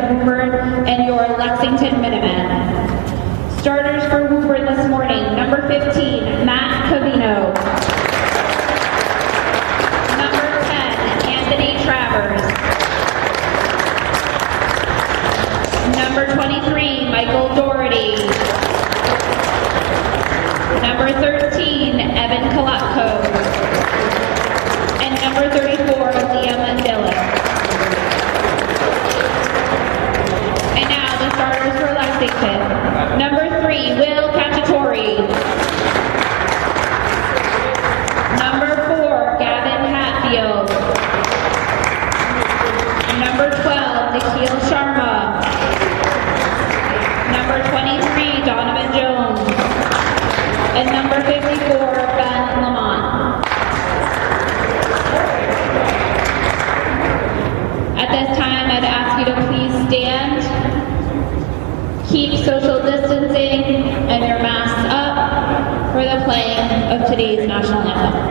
of Woburn and your Lexington Minutemen. Starters for Woburn this morning, number 15, Matt Covino. Number 10, Anthony Travers. Number 23, Michael Doherty. Number 13, Evan Kolotko. And number 34, Liam Dillon. And now the starters for Lexington. Number 3, Will Cacciatore. Number 4, Gavin Hatfield. Number 12, Nikhil Sharma. Number 23, Donovan Jones. And number 54, Ben Lamont. At this time, I'd ask you to please stand, keep social distancing, and your masks up for the playing of today's national anthem.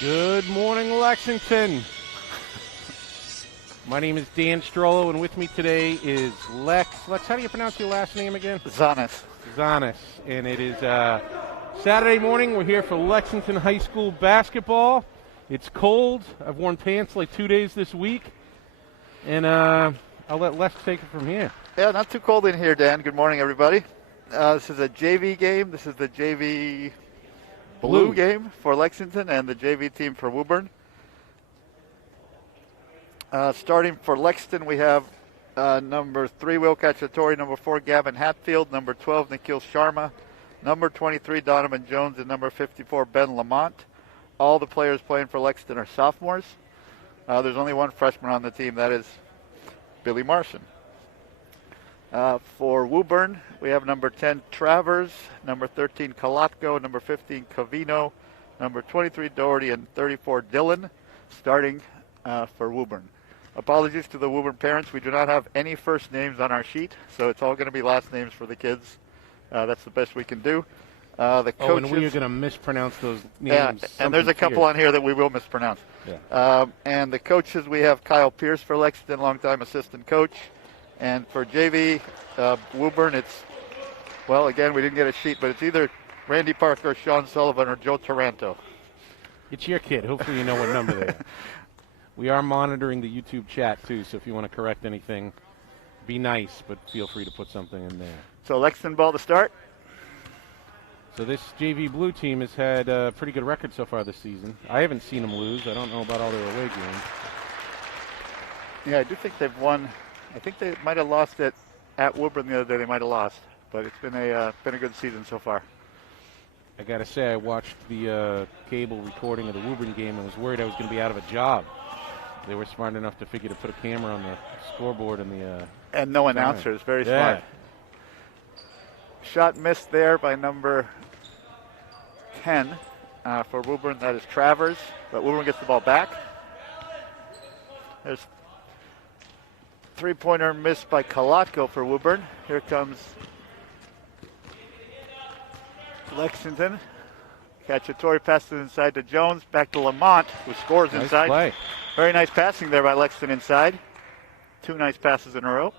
Good morning, Lexington. My name is Dan Strollo, and with me today is Lex. Lex, how do you pronounce your last name again? Zanis. Zanis. And it is Saturday morning. We're here for Lexington High School basketball. It's cold. I've worn pants like 2 days this week. And I'll let Lex take it from here. Yeah, not too cold in here, Dan. Good morning, everybody. This is a JV game. This is the JV Blue game for Lexington and the JV team for Woburn. Starting for Lexington, we have number 3, Will Cacciatore, number 4, Gavin Hatfield, number 12, Nikhil Sharma, number 23, Donovan Jones, and number 54, Ben Lamont. All the players playing for Lexington are sophomores. There's only one freshman on the team, that is Billy Marson. For Woburn, we have number 10, Travers, number 13, Kolotko, number 15, Covino, number 23, Doherty, and 34, Dillon, starting for Woburn. Apologies to the Woburn parents. We do not have any first names on our sheet, so it's all going to be last names for the kids. That's the best we can do. The coaches, and we are going to mispronounce those names. Yeah, and there's a couple on here that we will mispronounce. Yeah. And the coaches, we have Kyle Pierce for Lexington, longtime assistant coach. And for JV Woburn, it's, well, again, we didn't get a sheet, but it's either Randy Parker, Sean Sullivan, or Joe Taranto. It's your kid. Hopefully you know what number they are. We are monitoring the YouTube chat, too, so if you want to correct anything, be nice, but feel free to put something in there. So Lexington ball to start. So this JV Blue team has had a pretty good record so far this season. I haven't seen them lose. I don't know about all their away games. Yeah, I do think they've won. I think they might have lost it at Woburn the other day. They might have lost, but it's been a good season so far. I got to say, I watched the cable recording of the Woburn game and was worried I was going to be out of a job. They were smart enough to figure to put a camera on the scoreboard and the and no announcers. Very smart. Shot missed there by number 10 for Woburn. That is Travers, but Woburn gets the ball back. There's three-pointer missed by Kolotko for Woburn. Here comes Lexington. Cacciatore passes inside to Jones. Back to Lamont, who scores Nice inside. play. Very nice passing there by Lexington inside. Two nice passes in a row.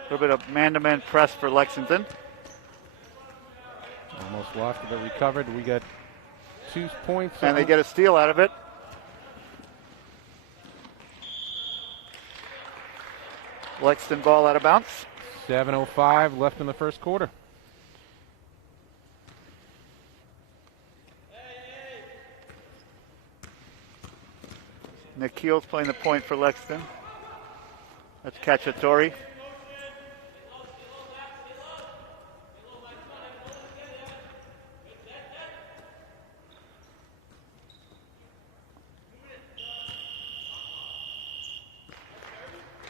A little bit of man-to-man press for Lexington. Almost lost it, but recovered. We got 2 points. And they get a steal out of it. Lexington ball out of bounds. 7:05 left in the first quarter. Nikhil's playing the point for Lexington. That's Cacciatore.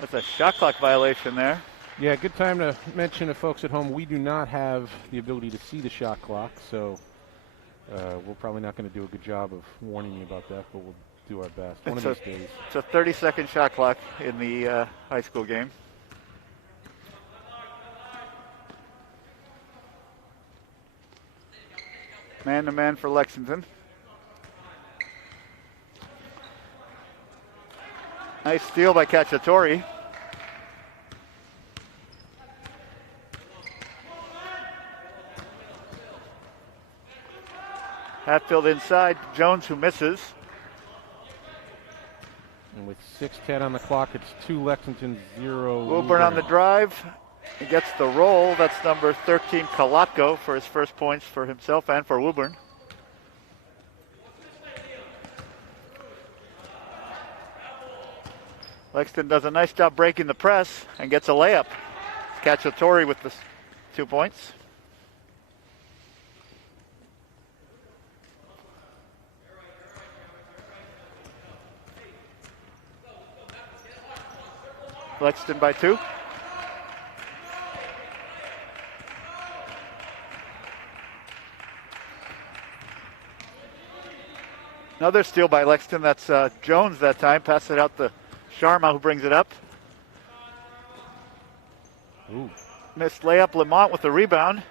That's a shot clock violation there. Yeah, good time to mention to folks at home, we do not have the ability to see the shot clock, so we're probably not going to do a good job of warning you about that, but we'll do our best one of these days. It's a 30-second shot clock in the high school game. Man-to-man for Lexington. Nice steal by Cacciatore. Hatfield inside, Jones who misses. And with 6:10 on the clock, it's 2 Lexington, 0 Woburn on the drive. He gets the roll. That's number 13, Kolotko, for his first points for himself and for Woburn. Lexington does a nice job breaking the press and gets a layup. Cacciatore with the 2 points. Lexington by 2. Another steal by Lexington. That's Jones that time. Pass it out to Sharma, who brings it up. Ooh. Missed layup. Lamont with the rebound.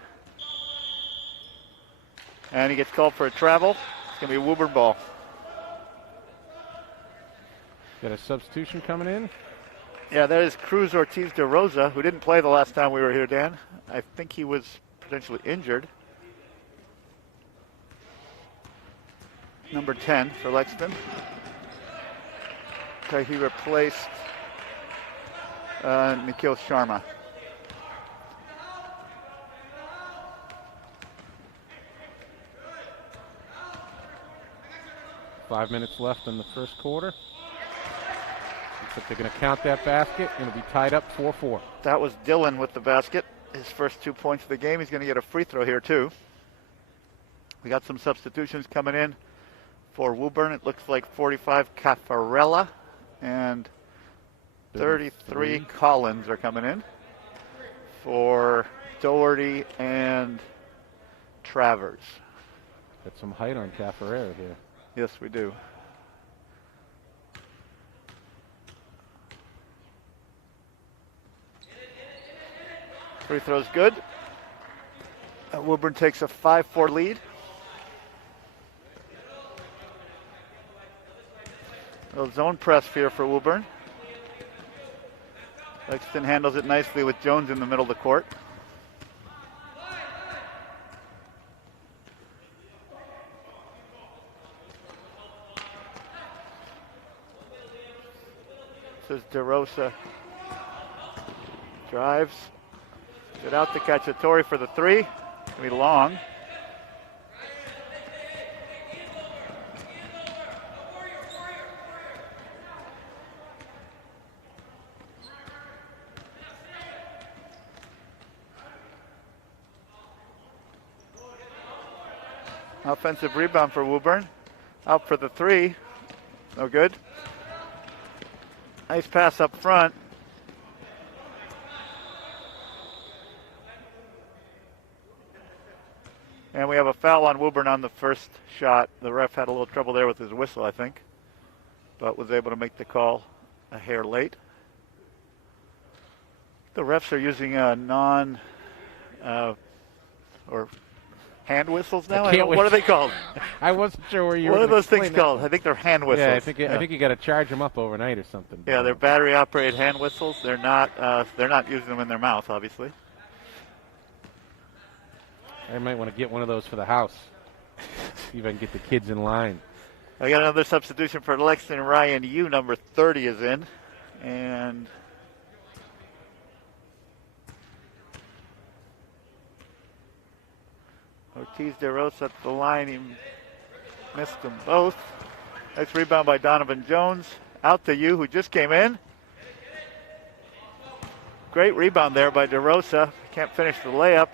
And he gets called for a travel. It's going to be a Woburn ball. Got a substitution coming in. Yeah, that is Cruz Ortiz de Rosa, who didn't play the last time we were here, Dan. I think he was potentially injured. Number 10 for Lexington. Okay, he replaced Nikhil Sharma. Five minutes left in the first quarter. Looks like they're going to count that basket, and it'll be tied up 4-4. That was Dylan with the basket. His first 2 points of the game. He's going to get a free throw here, too. We got some substitutions coming in for Woburn. It looks like 45 Caffarella and 33 Collins are coming in for Doherty and Travers. Got some height on Caffarella here. Yes, we do. Free throw's good. Woburn takes a 5-4 lead. A zone press here for Woburn. Lexington handles it nicely with Jones in the middle of the court. This is DeRosa. Drives. Get out to Cacciatore for the 3. It's going to be long. Offensive rebound for Woburn. Out for the 3. No good. Nice pass up front. And we have a foul on Woburn on the first shot. The ref had a little trouble there with his whistle, I think, but was able to make the call a hair late. The refs are using or hand whistles now. What are they called? I wasn't sure where you were. What are those things called? I think they're hand whistles. Yeah, I think you got to charge them up overnight or something. Yeah, they're battery-operated hand whistles. They're not using them in their mouth, obviously. I might want to get one of those for the house. See if I can get the kids in line. I got another substitution for Lexington. Ryan Yu, number 30, is in, and Ortiz de Rosa at the line. He missed them both. Nice rebound by Donovan Jones. Out to Yu, who just came in. Great rebound there by de Rosa. Can't finish the layup.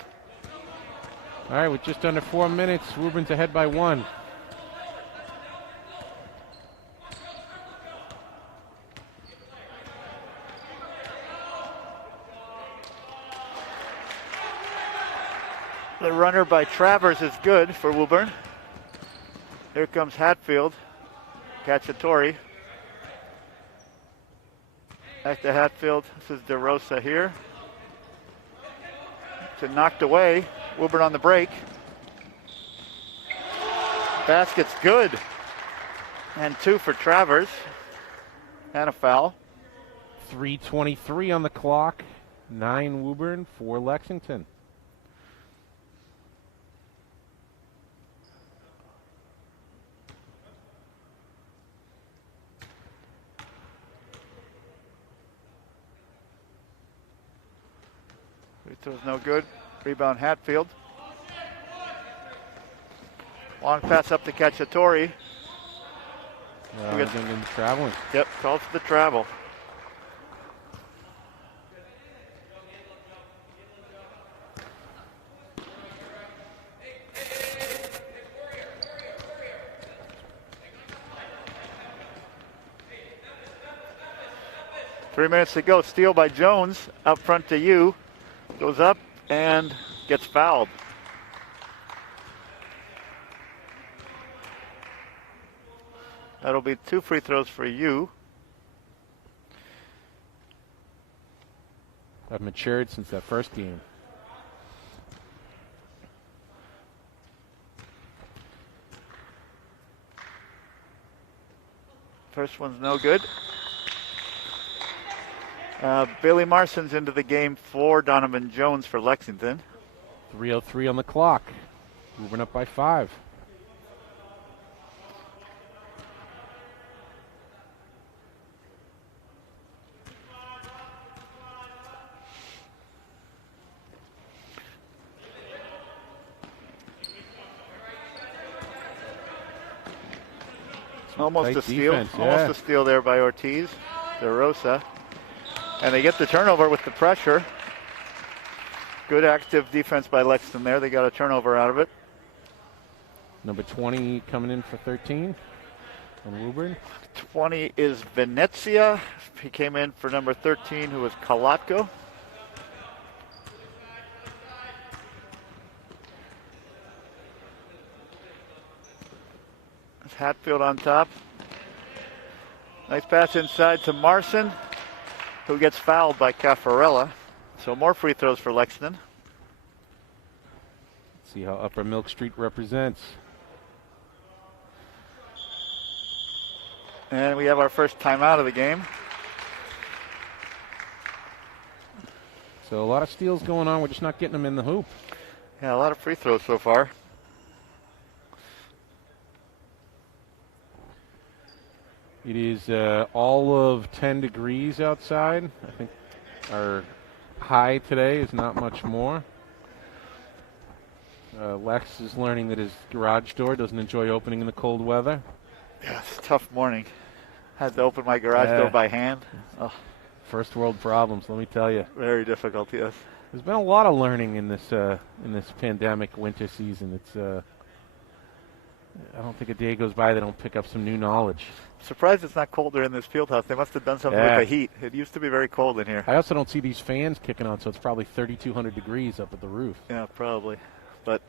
All right, with just under 4 minutes, Woburn's ahead by 1. The runner by Travers is good for Woburn. Here comes Hatfield. Cacciatore. Back to Hatfield. This is de Rosa here. It's knocked away. Woburn on the break. Basket's good. And 2 for Travers. And a foul. 3:23 on the clock. 9 Woburn, 4 Lexington. It was no good. Rebound Hatfield. Long pass up to Cacciatore. Traveling. Yep, called for the travel. Three minutes to go. Steal by Jones. Up front to Yu. Goes up and gets fouled. That'll be 2 free throws for Yu. I've matured since that first game. First one's no good. Billy Marson's into the game for Donovan Jones for Lexington. 3:03 on the clock. Moving up by 5. Almost Tight a steal. defense, yeah. Almost a steal there by Ortiz de Rosa. And they get the turnover with the pressure. Good active defense by Lexington there. They got a turnover out of it. Number 20 coming in for 13 on Woburn. 20 is Venezia. He came in for number 13, who was Kalatko. Hatfield on top. Nice pass inside to Marson, who gets fouled by Caffarella. So more free throws for Lexington. See how Upper Milk Street represents. And we have our first timeout of the game. So a lot of steals going on. We're just not getting them in the hoop. Yeah, a lot of free throws so far. It is all of 10 degrees outside. I think our high today is not much more. Lex is learning that his garage door doesn't enjoy opening in the cold weather. Yeah, it's a tough morning. Had to open my garage door by hand. Oh. First world problems, let me tell you. Very difficult, yes. There's been a lot of learning in this pandemic winter season. It's I don't think a day goes by they don't pick up some new knowledge. Surprised it's not colder in this field house. They must have done something with the heat. It used to be very cold in here. I also don't see these fans kicking on, so it's probably 3,200 degrees up at the roof. Yeah, probably. But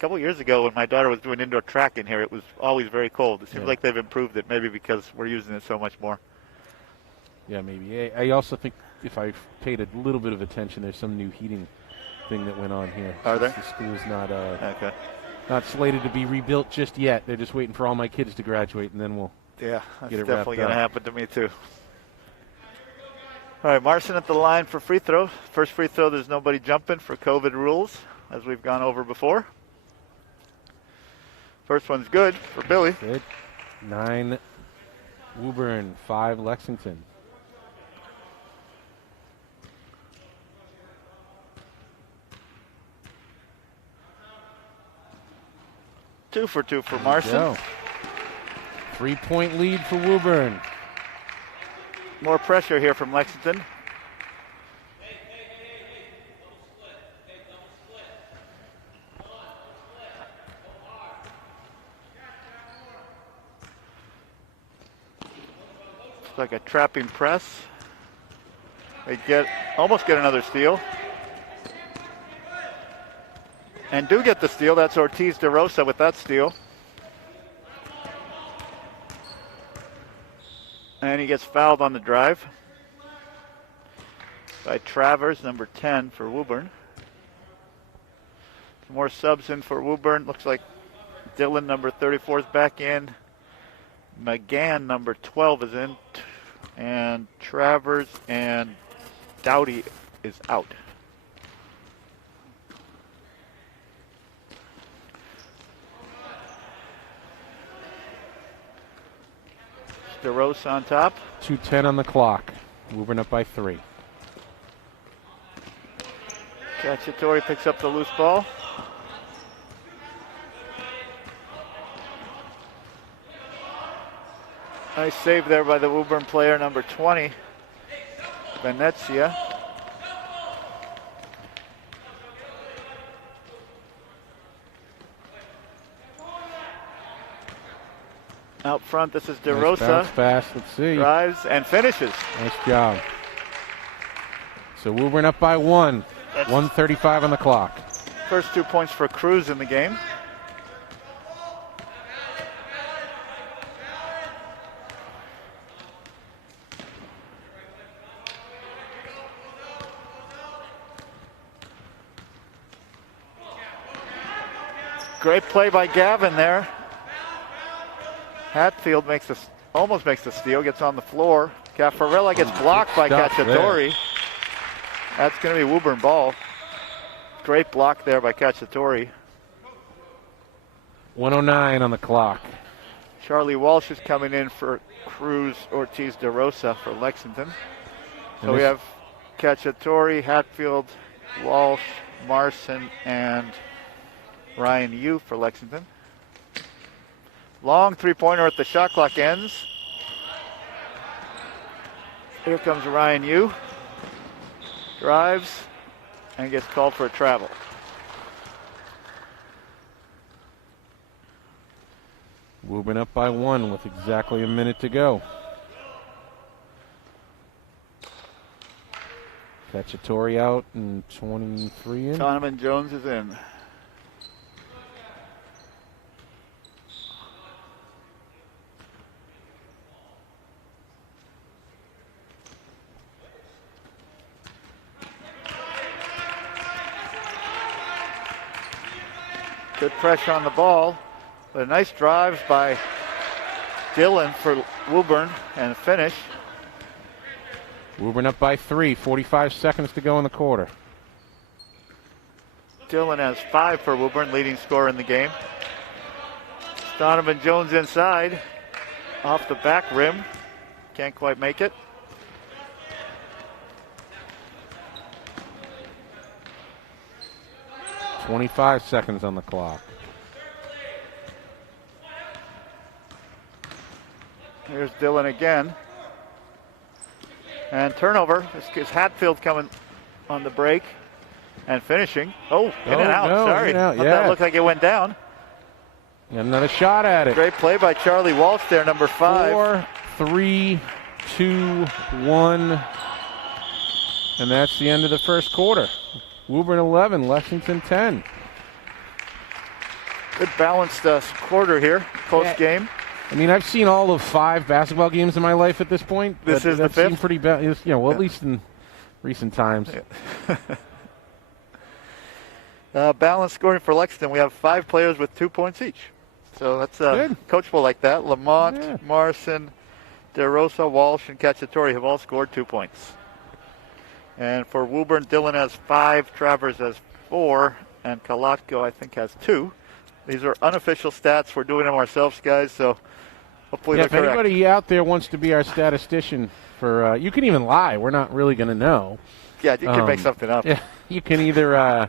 couple years ago when my daughter was doing indoor track in here, it was always very cold. It seems Yeah. like they've improved it, maybe because we're using it so much more. Yeah, maybe. I also think if I paid a little bit of attention, there's some new heating thing that went on here. Are there? The school's not Okay. not slated to be rebuilt just yet. They're just waiting for all my kids to graduate, and then we'll Yeah, that's get it definitely wrapped going to up. happen to me too. All right, Marson at the line for free throw. First free throw, there's nobody jumping for COVID rules, as we've gone over before. First one's good for Billy. Good. 9 Woburn, 5 Lexington. Two for Marson. Go. 3-point lead for Woburn. More pressure here from Lexington. It's like a trapping press. They almost get another steal. And do get the steal. That's Ortiz de Rosa with that steal. And he gets fouled on the drive by Travers, number 10 for Woburn. Some more subs in for Woburn. Looks like Dillon, number 34, is back in. McGann, number 12, is in. And Travers and Dowdy is out. DeRosa on top. 2:10 on the clock. Woburn up by 3. Cacciatore picks up the loose ball. Nice save there by the Woburn player, number 20, Venezia. Out front, this is Nice DeRosa. bounce pass. Let's see. Drives and finishes. Nice job. So Woburn up by 1. 1:35 on the clock. First 2 points for Cruz in the game. Great play by Gavin there. Hatfield almost makes the steal, gets on the floor. Caffarella gets blocked by Stuff Cacciatore. That's going to be Woburn ball. Great block there by Cacciatore. 1:09 on the clock. Charlie Walsh is coming in for Cruz Ortiz de Rosa for Lexington. So we have Cacciatore, Hatfield, Walsh, Marson, and Ryan Yu for Lexington. Long three-pointer at the shot clock ends. Here comes Ryan Yu. Drives and gets called for a travel. Woburn up by 1 with exactly a minute to go. Cacciatore out and 23 in. Donovan Jones is in. Good pressure on the ball, but a nice drive by Dillon for Woburn and a finish. Woburn up by 3, 45 seconds to go in the quarter. Dillon has 5 for Woburn, leading scorer in the game. Donovan Jones inside, off the back rim. Can't quite make it. .25 seconds on the clock. Here's Dillon again. And turnover. This is Hatfield coming on the break and finishing. Oh, in and out. No, Sorry. in and out, Thought yeah. that looked like it went down. Got another shot at it. Great play by Charlie Walsh there, number 5. 4, 3, 2, 1. And that's the end of the first quarter. Woburn 11, Lexington 10. Good balanced quarter here, close game. I mean, I've seen all of 5 basketball games in my life at this point. This is the 5th? Seemed pretty balanced, at least in recent times. Balanced scoring for Lexington. We have 5 players with 2 points each. So that's coachable like that. Lamont, Morrison, DeRosa, Walsh, and Cacciatore have all scored 2 points. And for Woburn, Dillon has 5, Travers has 4, and Kalatko, I think, has 2. These are unofficial stats. We're doing them ourselves, guys, so hopefully they're correct. If anybody out there wants to be our statistician for, you can even lie. We're not really going to know. Yeah, you can make something up. Yeah, you can either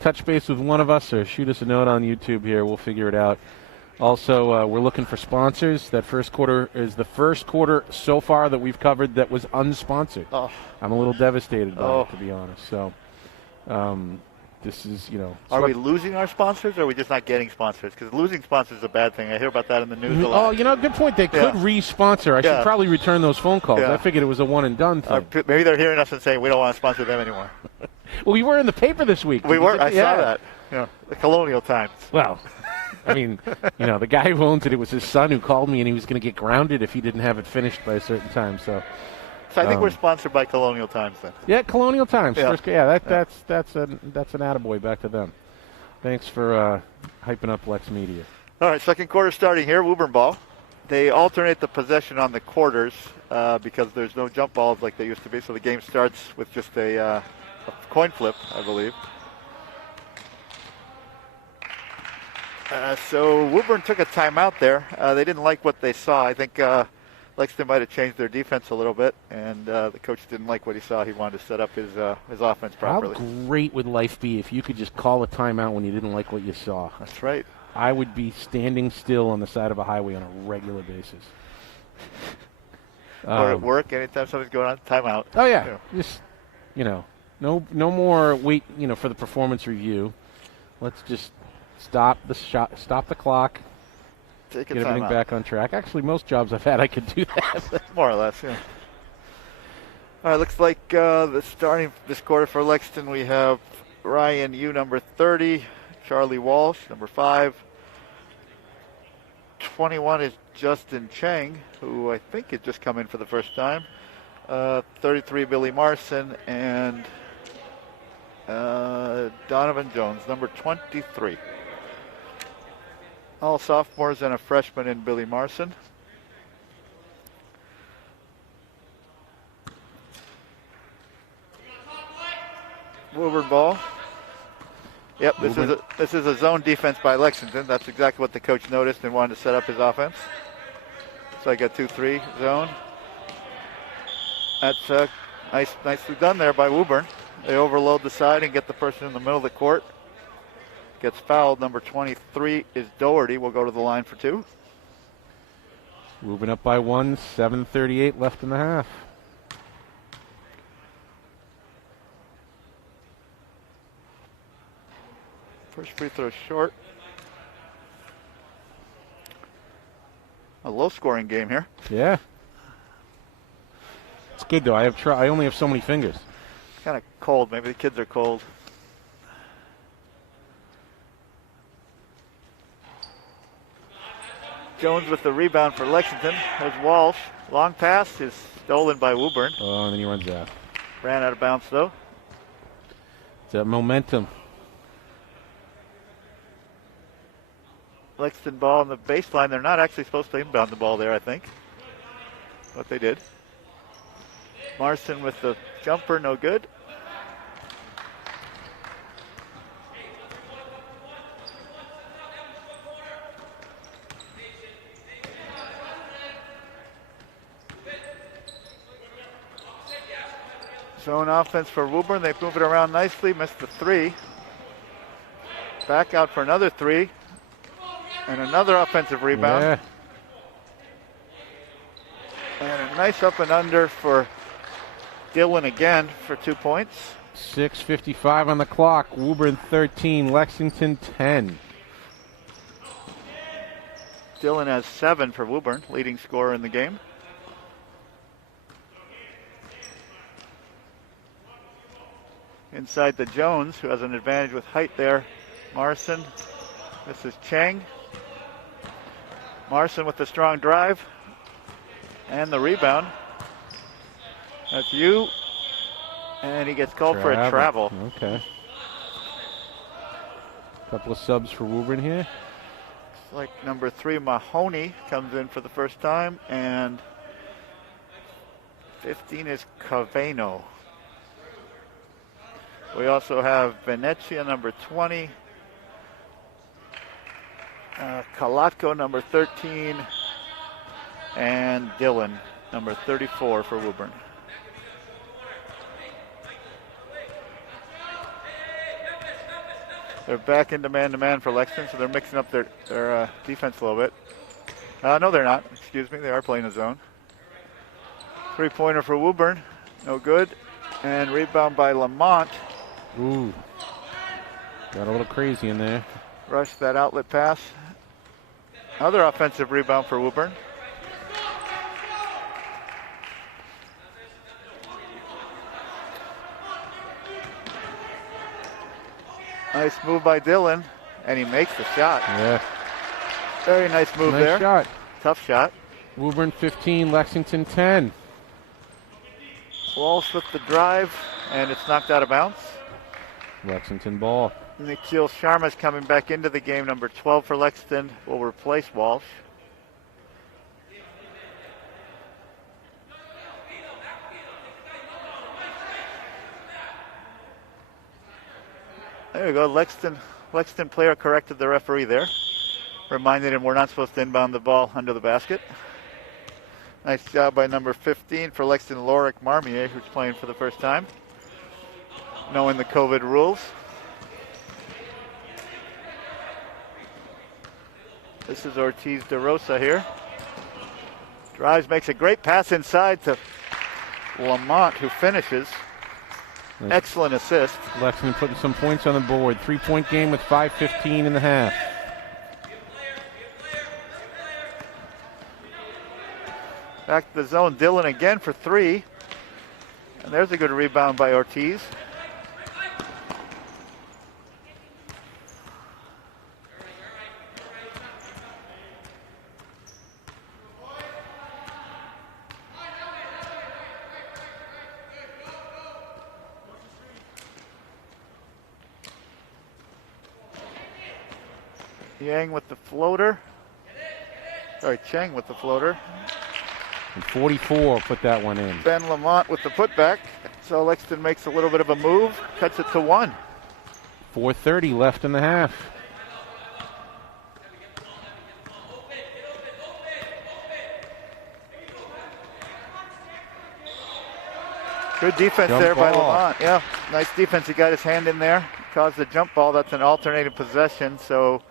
touch base with one of us or shoot us a note on YouTube here. We'll figure it out. Also, we're looking for sponsors. That first quarter is the first quarter so far that we've covered that was unsponsored. Oh. I'm a little devastated by it, to be honest. So this is, Are we losing our sponsors or are we just not getting sponsors? Because losing sponsors is a bad thing. I hear about that in the news a lot. Oh, good point. They could re-sponsor. I should probably return those phone calls. I figured it was a one-and-done thing. Maybe they're hearing us and saying we don't want to sponsor them anymore. Well, we were in the paper this week. We were. I saw that. The Colonial Times. Well, I mean, the guy who owns it was his son who called me, and he was going to get grounded if he didn't have it finished by a certain time. So I think we're sponsored by Colonial Times then. Yeah, Colonial Times. Yeah. That's an attaboy back to them. Thanks for hyping up LexMedia. All right, second quarter starting here. Woburn ball. They alternate the possession on the quarters because there's no jump balls like there used to be. So the game starts with just a coin flip, I believe. So Woburn took a timeout there. They didn't like what they saw. I think Lexington might have changed their defense a little bit, and the coach didn't like what he saw. He wanted to set up his offense properly. How great would life be if you could just call a timeout when you didn't like what you saw? That's right. I would be standing still on the side of a highway on a regular basis. Or at work, anytime something's going on, timeout. Oh, yeah. Just, no more wait, for the performance review. Let's just stop the shot, stop the clock, get everything back on track. Actually, most jobs I've had, I could do that. More or less, yeah. All right, looks like starting this quarter for Lexington, we have Ryan Yu, number 30, Charlie Walsh, number 5. 21 is Justin Chang, who I think had just come in for the first time. 33, Billy Marson, and Donovan Jones, number 23. All sophomores and a freshman in Billy Marson. Woburn ball. Yep, this is a zone defense by Lexington. That's exactly what the coach noticed and wanted to set up his offense. So I got 2-3 zone. That's nicely done there by Woburn. They overload the side and get the person in the middle of the court. Gets fouled. Number 23 is Doherty. Will go to the line for 2. Woburn up by 1, 7:38 left in the half. First free throw short. A low-scoring game here. Yeah. It's good though. I only have so many fingers. It's kind of cold. Maybe the kids are cold. Jones with the rebound for Lexington. There's Walsh. Long pass is stolen by Woburn. Oh, and then he runs out. Ran out of bounds though. It's that momentum. Lexington ball on the baseline. They're not actually supposed to inbound the ball there, I think. But they did. Marson with the jumper, no good. Zone offense for Woburn. They move it around nicely. Missed the 3. Back out for another 3. And another offensive rebound. Yeah. And a nice up and under for Dillon again for 2 points. 6:55 on the clock. Woburn 13, Lexington 10. Dillon has 7 for Woburn, leading scorer in the game. Inside the Jones, who has an advantage with height there. Marson This is Chang. Marson with the strong drive. And the rebound. That's you. And he gets called for a travel. Okay. Couple of subs for Woburn here. Looks like number 3, Mahoney, comes in for the first time. And 15 is Caveno. We also have Venezia, number 20. Kalatko, number 13. And Dillon, number 34 for Woburn. They're back into man-to-man for Lexington, so they're mixing up their defense a little bit. No, they're not. Excuse me. They are playing a zone. Three-pointer for Woburn. No good. And rebound by Lamont. Ooh. Got a little crazy in there. Rush that outlet pass. Another offensive rebound for Woburn. Nice move by Dillon, and he makes the shot. Yeah. Very nice move there. Nice shot. Tough shot. Woburn 15, Lexington 10. Walsh with the drive, and it's knocked out of bounds. Lexington ball. Nikhil Sharma's coming back into the game. Number 12 for Lexington will replace Walsh. There we go. Lexington player corrected the referee there. Reminded him we're not supposed to inbound the ball under the basket. Nice job by number 15 for Lexington, Lorik Marmier, who's playing for the first time, knowing the COVID rules. This is Ortiz de Rosa here. Drives, makes a great pass inside to Lamont, who finishes. Nice. Excellent assist. Lexington putting some points on the board. 3-point game with 5:15 in the half. Back to the zone. Dillon again for 3. And there's a good rebound by Ortiz. Yang with the floater. Sorry, Chang with the floater. And 44 put that one in. Ben Lamont with the putback. So Lexington makes a little bit of a move, cuts it to 1. 4:30 left in the half. Good defense Jump there by ball. Lamont. Yeah, nice defense. He got his hand in there, caused the jump ball. That's an alternating possession, so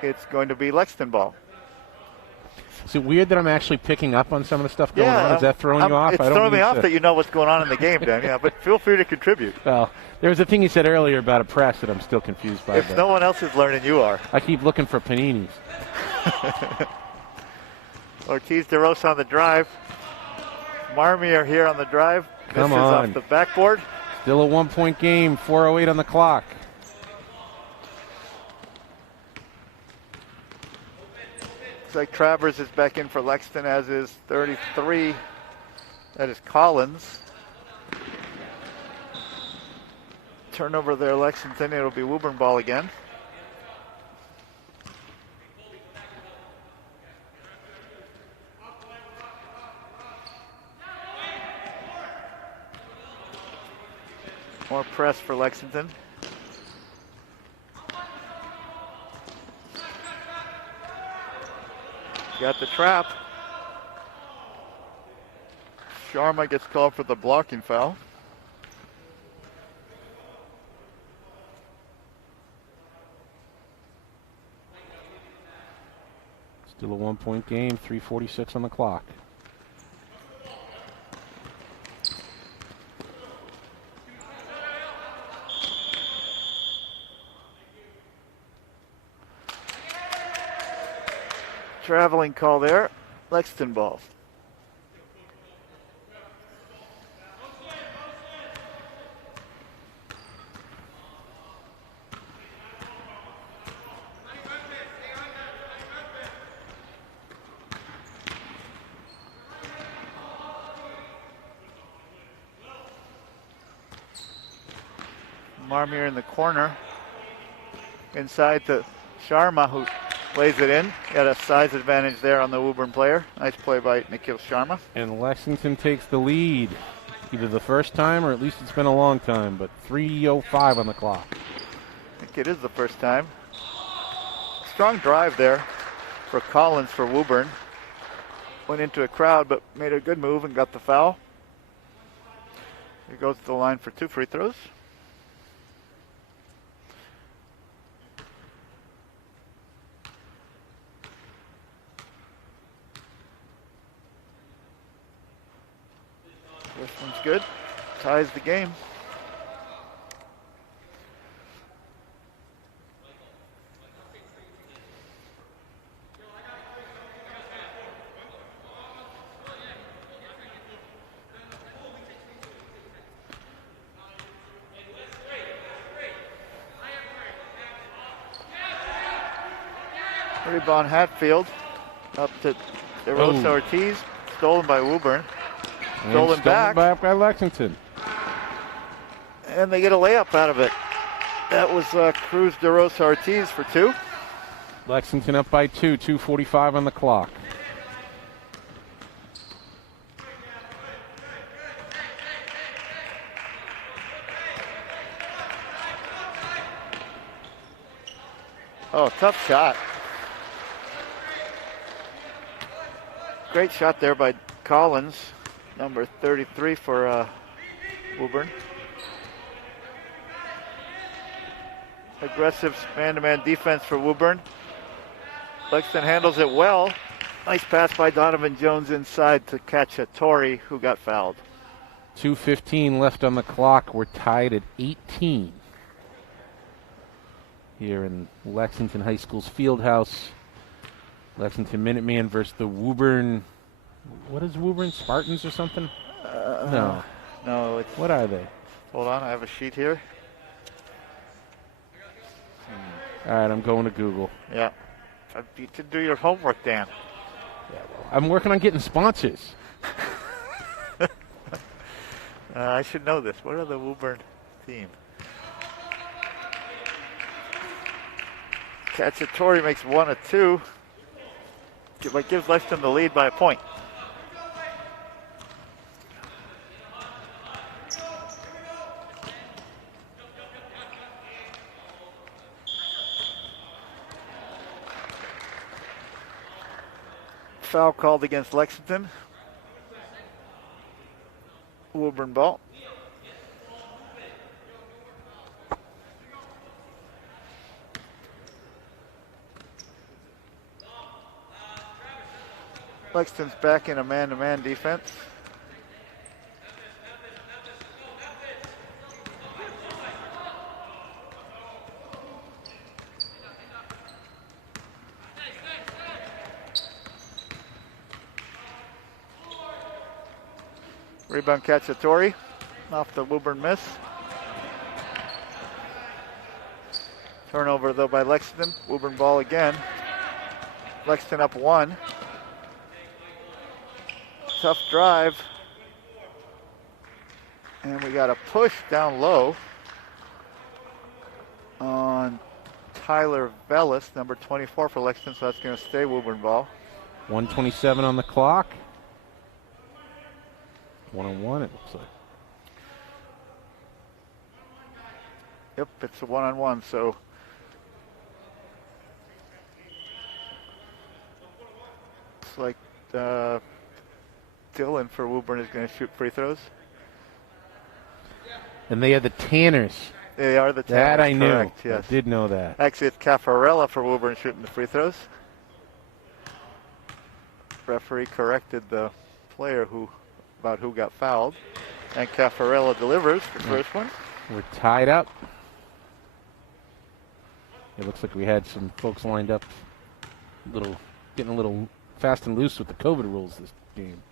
it's going to be Lexington ball. Is it weird that I'm actually picking up on some of the stuff going on? Is that throwing you off? It's throwing me off that you know what's going on in the game, Dan. Yeah, but feel free to contribute. Well, there was a thing you said earlier about a press that I'm still confused by. If no one else is learning, you are. I keep looking for paninis. Ortiz de Rosa on the drive. Marmier here on the drive. Come Misses on. off the backboard. Still a 1-point game. 4:08 on the clock. Looks like Travers is back in for Lexington, as is 33. That is Collins. Turnover there, Lexington. It'll be Woburn ball again. More press for Lexington. Got the trap. Sharma gets called for the blocking foul. Still a 1-point game. 3:46 on the clock. Traveling call there. Lexington ball. Marmier in the corner. Inside to Sharma, who lays it in. Got a size advantage there on the Woburn player. Nice play by Nikhil Sharma. And Lexington takes the lead. Either the first time or at least it's been a long time, but 3:05 on the clock. I think it is the first time. Strong drive there for Collins for Woburn. Went into a crowd but made a good move and got the foul. He goes to the line for 2 free throws. This one's good. Ties the game. Rebound Hatfield up to DeRosa Ortiz. Stolen by Woburn. Stolen back by Lexington. And they get a layup out of it. That was Cruz DeRosa Ortiz for 2. Lexington up by 2, 2:45 on the clock. Oh, tough shot. Great shot there by Collins, number 33 for Woburn. Aggressive man-to-man defense for Woburn. Lexington handles it well. Nice pass by Donovan Jones inside to catch a Torrey who got fouled. 2:15 left on the clock. We're tied at 18 here in Lexington High School's field house. Lexington Minuteman versus the Woburn. What is Woburn? Spartans or something? No. No, it's. What are they? Hold on, I have a sheet here. All right, I'm going to Google. Yeah. You should do your homework, Dan. Yeah, well, I'm working on getting sponsors. I should know this. What are the Woburn team? Cacciatore makes 1 of 2. But gives Lexington the lead by a point. Foul called against Lexington. Woburn ball. Lexington's back in a man-to-man defense. Rebound Cacciatore off the Woburn miss. Turnover though by Lexington. Woburn ball again. Lexington up 1. Tough drive. And we got a push down low on Tyler Vellis, number 24 for Lexington, so that's going to stay Woburn ball. 1:27 on the clock. 1-on-1 it looks like. Yep, it's a 1-on-1, so it's like Dylan for Woburn is going to shoot free throws. And they are the Tanners. They are the Tanners. That I knew. Correct, yes. I did know that. Actually, it's Caffarella for Woburn shooting the free throws. Referee corrected the player about who got fouled. And Caffarella delivers the first one. We're tied up. It looks like we had some folks lined up, getting a little fast and loose with the COVID rules this game.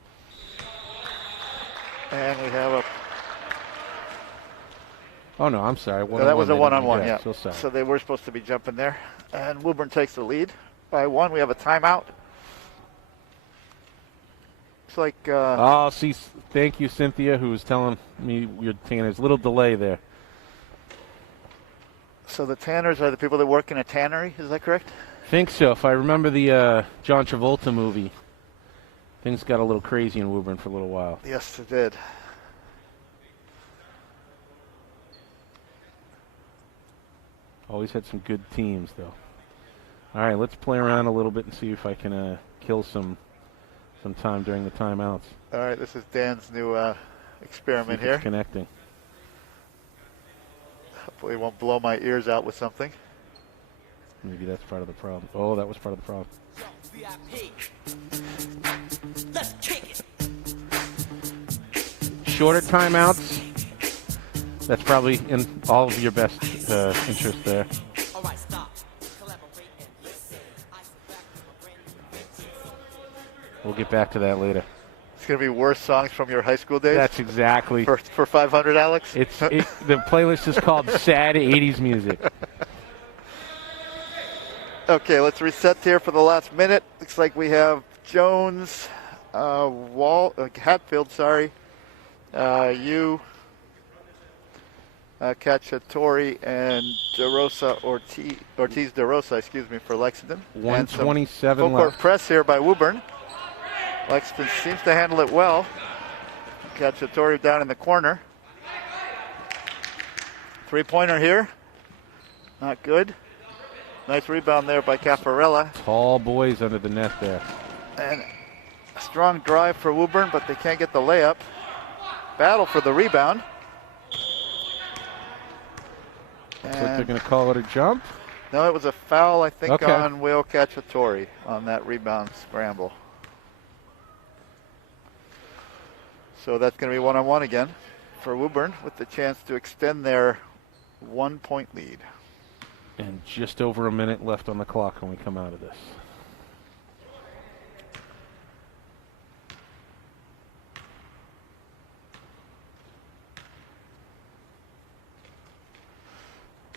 And we have a. Oh no, I'm sorry. So that was a 1-on-1. Yeah. So sorry. So they were supposed to be jumping there, and Woburn takes the lead by 1. We have a timeout. It's like. Thank you, Cynthia, who was telling me your Tanners. Little delay there. So the tanners are the people that work in a tannery, is that correct? Think so. If I remember the John Travolta movie, things got a little crazy in Woburn for a little while. Yes, it did. Always had some good teams, though. All right, let's play around a little bit and see if I can kill some time during the timeouts. All right, this is Dan's new experiment See if it's here. connecting. Hopefully it won't blow my ears out with something. Maybe that's part of the problem. Oh, that was part of the problem. Shorter timeouts. That's probably in all of your best interest there. We'll get back to that later. It's going to be worst songs from your high school days? That's exactly. For 500, Alex? The playlist is called Sad 80s Music. Okay, let's reset here for the last minute. Looks like we have Jones, Hatfield, Cacciatore, and Ortiz DeRosa, for Lexington. 127 full court left. press here by Woburn. Lexington seems to handle it well. Cacciatore down in the corner. Three-pointer here. Not good. Nice rebound there by Caffarella. Tall boys under the net there. And a strong drive for Woburn, but they can't get the layup. Battle for the rebound. Looks like they're going to call it a jump. No, it was a foul, I think, Okay. on Will Cacciatore on that rebound scramble. So that's going to be one-on-one again for Woburn with the chance to extend their 1-point lead. And just over a minute left on the clock when we come out of this.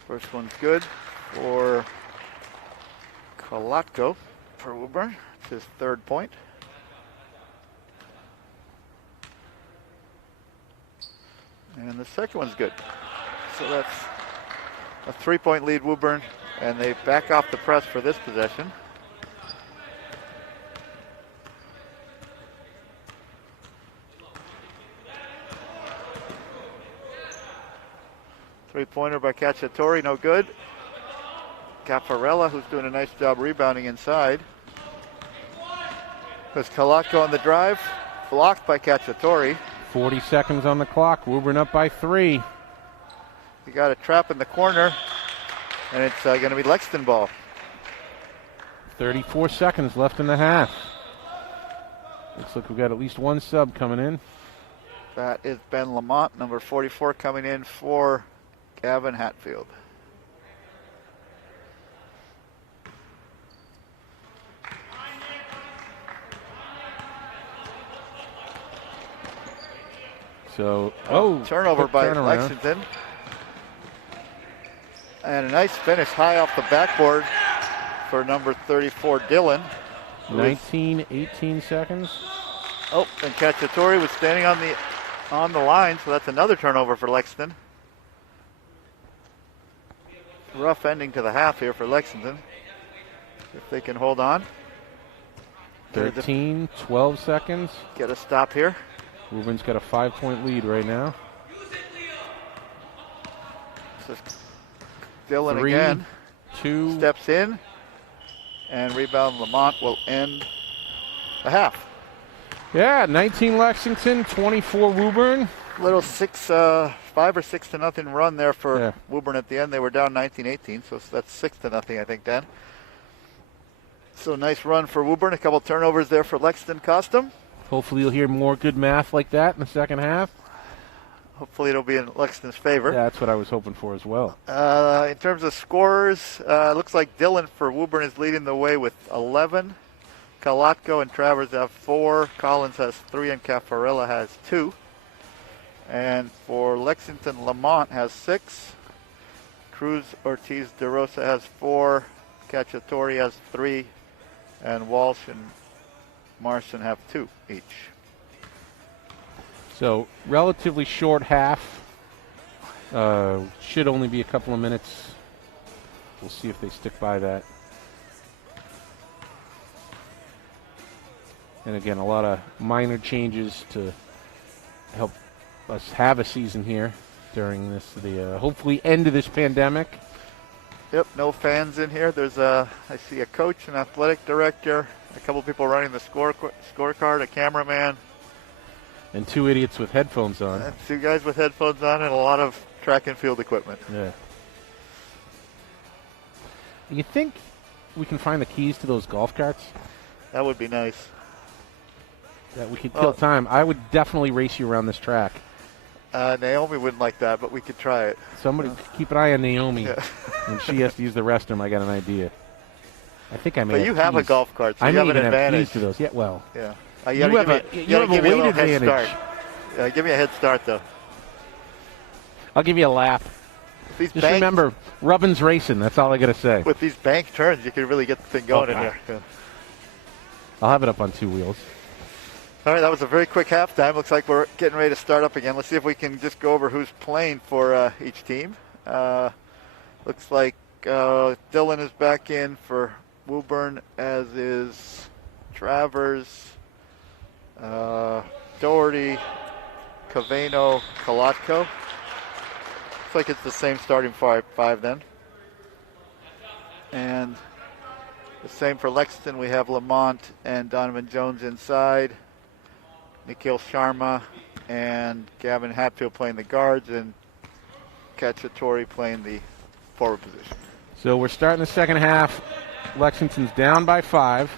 First one's good for Kolotko for Woburn. It's his third point. And the second one's good. So that's a 3-point lead, Woburn, and they back off the press for this possession. Three-pointer by Cacciatore, no good. Caffarella, who's doing a nice job rebounding inside. There's Kolotko on the drive, blocked by Cacciatore. 40 seconds on the clock. Woburn up by 3. He got a trap in the corner, and it's going to be Lexington ball. 34 seconds left in the half. Looks like we've got at least one sub coming in. That is Ben Lamont, number 44, coming in for Gavin Hatfield. So, turnover quick by turnaround. Lexington. And a nice finish high off the backboard for number 34, Dylan. 18 seconds. Oh, and Cacciatore was standing on the line, so that's another turnover for Lexington. Rough ending to the half here for Lexington. If they can hold on. 12 seconds. Get a stop here. Woburn's got a 5-point lead right now. This is Dylan 3, again. 2. Steps in. And rebound Lamont will end the half. Yeah, 19 Lexington, 24 Woburn. Little 5 or 6 to nothing run there for Woburn at the end. They were down 19-18, so that's 6 to nothing, I think, Dan. So nice run for Woburn. A couple turnovers there for Lexington cost them. Hopefully you'll hear more good math like that in the second half. Hopefully it'll be in Lexington's favor. Yeah, that's what I was hoping for as well. In terms of scorers, looks like Dylan for Woburn is leading the way with 11. Kolotko and Travers have 4. Collins has 3, and Caffarella has 2. And for Lexington, Lamont has 6. Cruz Ortiz DeRosa has 4. Cacciatore has 3. And Walsh and Marson have 2 each. So relatively short half. Should only be a couple of minutes We'll see if they stick by that. And again, a lot of minor changes to help us have a season here during the hopefully end of this pandemic. Yep, no fans in here. I see a coach, an athletic director, a couple people running the scorecard, a cameraman. And 2 idiots with headphones on. And 2 guys with headphones on and a lot of track and field equipment. Yeah. You think we can find the keys to those golf carts? That would be nice. That we could kill time. I would definitely race you around this track. Naomi wouldn't like that, but we could try it. Somebody keep an eye on Naomi. Yeah. When she has to use the restroom, I got an idea. I think I may. But you have a golf cart, so I you have an have advantage. keys to those. Yeah, well. Yeah. You have a weight advantage. Give me a head start, though. I'll give you a lap. Just remember, rubbin's racing. That's all I got to say. With these bank turns, you can really get the thing going in here. Yeah. I'll have it up on 2 wheels. All right, that was a very quick halftime. Looks like we're getting ready to start up again. Let's see if we can just go over who's playing for each team. Looks like Dylan is back in for Woburn, as is Travers, Doherty, Caveno, Kolotko. Looks like it's the same starting five then. And the same for Lexington. We have Lamont and Donovan Jones inside. Nikhil Sharma and Gavin Hatfield playing the guards, and Cacciatore playing the forward position. So we're starting the second half. Lexington's down by 5.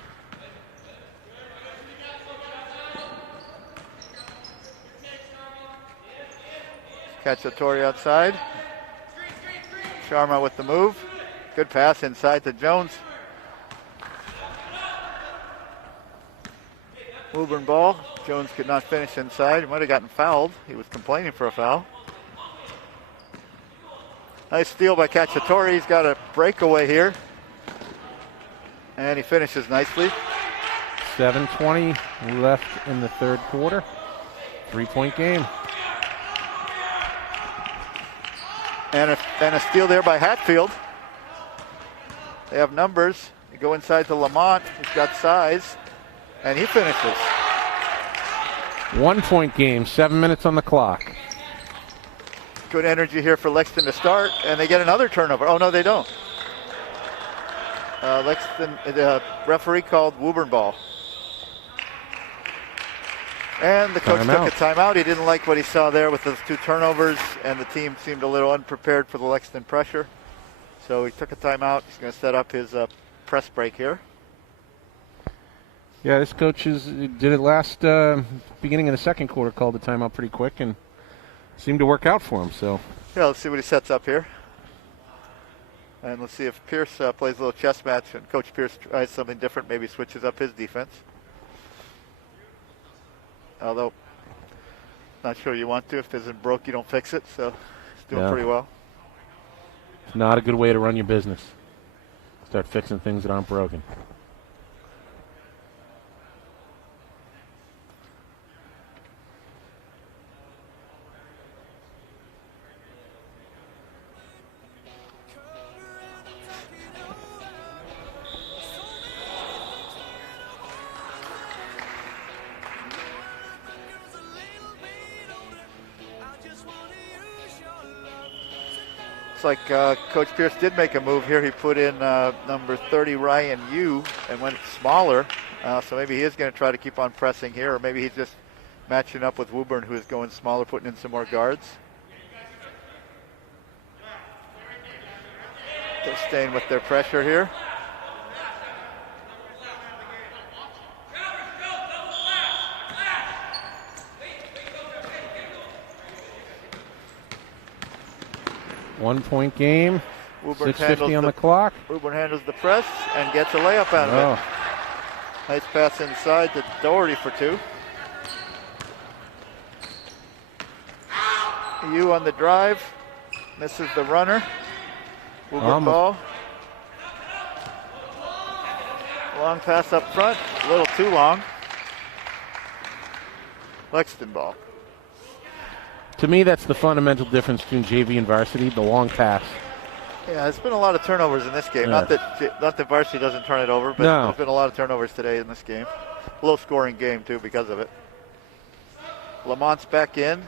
Cacciatore outside. Sharma with the move. Good pass inside to Jones. Woburn ball. Jones could not finish inside. He might have gotten fouled. He was complaining for a foul. Nice steal by Cacciatore. He's got a breakaway here. And he finishes nicely. 7:20 left in the third quarter. 3-point game. And a steal there by Hatfield. They have numbers. They go inside to Lamont. He's got size. And he finishes. 1-point game, 7 minutes on the clock. Good energy here for Lexington to start, and they get another turnover. Oh, no, they don't. Lexington, the referee called Woburn ball. And the coach took a timeout. He didn't like what he saw there with those 2 turnovers, and the team seemed a little unprepared for the Lexington pressure. So he took a timeout. He's going to set up his press break here. Yeah, this coach did it last beginning of the second quarter, called the timeout pretty quick, and seemed to work out for him. So yeah, let's see what he sets up here. And let's see if Pierce plays a little chess match, and Coach Pierce tries something different, maybe switches up his defense. Although, not sure you want to. If it isn't broke, you don't fix it. So he's doing pretty well. It's not a good way to run your business. Start fixing things that aren't broken. Looks like Coach Pierce did make a move here. He put in number 30, Ryan Yu, and went smaller. So maybe he is going to try to keep on pressing here, or maybe he's just matching up with Woburn, who is going smaller, putting in some more guards. They're staying with their pressure here. One-point game, Woburn 6:50 on the clock. Woburn handles the press and gets a layup out of it. Nice pass inside to Doherty for 2. Yu on the drive, misses the runner. Woburn ball. Long pass up front, a little too long. Lexington ball. To me, that's the fundamental difference between JV and varsity, the long pass. Yeah, there's been a lot of turnovers in this game. Yeah. Not that Varsity doesn't turn it over, but No. there's been a lot of turnovers today in this game. Low-scoring game, too, because of it. Lamont's back in,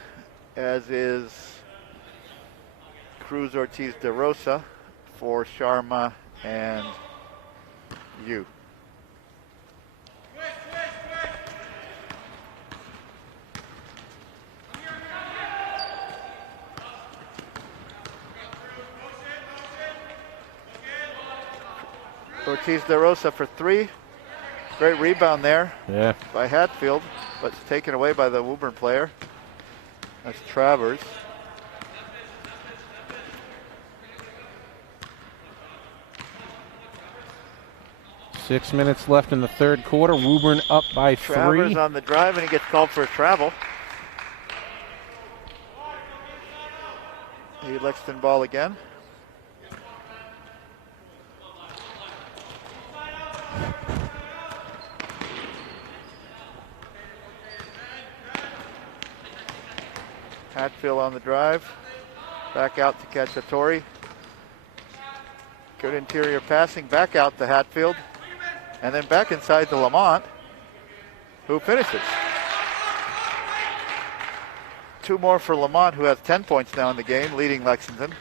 as is Cruz Ortiz de Rosa for Sharma and Yu. Ortiz de Rosa for three. Great rebound there by Hatfield, but it's taken away by the Woburn player. That's Travers. Six minutes left in the third quarter. Woburn up by Travers 3. on the drive, and he gets called for a travel. The Lexington ball again. Hatfield on the drive. Back out to Cacciatore. Good interior passing. Back out to Hatfield. And then back inside to Lamont, who finishes. 2 more for Lamont, who has 10 points now in the game, leading Lexington.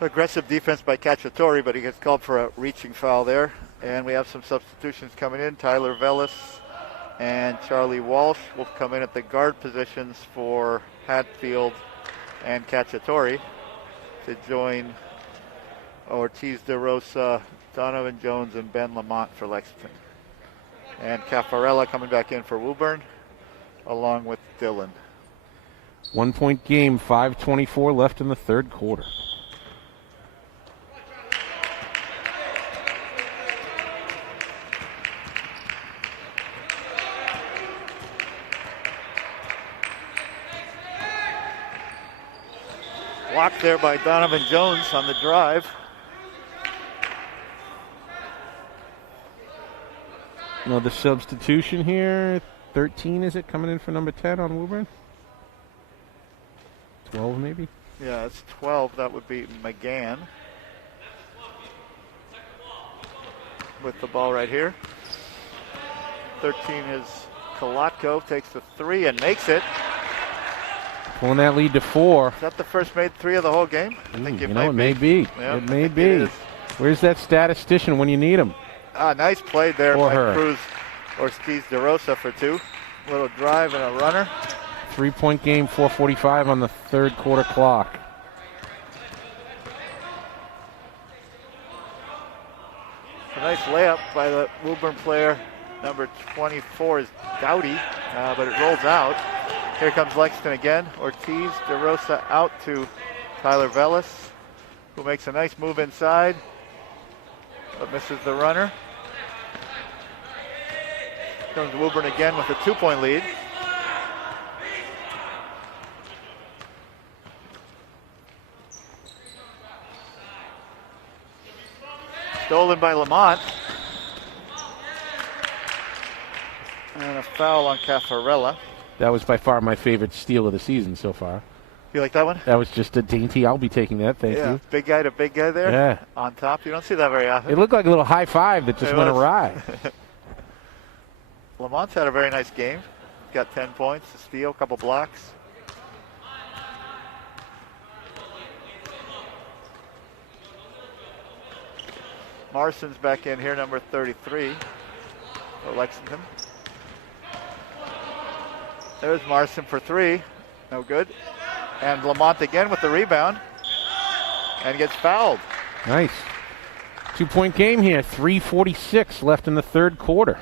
Aggressive defense by Cacciatore, but he gets called for a reaching foul there. And we have some substitutions coming in. Tyler Vellis and Charlie Walsh will come in at the guard positions for Hatfield and Cacciatore to join Ortiz de Rosa, Donovan Jones, and Ben Lamont for Lexington. And Caffarella coming back in for Woburn, along with Dillon. 1 point game, 5:24 left in the third quarter. Blocked there by Donovan Jones on the drive. Another substitution here. 13 is it coming in for number 10 on Woburn? 12 maybe? Yeah, it's 12. That would be McGann. With the ball right here. 13 is Kolotko, takes the 3 and makes it. Pulling that lead to 4. Is that the first made 3 of the whole game? I think it may be. Yep, it may be. Where's that statistician when you need him? Nice play there For by her. Cruz Ortiz de Rosa for 2. Little drive and a runner. 3 point game, 4:45 on the third quarter clock. A nice layup by the Woburn player. Number 24 is Dowdy, but it rolls out. Here comes Lexington again. Ortiz de Rosa out to Tyler Vellis, who makes a nice move inside, but misses the runner. Comes Woburn again with a 2-point lead. Stolen by Lamont. And a foul on Caffarella. That was by far my favorite steal of the season so far. You like that one? That was just a dainty. I'll be taking that. Thank you. Big guy to big guy there. Yeah. On top. You don't see that very often. It looked like a little high five that just It went was. awry. Lamont's had a very nice game. Got 10 points, a steal, a couple blocks. Marson's back in here, number 33 for Lexington. There's Marson for 3. No good. And Lamont again with the rebound. And gets fouled. Nice. 2 point game here. 3:46 left in the third quarter.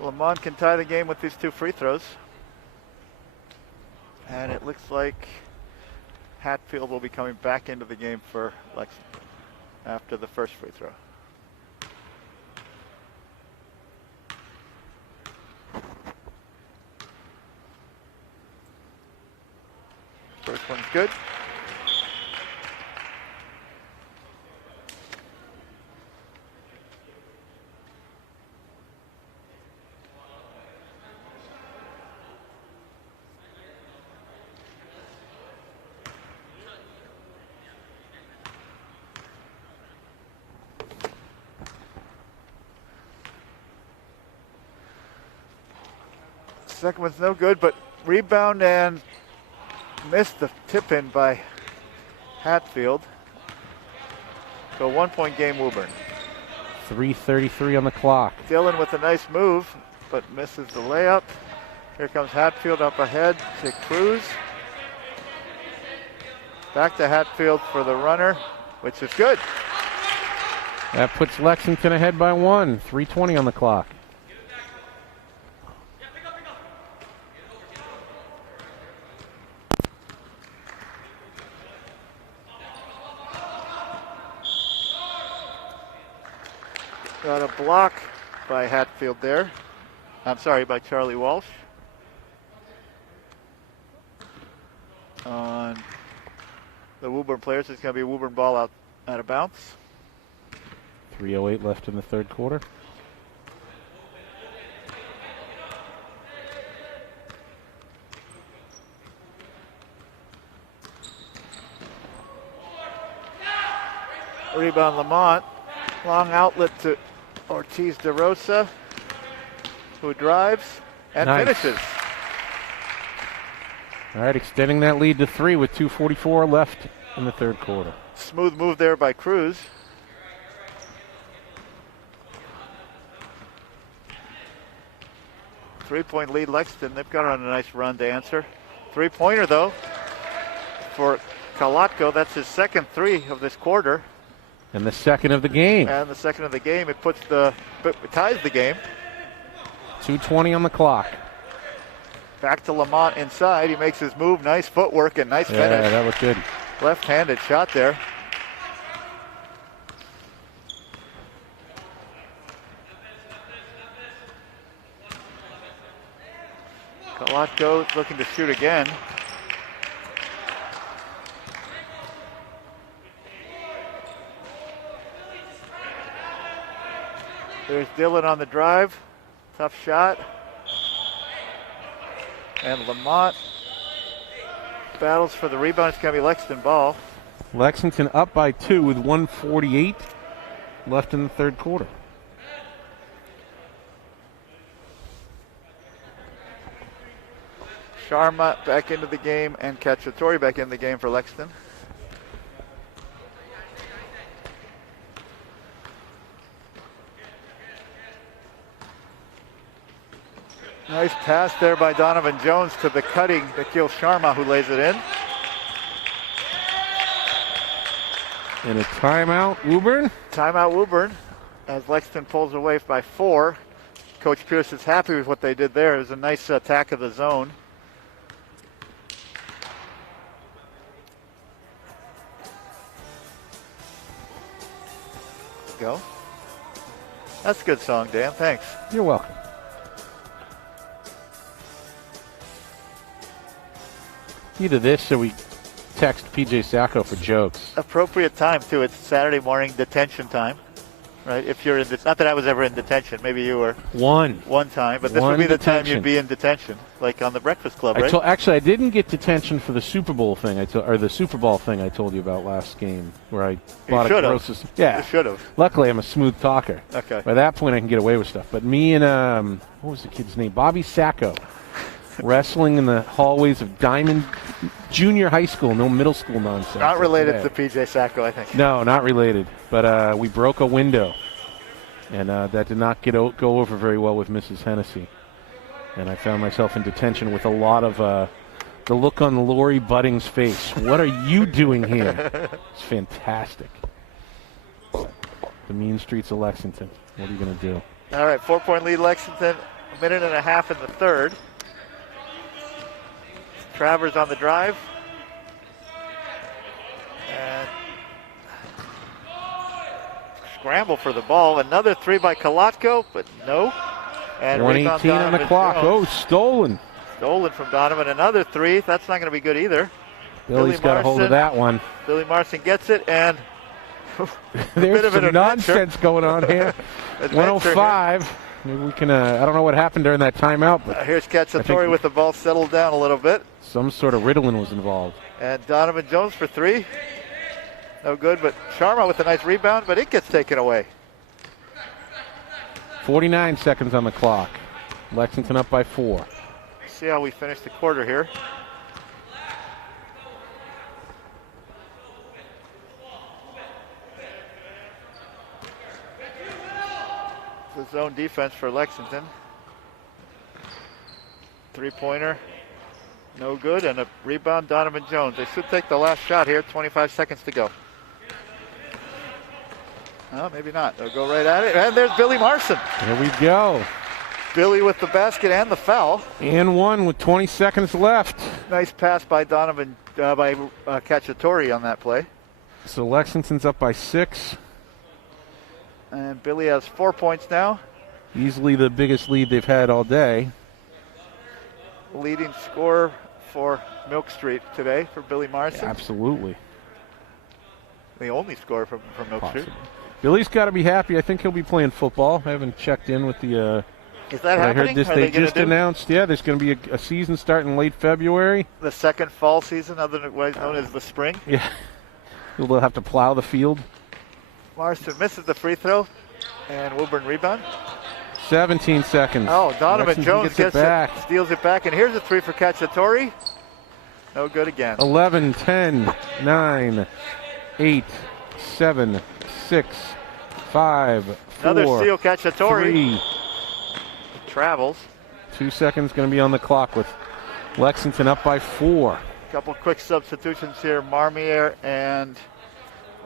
Lamont can tie the game with these 2 free throws. And it looks like Hatfield will be coming back into the game for Lexington after the first free throw. First one's good. Second one's no good, but rebound and missed the tip-in by Hatfield. So 1-point game, Woburn. 3:33 on the clock. Dillon with a nice move, but misses the layup. Here comes Hatfield up ahead to Cruz. Back to Hatfield for the runner, which is good. That puts Lexington ahead by 1. 3:20 on the clock. Got a block by Hatfield there. I'm sorry, by Charlie Walsh. On the Woburn players, it's going to be a Woburn ball out of bounds. 3:08 left in the third quarter. Rebound Lamont. Long outlet to Ortiz de Rosa, who drives and finishes. All right, extending that lead to 3 with 2:44 left in the third quarter. Smooth move there by Cruz. Three-point lead, Lexington. They've got on a nice run to answer. Three-pointer, though, for Kalatko. That's his second three of this quarter. And the second of the game. And the second of the game. It ties the game. 2:20 on the clock. Back to Lamont inside. He makes his move. Nice footwork and nice finish. Yeah, that was good. Left-handed shot there. Kalatko looking to shoot again. There's Dillon on the drive. Tough shot. And Lamont battles for the rebound. It's going to be Lexington ball. Lexington up by 2 with 1:48 left in the third quarter. Sharma back into the game and Cacciatore back in the game for Lexington. Nice pass there by Donovan Jones to the cutting Nikhil Sharma, who lays it in. And a timeout, Woburn. Timeout, Woburn, as Lexington pulls away by 4. Coach Pierce is happy with what they did there. It was a nice attack of the zone. Go. That's a good song, Dan. Thanks. You're welcome. Either this or we text PJ Sacco for jokes. Appropriate time, too. It's Saturday morning detention time, right? If you're in not that I was ever in detention. Maybe you were. One time. But this would be the time you'd be in detention, like on the Breakfast Club, right? Actually, I didn't get detention for the Super Bowl thing, or the Super Bowl thing I told you about last game, where I bought a gross. Yeah. You should have. Luckily, I'm a smooth talker. Okay. By that point, I can get away with stuff. But me and, what was the kid's name? Bobby Sacco. Wrestling in the hallways of Diamond Junior High School, no middle school nonsense. Not related to PJ Sacco, I think. No, not related. But we broke a window, and that did not go over very well with Mrs. Hennessy. And I found myself in detention with a lot of the look on Lori Budding's face. What are you doing here? It's fantastic. The mean streets of Lexington. What are you going to do? All right, 4-point lead, Lexington. A minute and a half in the third. Travers on the drive. And scramble for the ball. Another three by Kalatko, but no. And 1:18 on the clock. Jones. Oh, stolen. Stolen from Donovan. Another three. That's not going to be good either. Billy's got a hold of that one. Billy Marson gets it, and there's some nonsense going on here. 105. Maybe we can, I don't know what happened during that timeout. But here's Cacciatore with the ball settled down a little bit. Some sort of Ritalin was involved. And Donovan Jones for three. No good, but Sharma with a nice rebound, but it gets taken away. 49 seconds on the clock. Lexington up by 4. see how we finish the quarter here. The zone defense for Lexington. Three-pointer, no good, and a rebound, Donovan Jones. They should take the last shot here, 25 seconds to go. Oh, maybe not. They'll go right at it, and there's Billy Marson. Here we go. Billy with the basket and the foul. And one with 20 seconds left. Nice pass by Donovan, by Cacciatore on that play. So Lexington's up by 6. And Billy has 4 points now. Easily the biggest lead they've had all day. Leading scorer for Milk Street today for Billy Marson. Absolutely. The only scorer from Milk Street. Billy's got to be happy. I think he'll be playing football. I haven't checked in with the... Is that happening? I heard this. They just announced, there's going to be a season starting late February. The second fall season, otherwise known as the spring. Yeah. They'll have to plow the field. Marston misses the free throw, and Woburn rebound. 17 seconds. Oh, Donovan Jones gets it back. Steals it back, and here's a three for Cacciatore. No good again. 11, 10, 9, 8, 7, 6, 5, 4, Another steal, Cacciatore. 3. Travels. 2 seconds going to be on the clock with Lexington up by 4. Couple quick substitutions here. Marmier and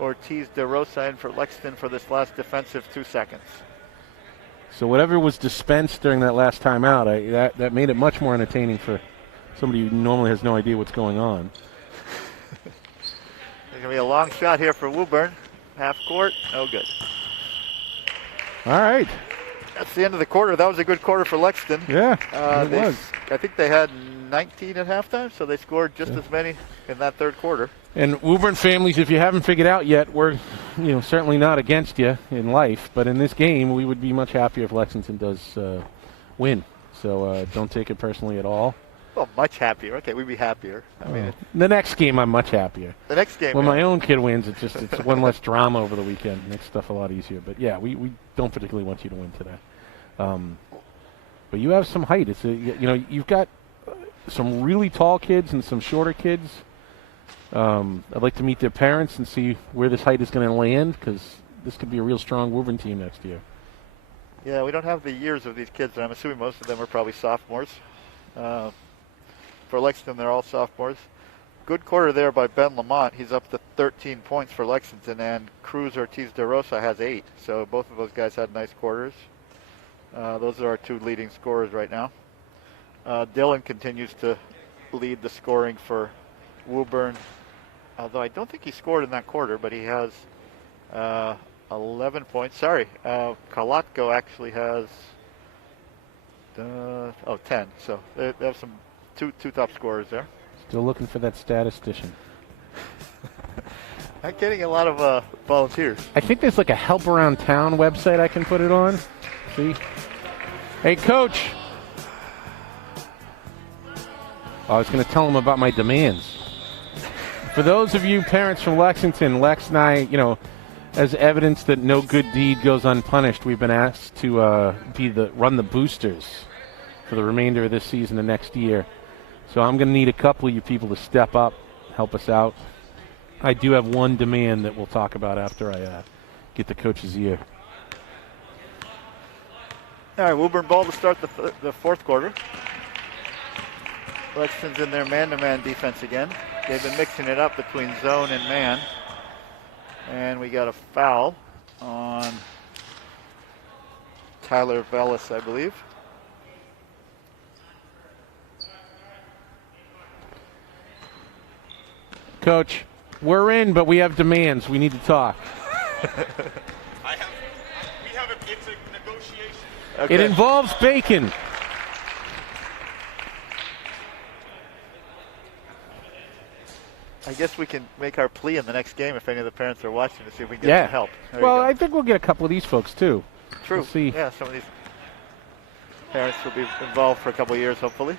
Ortiz de Rosa in for Lexington for this last defensive 2 seconds. So whatever was dispensed during that last timeout, that made it much more entertaining for somebody who normally has no idea what's going on. There's going to be a long shot here for Woburn. Half court, no good. All right. That's the end of the quarter. That was a good quarter for Lexington. Yeah, it was. I think they had 19 at halftime, so they scored just as many in that third quarter. And Woburn families, if you haven't figured out yet, we're certainly not against you in life, but in this game, we would be much happier if Lexington does win. So don't take it personally at all. Well, much happier. Okay, we'd be happier. I mean, the next game, I'm much happier. The next game, when my own kid wins, it's one less drama over the weekend. Makes stuff a lot easier. But yeah, we don't particularly want you to win today. But you have some height. It's you've got some really tall kids and some shorter kids. I'd like to meet their parents and see where this height is going to land, because this could be a real strong Woburn team next year. Yeah, we don't have the years of these kids, and I'm assuming most of them are probably sophomores. For Lexington, they're all sophomores. Good quarter there by Ben Lamont. He's up to 13 points for Lexington, and Cruz Ortiz de Rosa has 8. So both of those guys had nice quarters. Those are our two leading scorers right now. Dillon continues to lead the scoring for Woburn, although I don't think he scored in that quarter, but he has 11 points. Sorry, Kalatko actually has 10. So they have some two top scorers there. Still looking for that statistician. Not getting a lot of volunteers. I think there's like a Help Around Town website I can put it on. See? Hey, Coach. I was going to tell him about my demands. For those of you parents from Lexington, Lex and I, as evidence that no good deed goes unpunished, we've been asked to run the boosters for the remainder of this season and next year. So I'm going to need a couple of you people to step up, help us out. I do have one demand that we'll talk about after I get the coach's ear. All right, Woburn ball to start the fourth quarter. Lexington's in their man-to-man defense again. They've been mixing it up between zone and man. And we got a foul on Tyler Vellis, I believe. Coach, we're in, but we have demands. We need to talk. It's a negotiation. Okay. It involves bacon. I guess we can make our plea in the next game if any of the parents are watching to see if we can get some help. There Well, I think we'll get a couple of these folks, too. True. We'll see. Yeah, some of these parents will be involved for a couple of years, hopefully.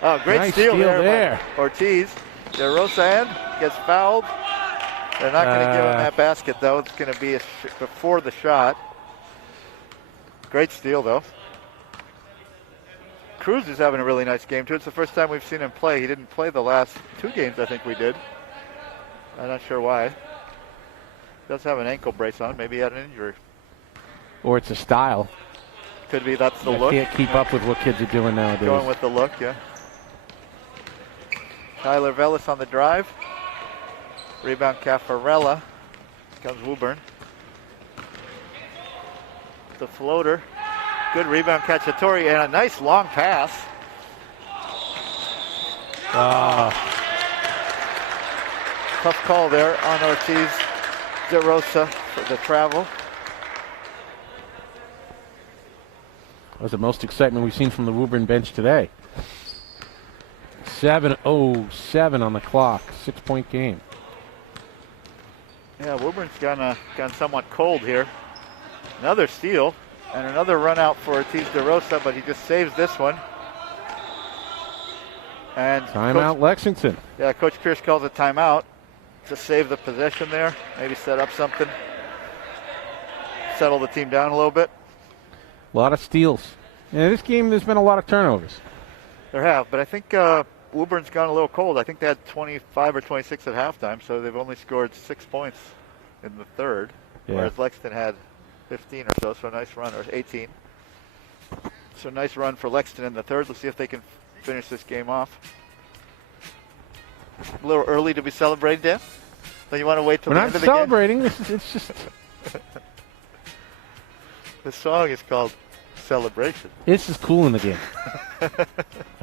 Oh, great Nice steal steal there. there. By Ortiz. De Rosa gets fouled. They're not going to give him that basket, though. It's going to be before the shot. Great steal, though. Cruz is having a really nice game, too. It's the first time we've seen him play. He didn't play the last 2 games I think we did. I'm not sure why. He does have an ankle brace on. Maybe he had an injury. Or it's a style. Could be that's the I look. can't keep up with what kids are doing nowadays. Going with the look, yeah. Tyler Vellis on the drive. Rebound Caffarella. Comes Woburn. The floater. Good rebound Cacciatore and a nice long pass. Tough call there on Ortiz de Rosa for the travel. That was the most excitement we've seen from the Woburn bench today. 7:07 on the clock, 6-point game. Yeah, Woburn's gone somewhat cold here. Another steal and another run out for Ortiz de Rosa, but he just saves this one. And Timeout, Lexington. Yeah, Coach Pierce calls a timeout to save the possession there. Maybe set up something. Settle the team down a little bit. A lot of steals. Yeah, this game, there's been a lot of turnovers. There have, but I think Woburn's gone a little cold. I think they had 25 or 26 at halftime, so they've only scored 6 points in the third, whereas Lexington had 15 or so nice run, or 18. So nice run for Lexington in the third. Let's see if they can finish this game off. A little early to be celebrating, Dan? So you want to wait till We're the end not of the game? celebrating. It's just... The song is called Celebration. This is cool in the game. All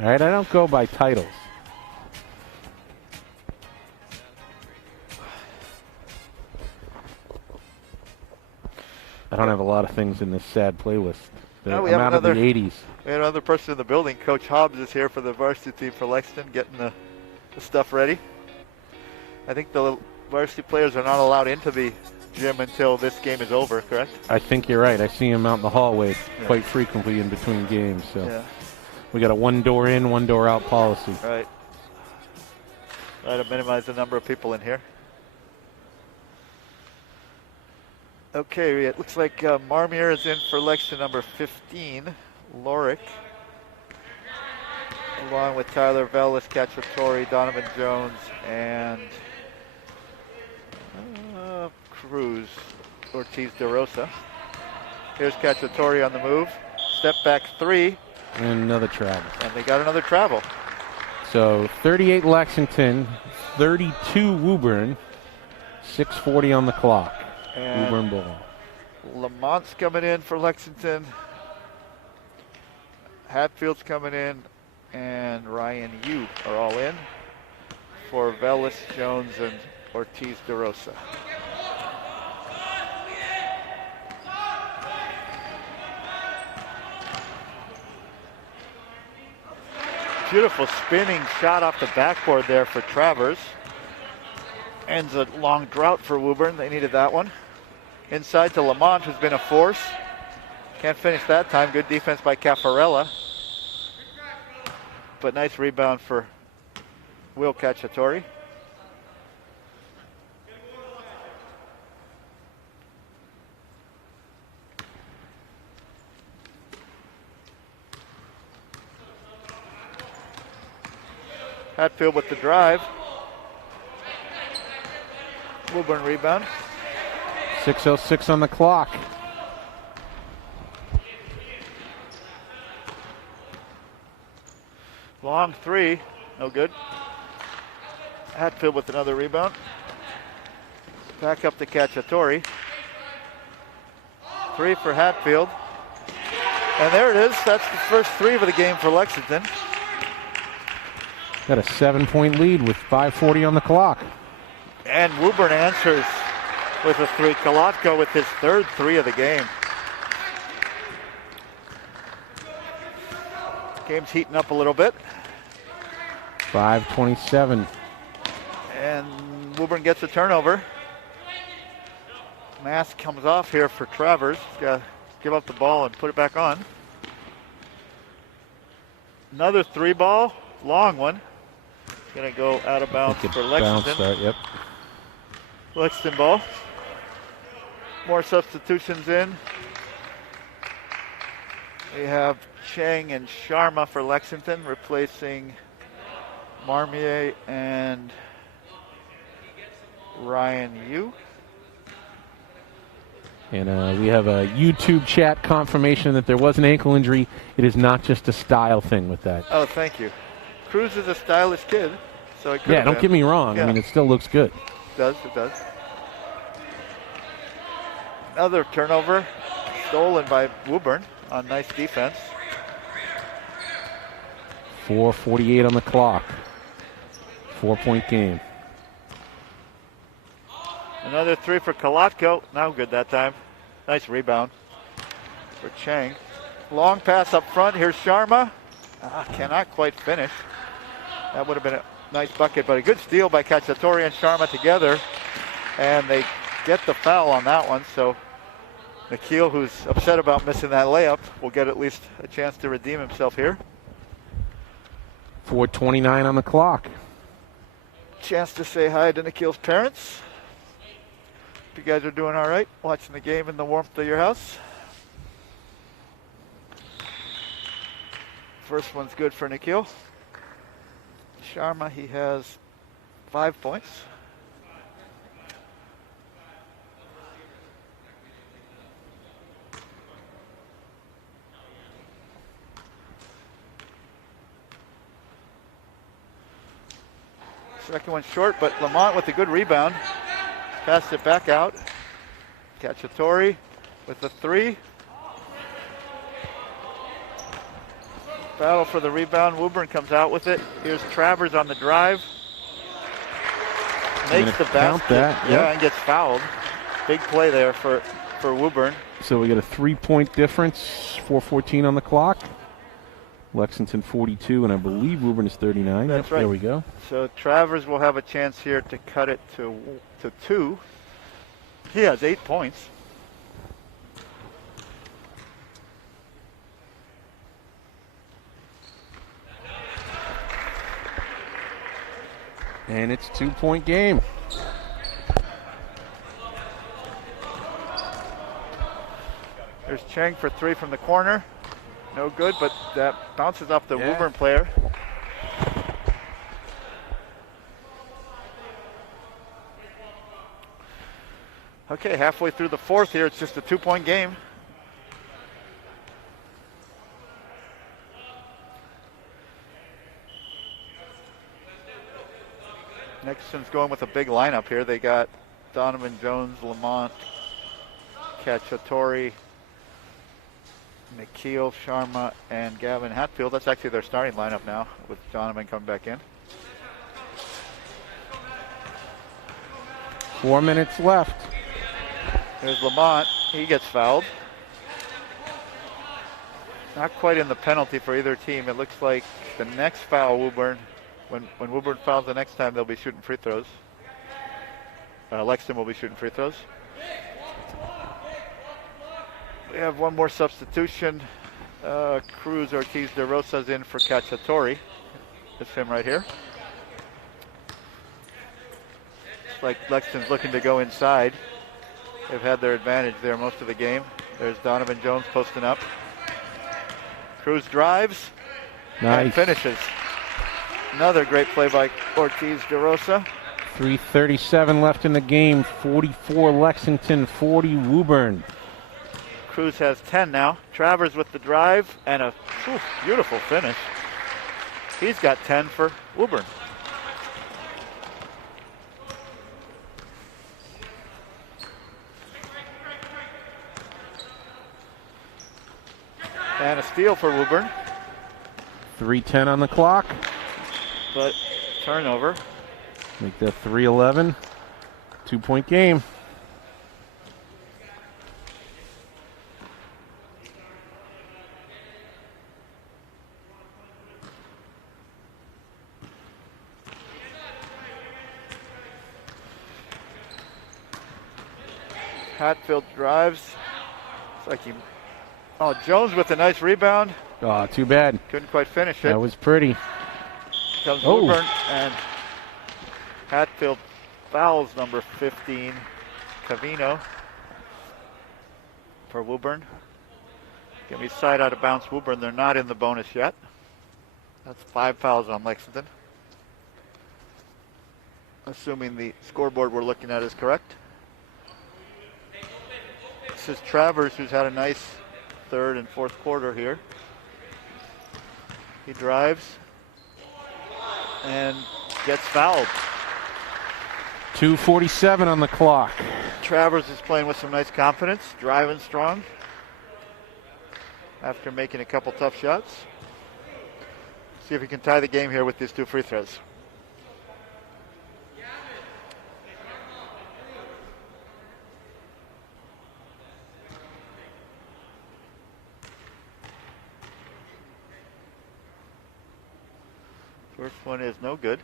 right, I don't go by titles. I don't have a lot of things in this sad playlist. No, we I'm have out of the 80s. We have another person in the building. Coach Hobbs is here for the varsity team for Lexington, getting the stuff ready. I think the varsity players are not allowed into the gym until this game is over, correct? I think you're right. I see him out in the hallway quite frequently in between games. So we got a one door in, one door out policy. Right. Try to minimize the number of people in here. Okay, it looks like Marmier is in for Lexington, number 15, Lorick. Along with Tyler Vellis, Cacciatore, Donovan Jones, and Cruz, Ortiz de Rosa. Here's Cacciatore on the move. Step back 3. And another travel. And they got another travel. So 38 Lexington, 32 Woburn, 6:40 on the clock. And Woburn ball. Lamont's coming in for Lexington. Hatfield's coming in. And Ryan Yu are all in for Vellis, Jones, and Ortiz de Rosa. Beautiful spinning shot off the backboard there for Travers. Ends a long drought for Woburn. They needed that one. Inside to Lamont, who's been a force. Can't finish that time. Good defense by Caffarella. But nice rebound for Will Cacciatore. Hatfield with the drive. Woburn rebound. 6:06 on the clock. Long 3, no good. Hatfield with another rebound. Back up to Cacciatore. 3 for Hatfield. And there it is. That's the first 3 of the game for Lexington. Got a 7-point lead with 5:40 on the clock. And Woburn answers with a 3. Kolotko with his third 3 of the game. Game's heating up a little bit. 5:27. And Woburn gets a turnover. Mask comes off here for Travers. He's got to give up the ball and put it back on. Another 3 ball, long one. Going to go out of bounds for Lexington. Start, yep. Lexington ball. More substitutions in. We have Chang and Sharma for Lexington, replacing Marmier and Ryan Yu. And we have a YouTube chat confirmation that there was an ankle injury. It is not just a style thing with that. Oh, thank you. Cruz is a stylish kid, so it could Yeah, have don't been. get me wrong. Yeah. I mean, it still looks good. It does, it does. Another turnover stolen by Woburn on nice defense. 4:48 on the clock. 4-point game. Another three for Kolotko. Now good that time. Nice rebound for Chang. Long pass up front. Here's Sharma. Cannot quite finish. That would have been a nice bucket, but a good steal by Cacciatore and Sharma together. And they get the foul on that one. So Nikhil, who's upset about missing that layup, will get at least a chance to redeem himself here. 4:29 on the clock. Chance to say hi to Nikhil's parents. Hope you guys are doing all right, watching the game in the warmth of your house. First one's good for Nikhil. Sharma, he has 5 points. Second one short, but Lamont with a good rebound. Passed it back out. Cacciatore with the three. Battle for the rebound. Woburn comes out with it. Here's Travers on the drive. Makes the basket. Yeah, and gets fouled. Big play there for Woburn. So we got a 3-point difference. 4:14 on the clock. Lexington 42, and I believe Woburn is 39. That's right. There we go. So Travers will have a chance here to cut it to 2. He has 8 points. And it's 2-point game. There's Chang for 3 from the corner. No good, but that bounces off the Woburn player. Okay, halfway through the fourth here, it's just a 2-point game. Nixon's going with a big lineup here. They got Donovan Jones, Lamont, Cacciatore, Nikhil, Sharma, and Gavin Hatfield. That's actually their starting lineup now, with Donovan coming back in. 4 minutes left. There's Lamont. He gets fouled. Not quite in the penalty for either team. It looks like the next foul, Woburn, when Woburn fouls the next time, they'll be shooting free throws. Lexington will be shooting free throws. We have one more substitution. Cruz Ortiz de Rosa's in for Cacciatore. It's him right here. Looks like Lexington's looking to go inside. They've had their advantage there most of the game. There's Donovan Jones posting up. Cruz drives and finishes. Another great play by Ortiz de Rosa. 3:37 left in the game. 44 Lexington, 40 Woburn. Cruz has 10 now. Travers with the drive and a beautiful finish. He's got 10 for Woburn. And a steal for Woburn. 3:10 on the clock. But turnover. Make that 3:11. 2-point game. Hatfield drives. It's like he. Oh, Jones with a nice rebound. Oh, too bad. Couldn't quite finish it. That was pretty. Comes Woburn, and Hatfield fouls number 15, Cavino, for Woburn. Give me side out of bounds Woburn. They're not in the bonus yet. That's 5 fouls on Lexington. Assuming the scoreboard we're looking at is correct. This is Travers, who's had a nice third and fourth quarter here. He drives and gets fouled. 2:47 on the clock. Travers is playing with some nice confidence, driving strong after making a couple tough shots. See if he can tie the game here with these 2 free throws. First one is no good.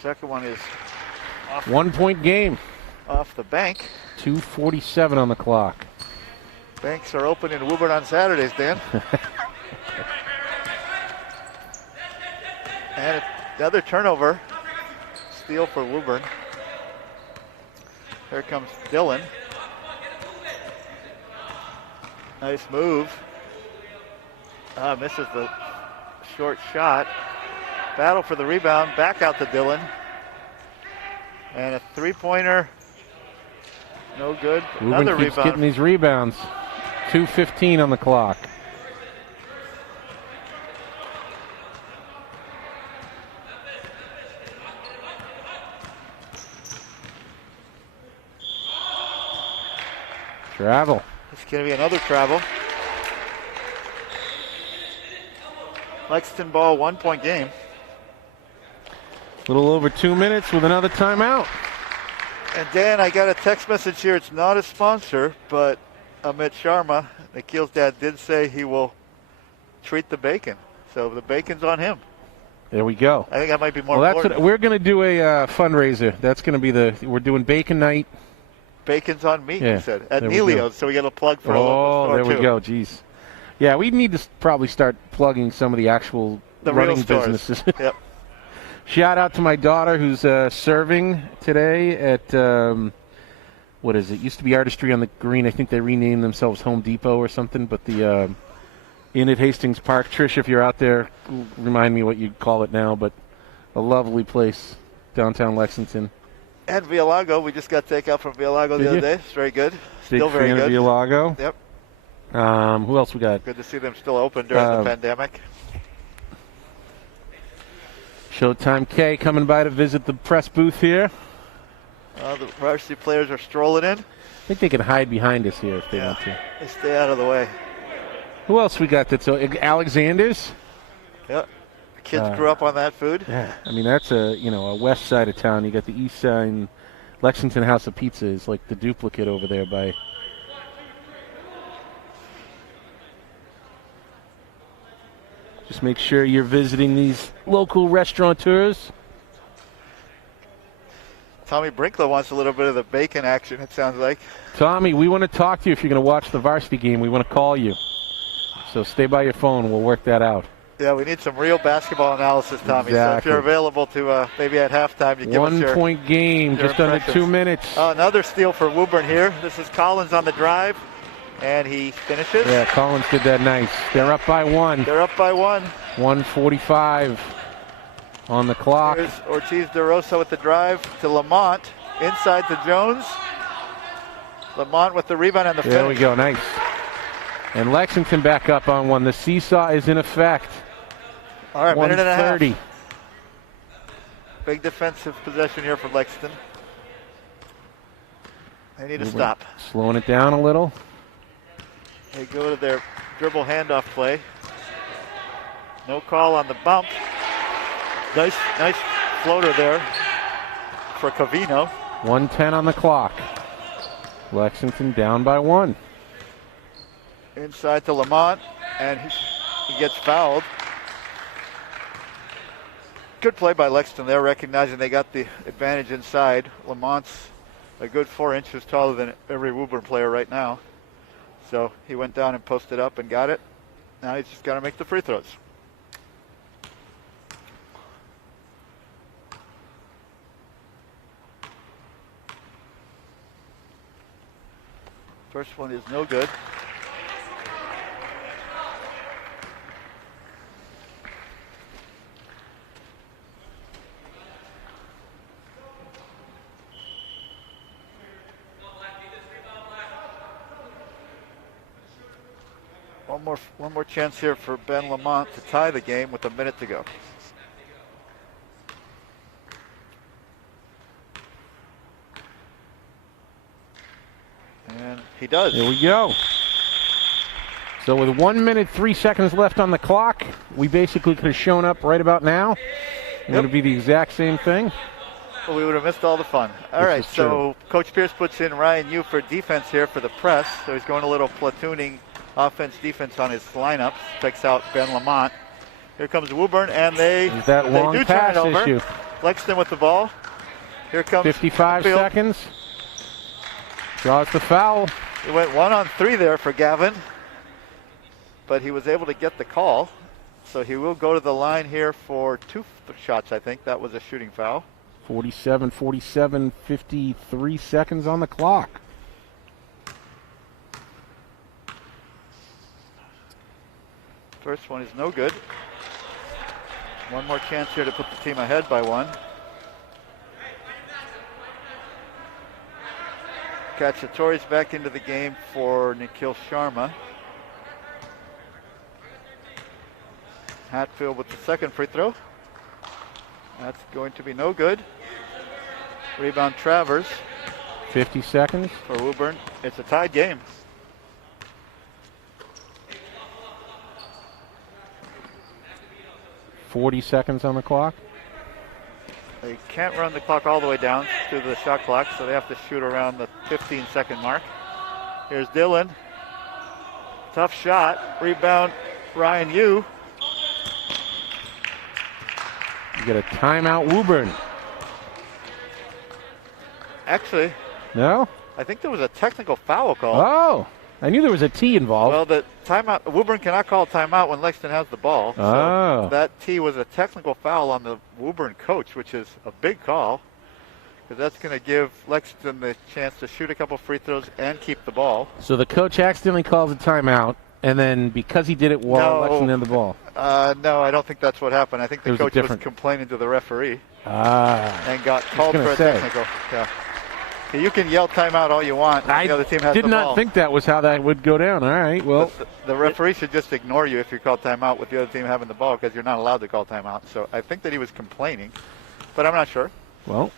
Second one is 1 point game. Off the bank. 2:47 on the clock. Banks are open in Woburn on Saturdays, Dan. And another turnover. Steal for Woburn. Here comes Dillon. Nice move. Misses the short shot. Battle for the rebound. Back out to Dillon. And a three-pointer. No good. Woburn Another keeps rebound. getting these rebounds. 2:15 on the clock. Travel. It's going to be another travel. Lexington ball, 1 point game. A little over 2 minutes with another timeout. And Dan, I got a text message here. It's not a sponsor, but Amit Sharma, Nikhil's dad, did say he will treat the bacon. So the bacon's on him. There we go. I think that might be more Well, that's important. what, we're going to do a fundraiser. That's going to be we're doing bacon night. Bacon's on me, Yeah, he said. At there we go. Neilio's, so we got a plug for a local store, there we too. go. Jeez. Yeah, we need to probably start plugging some of the actual The real running stores. businesses. Yep. Shout out to my daughter who's serving today at, what is it? Used to be Artistry on the Green. I think they renamed themselves Home Depot or something. But the Inn at Hastings Park. Trish, if you're out there, remind me what you call it now. But a lovely place, downtown Lexington. And Villago, we just got takeout from Villago the other day. It's very good. Big Still very fan good. of Villago. Yep. Who else we got? Good to see them still open during the pandemic. Showtime K coming by to visit the press booth here. The varsity players are strolling in. I think they can hide behind us here if they want to. They stay out of the way. Who else we got that's Alexander's? Yep. The kids grew up on that food. Yeah, I mean that's a west side of town. You got the east side. Lexington House of Pizza is like the duplicate over there by. Just make sure you're visiting these local restaurateurs. Tommy Brinklow wants a little bit of the bacon action, it sounds like. Tommy, we want to talk to you if you're going to watch the varsity game. We want to call you. So stay by your phone. We'll work that out. Yeah, we need some real basketball analysis, Tommy. Exactly. So if you're available to maybe at halftime, you give us your 1 point game, your just under impressions. 2 minutes. Another steal for Woburn here. This is Collins on the drive, and he finishes. Yeah, Collins did that nice. They're up by 1. They're up by 1. 1:45 on the clock. Here's Ortiz de Rosa with the drive to Lamont. Inside to Jones. Lamont with the rebound and the There we finish. go, nice. And Lexington back up on 1. The seesaw is in effect. All right, minute and a half. 1:30. Big defensive possession here for Lexington. They need to Woburn stop. Slowing it down a little. They go to their dribble handoff play. No call on the bump. Nice floater there for Covino. 1:10 on the clock. Lexington down by 1. Inside to Lamont, and he gets fouled. Good play by Lexington. They're recognizing they got the advantage inside. Lamont's a good 4 inches taller than every Woburn player right now. So he went down and posted up and got it. Now he's just got to make the free throws. First one is no good. One more chance here for Ben Lamont to tie the game with a minute to go. And he does. Here we go. So with 1 minute, 3 seconds left on the clock, we basically could have shown up right about now. It's going to be the exact same thing. Well, we would have missed all the fun. All right, so Coach Pierce puts in Ryan Yu for defense here for the press. So he's going a little platooning offense, defense on his lineups. Checks out Ben Lamont. Here comes Woburn, and they do turn it over. Issue. Lexington with the ball. Here comes 55 seconds. Draws the foul. He went 1 on 3 there for Gavin, but he was able to get the call. So he will go to the line here for 2 shots, I think. That was a shooting foul. 47, 53 seconds on the clock. First one is no good. One more chance here to put the team ahead by 1. Cacciatore's back into the game for Nikhil Sharma. Hatfield with the second free throw. That's going to be no good. Rebound Travers. 50 seconds. For Woburn. It's a tied game. .40 seconds on the clock. They can't run the clock all the way down to the shot clock, so they have to shoot around the 15-second mark. Here's Dylan. Tough shot. Rebound, Ryan Yu. You get a timeout, Woburn. Actually, no? I think there was a technical foul call. Oh, I knew there was a T involved. Well, the timeout, Woburn cannot call timeout when Lexington has the ball. So that T was a technical foul on the Woburn coach, which is a big call, because that's going to give Lexington the chance to shoot a couple free throws and keep the ball. So the coach accidentally calls a timeout, and then because he did it while Lexington had the ball. No, I don't think that's what happened. I think the coach was complaining to the referee and got called for a technical. Yeah. You can yell timeout all you want. The other team has did the not ball. think that was how that would go down. All right, well. The referee should just ignore you if you call timeout with the other team having the ball, because you're not allowed to call timeout. So I think that he was complaining, but I'm not sure. Well.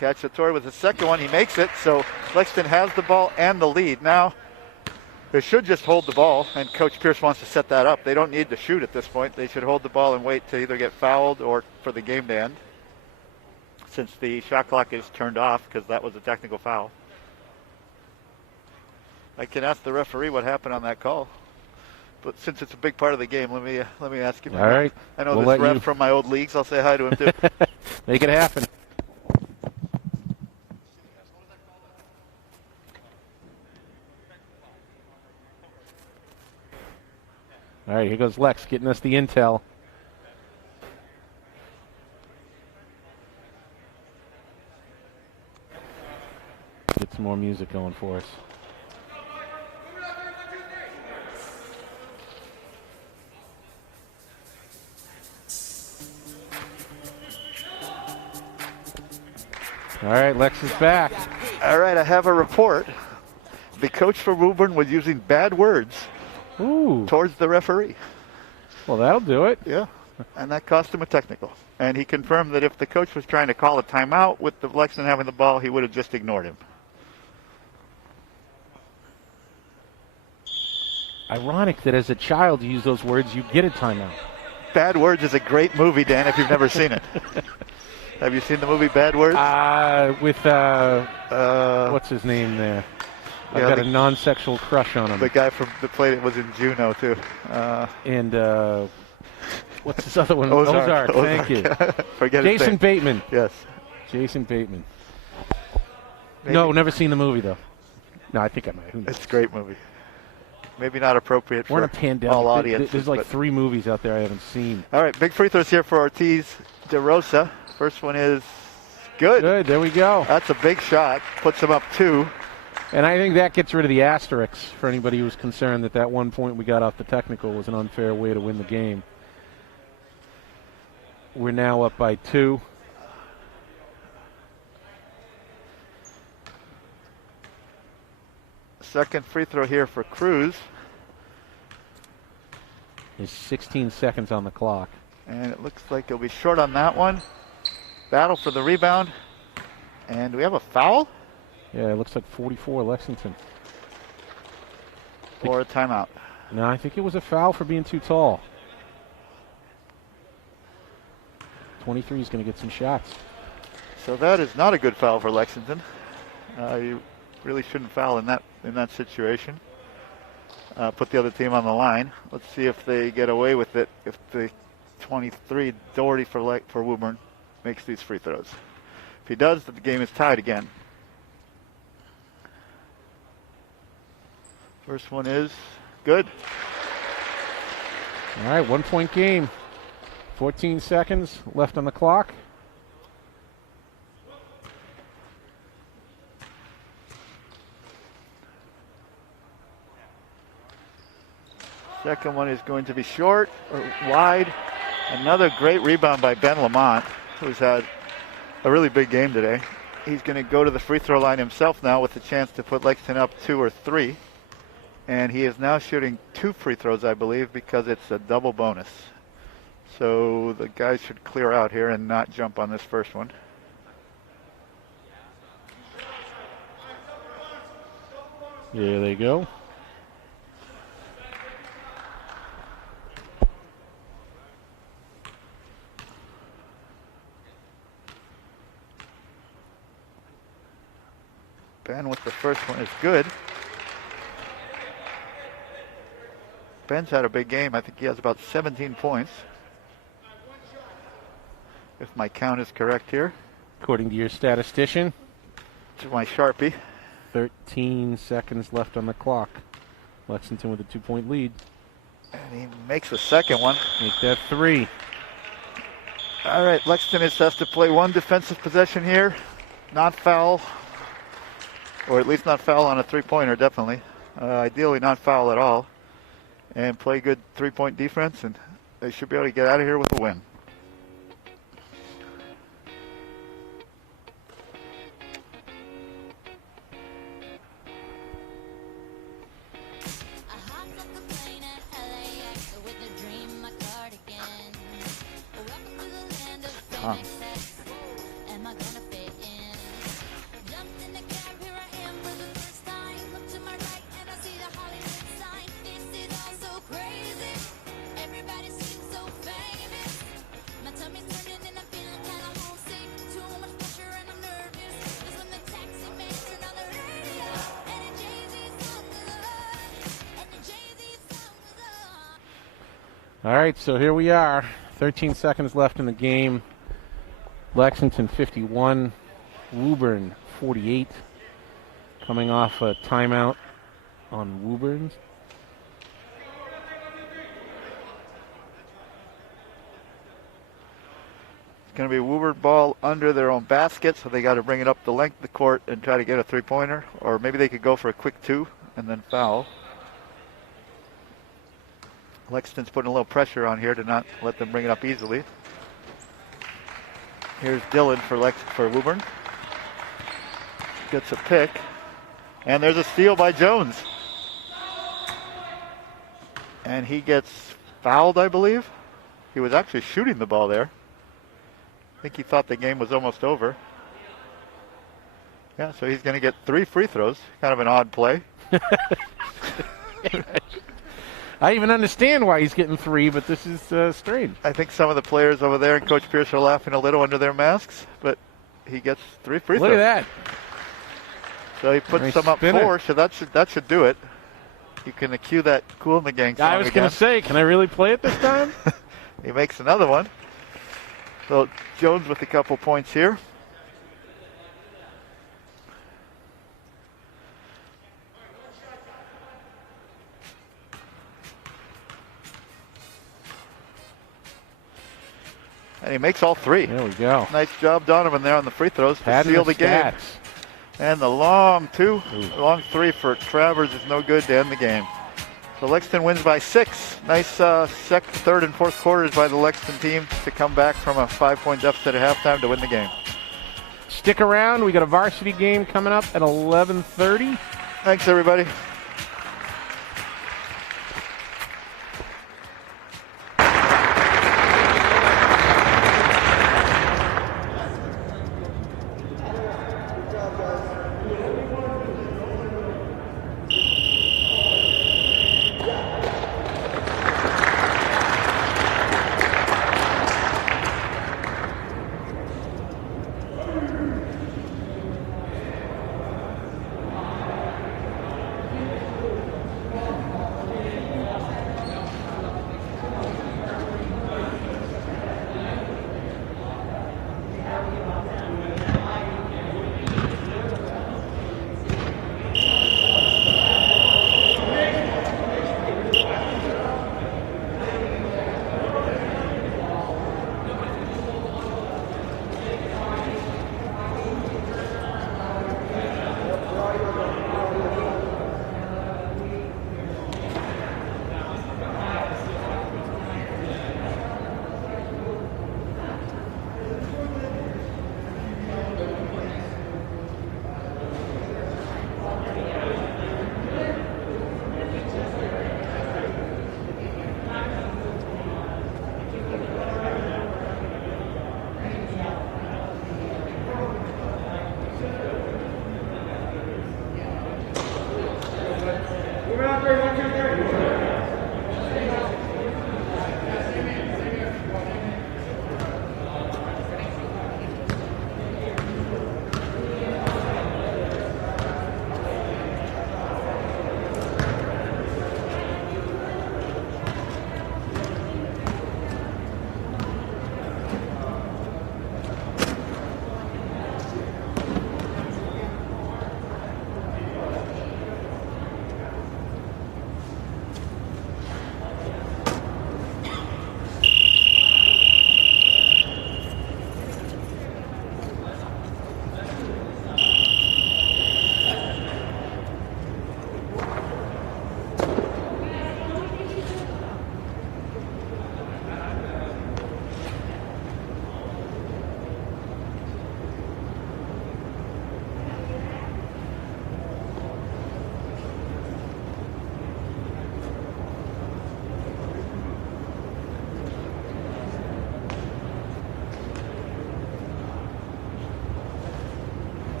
Cacciatore with the second one. He makes it, so Lexington has the ball and the lead. Now, they should just hold the ball, and Coach Pierce wants to set that up. They don't need to shoot at this point. They should hold the ball and wait to either get fouled or for the game to end, since the shot clock is turned off because that was a technical foul. I can ask the referee what happened on that call, but since it's a big part of the game, let me ask him. All right. I know this ref from my old leagues. I'll say hi to him too. Make it happen. All right, here goes Lex getting us the intel. Get some more music going for us. All right, Lex is back. All right, I have a report. The coach for Woburn was using bad words towards the referee. Well, that'll do it. Yeah, and that cost him a technical. And he confirmed that if the coach was trying to call a timeout with the Lexington having the ball, he would have just ignored him. Ironic that as a child you use those words, you get a timeout. Bad Words is a great movie, Dan, if you've never seen it. Have you seen the movie Bad Words? With, what's his name there? I've got a non-sexual crush on him. The guy that played it was in Juno, too. What's this other one? Ozark. Thank you. Forget his Jason name. Bateman. Yes. Jason Bateman. No, never seen the movie, though. No, I think I might. It's a great movie. maybe not appropriate We're in for a pandemic. all audiences. There's like but- 3 movies out there I haven't seen. All right, big free throws here for Ortiz de Rosa. First one is good. Good, there we go. That's a big shot. Puts him up 2. And I think that gets rid of the asterisks for anybody who's concerned that 1 point we got off the technical was an unfair way to win the game. We're now up by 2. Second free throw here for Cruz. There's 16 seconds on the clock. And it looks like he'll be short on that one. Battle for the rebound. And do we have a foul? Yeah, it looks like 44 Lexington. Or a timeout? No, I think it was a foul for being too tall. 23 is going to get some shots. So that is not a good foul for Lexington. You really shouldn't foul in that situation. Put the other team on the line. Let's see if they get away with it. If the 23 Doherty for Woburn makes these free throws. If he does, the game is tied again. First one is good. All right, 1 point game. 14 seconds left on the clock. Second one is going to be short or wide. Another great rebound by Ben Lamont, who's had a really big game today. He's going to go to the free throw line himself now with a chance to put Lexington up 2 or 3. And he is now shooting 2 free throws, I believe, because it's a double bonus. So the guys should clear out here and not jump on this first one. There they go. Ben with the first one is good. Ben's had a big game. I think he has about 17 points. If my count is correct here. According to your statistician. To my Sharpie. 13 seconds left on the clock. Lexington with a 2-point lead. And he makes the second one. Make that 3. All right, Lexington has to play 1 defensive possession here. Not foul. Or at least not foul on a 3-pointer, definitely. Ideally not foul at all. And play good 3-point defense, and they should be able to get out of here with a win. Tom. All right, so here we are. 13 seconds left in the game. Lexington 51, Woburn 48. Coming off a timeout on Woburn. It's going to be Woburn ball under their own basket, so they got to bring it up the length of the court and try to get a 3-pointer. Or maybe they could go for a quick 2 and then foul. Lexington's putting a little pressure on here to not let them bring it up easily. Here's Dillon for Woburn. Gets a pick. And there's a steal by Jones. And he gets fouled, I believe. He was actually shooting the ball there. I think he thought the game was almost over. Yeah, so he's going to get 3 free throws. Kind of an odd play. I even understand why he's getting 3, but this is strange. I think some of the players over there and Coach Pierce are laughing a little under their masks, but he gets 3 free throws. Look at that. So he puts Nice them up spinner. 4, so that should do it. You can cue that Cool in the Gang song I was again. going to say, can I really play it this time? He makes another one. So Jones with a couple points here. And he makes all 3. There we go. Nice job, Donovan, there on the free throws to Padding seal the game. stats. And the long 3 for Travers is no good to end the game. So Lexington wins by 6. Nice second, third, and fourth quarters by the Lexington team to come back from a 5-point deficit at halftime to win the game. Stick around. We got a varsity game coming up at 11:30. Thanks, everybody.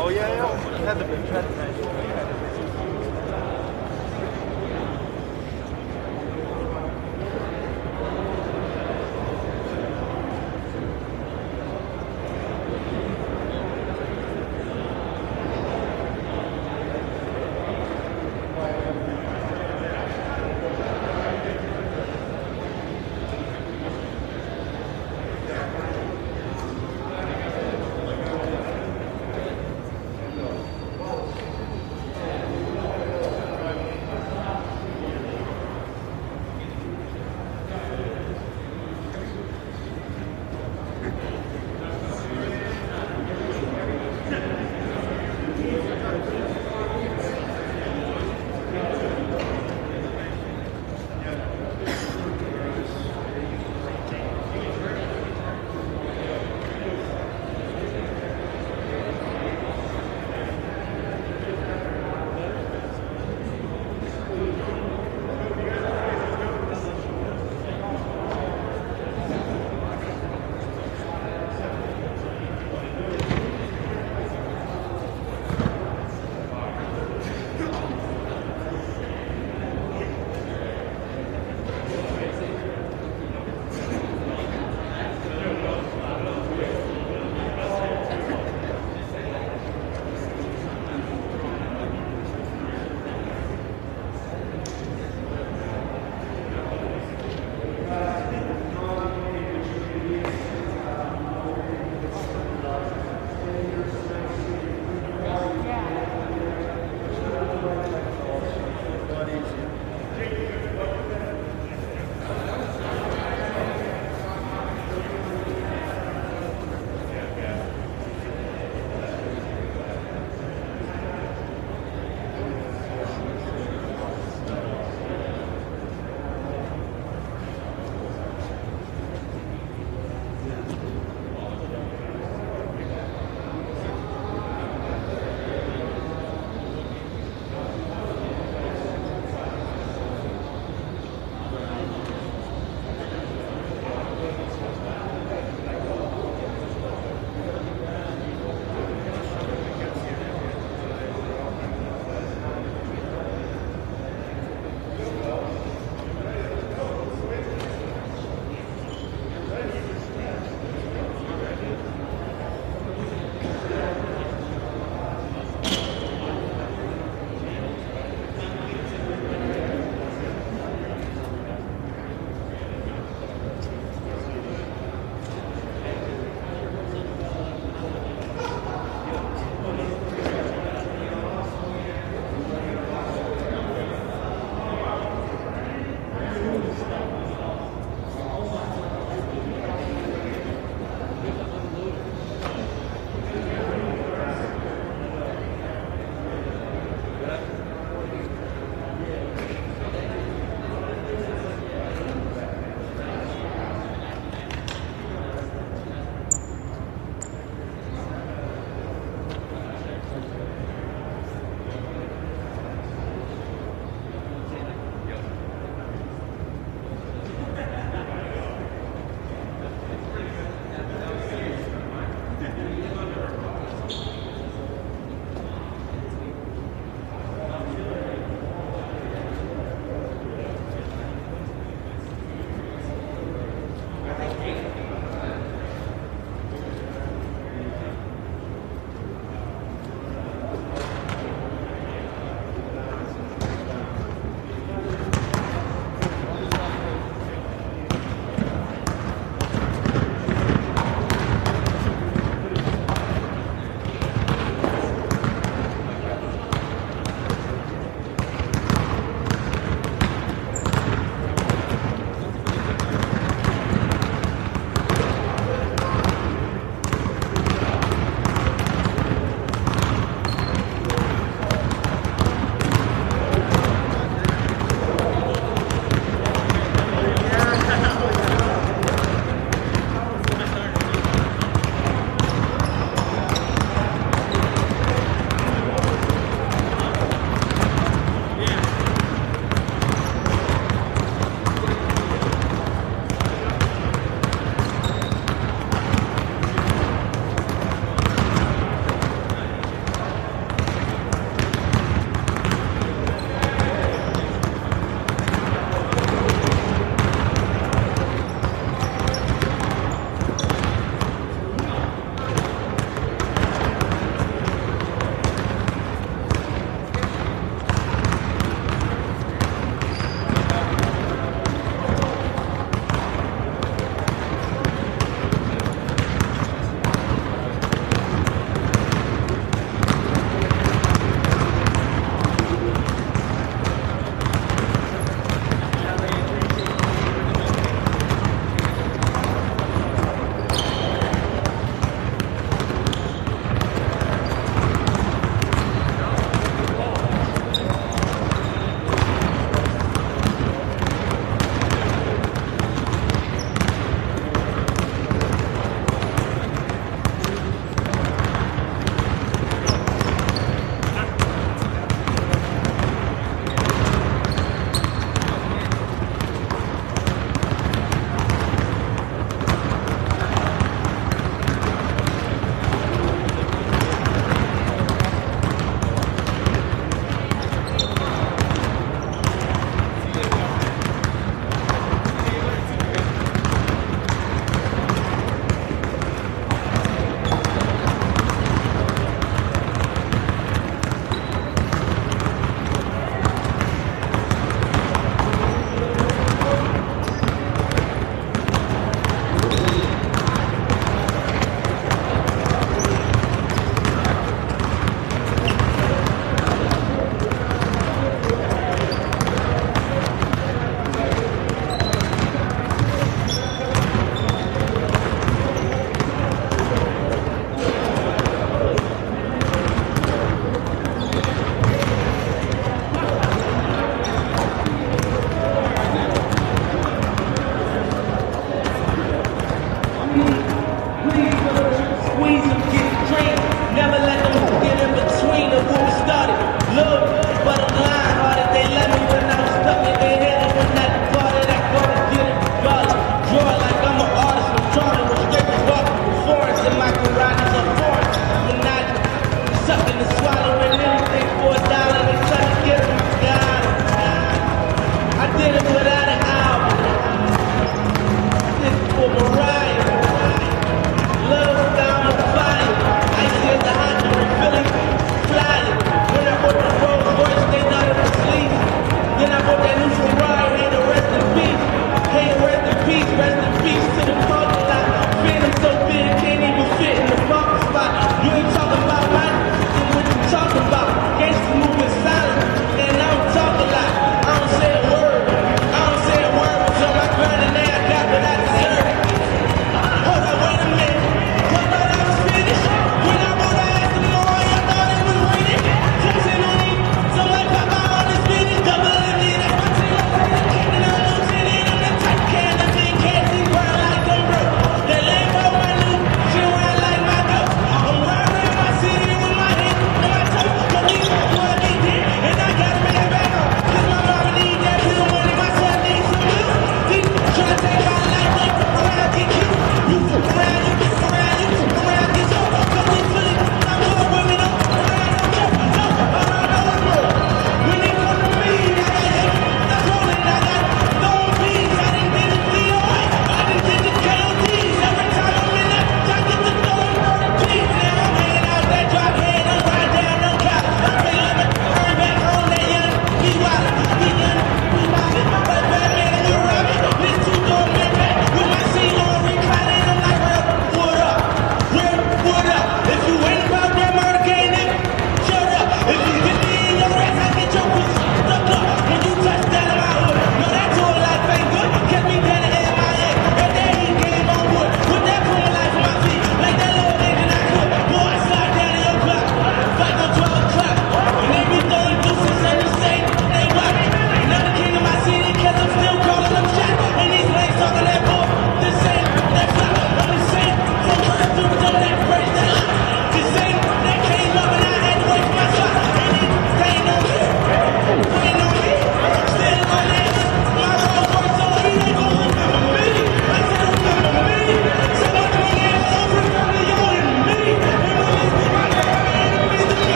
Oh yeah, yeah. You had the big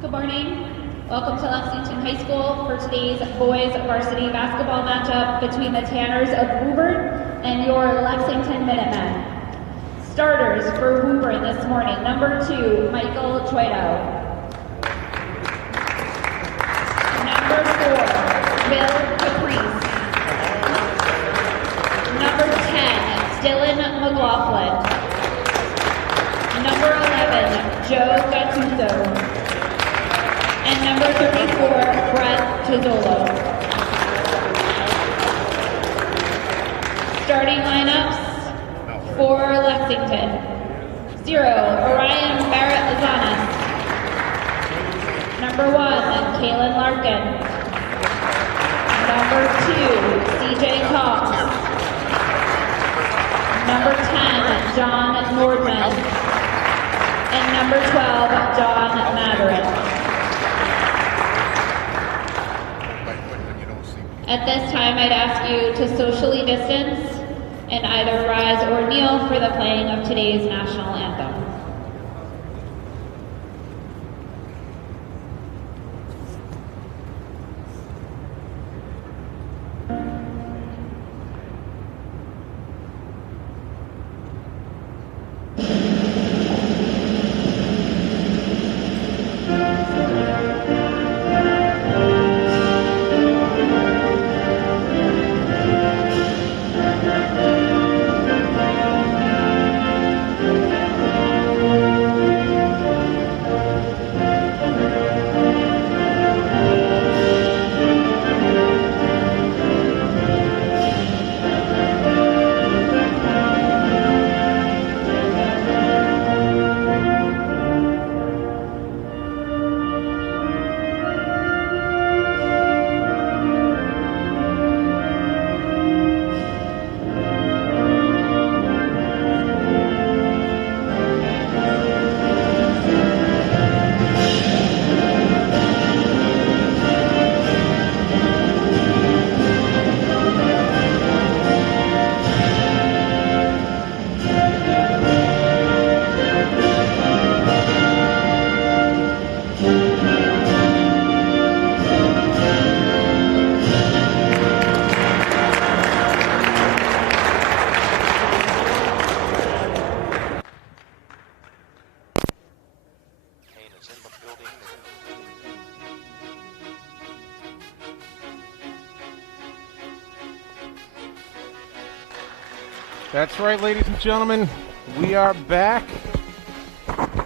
Good morning. Welcome to Lexington High School for today's boys varsity basketball matchup between the Tanners of Woburn and your Lexington Minutemen. Starters for Woburn this morning, number 2, Michael Troido. Number 4, Bill Caprice. Number 10, Dylan McLaughlin. Number 11, Joe Gattuso. And number 34, Brett Tizzolo. Starting lineups for Lexington. 0, Orion Barrett-Lazanas. Number 1, Kaylin Larkin. Number 2, CJ Cox. Number 10, John Nordman. And number 12, John Madarin. At this time, I'd ask you to socially distance and either rise or kneel for the playing of today's national anthem. That's right, ladies and gentlemen. We are back.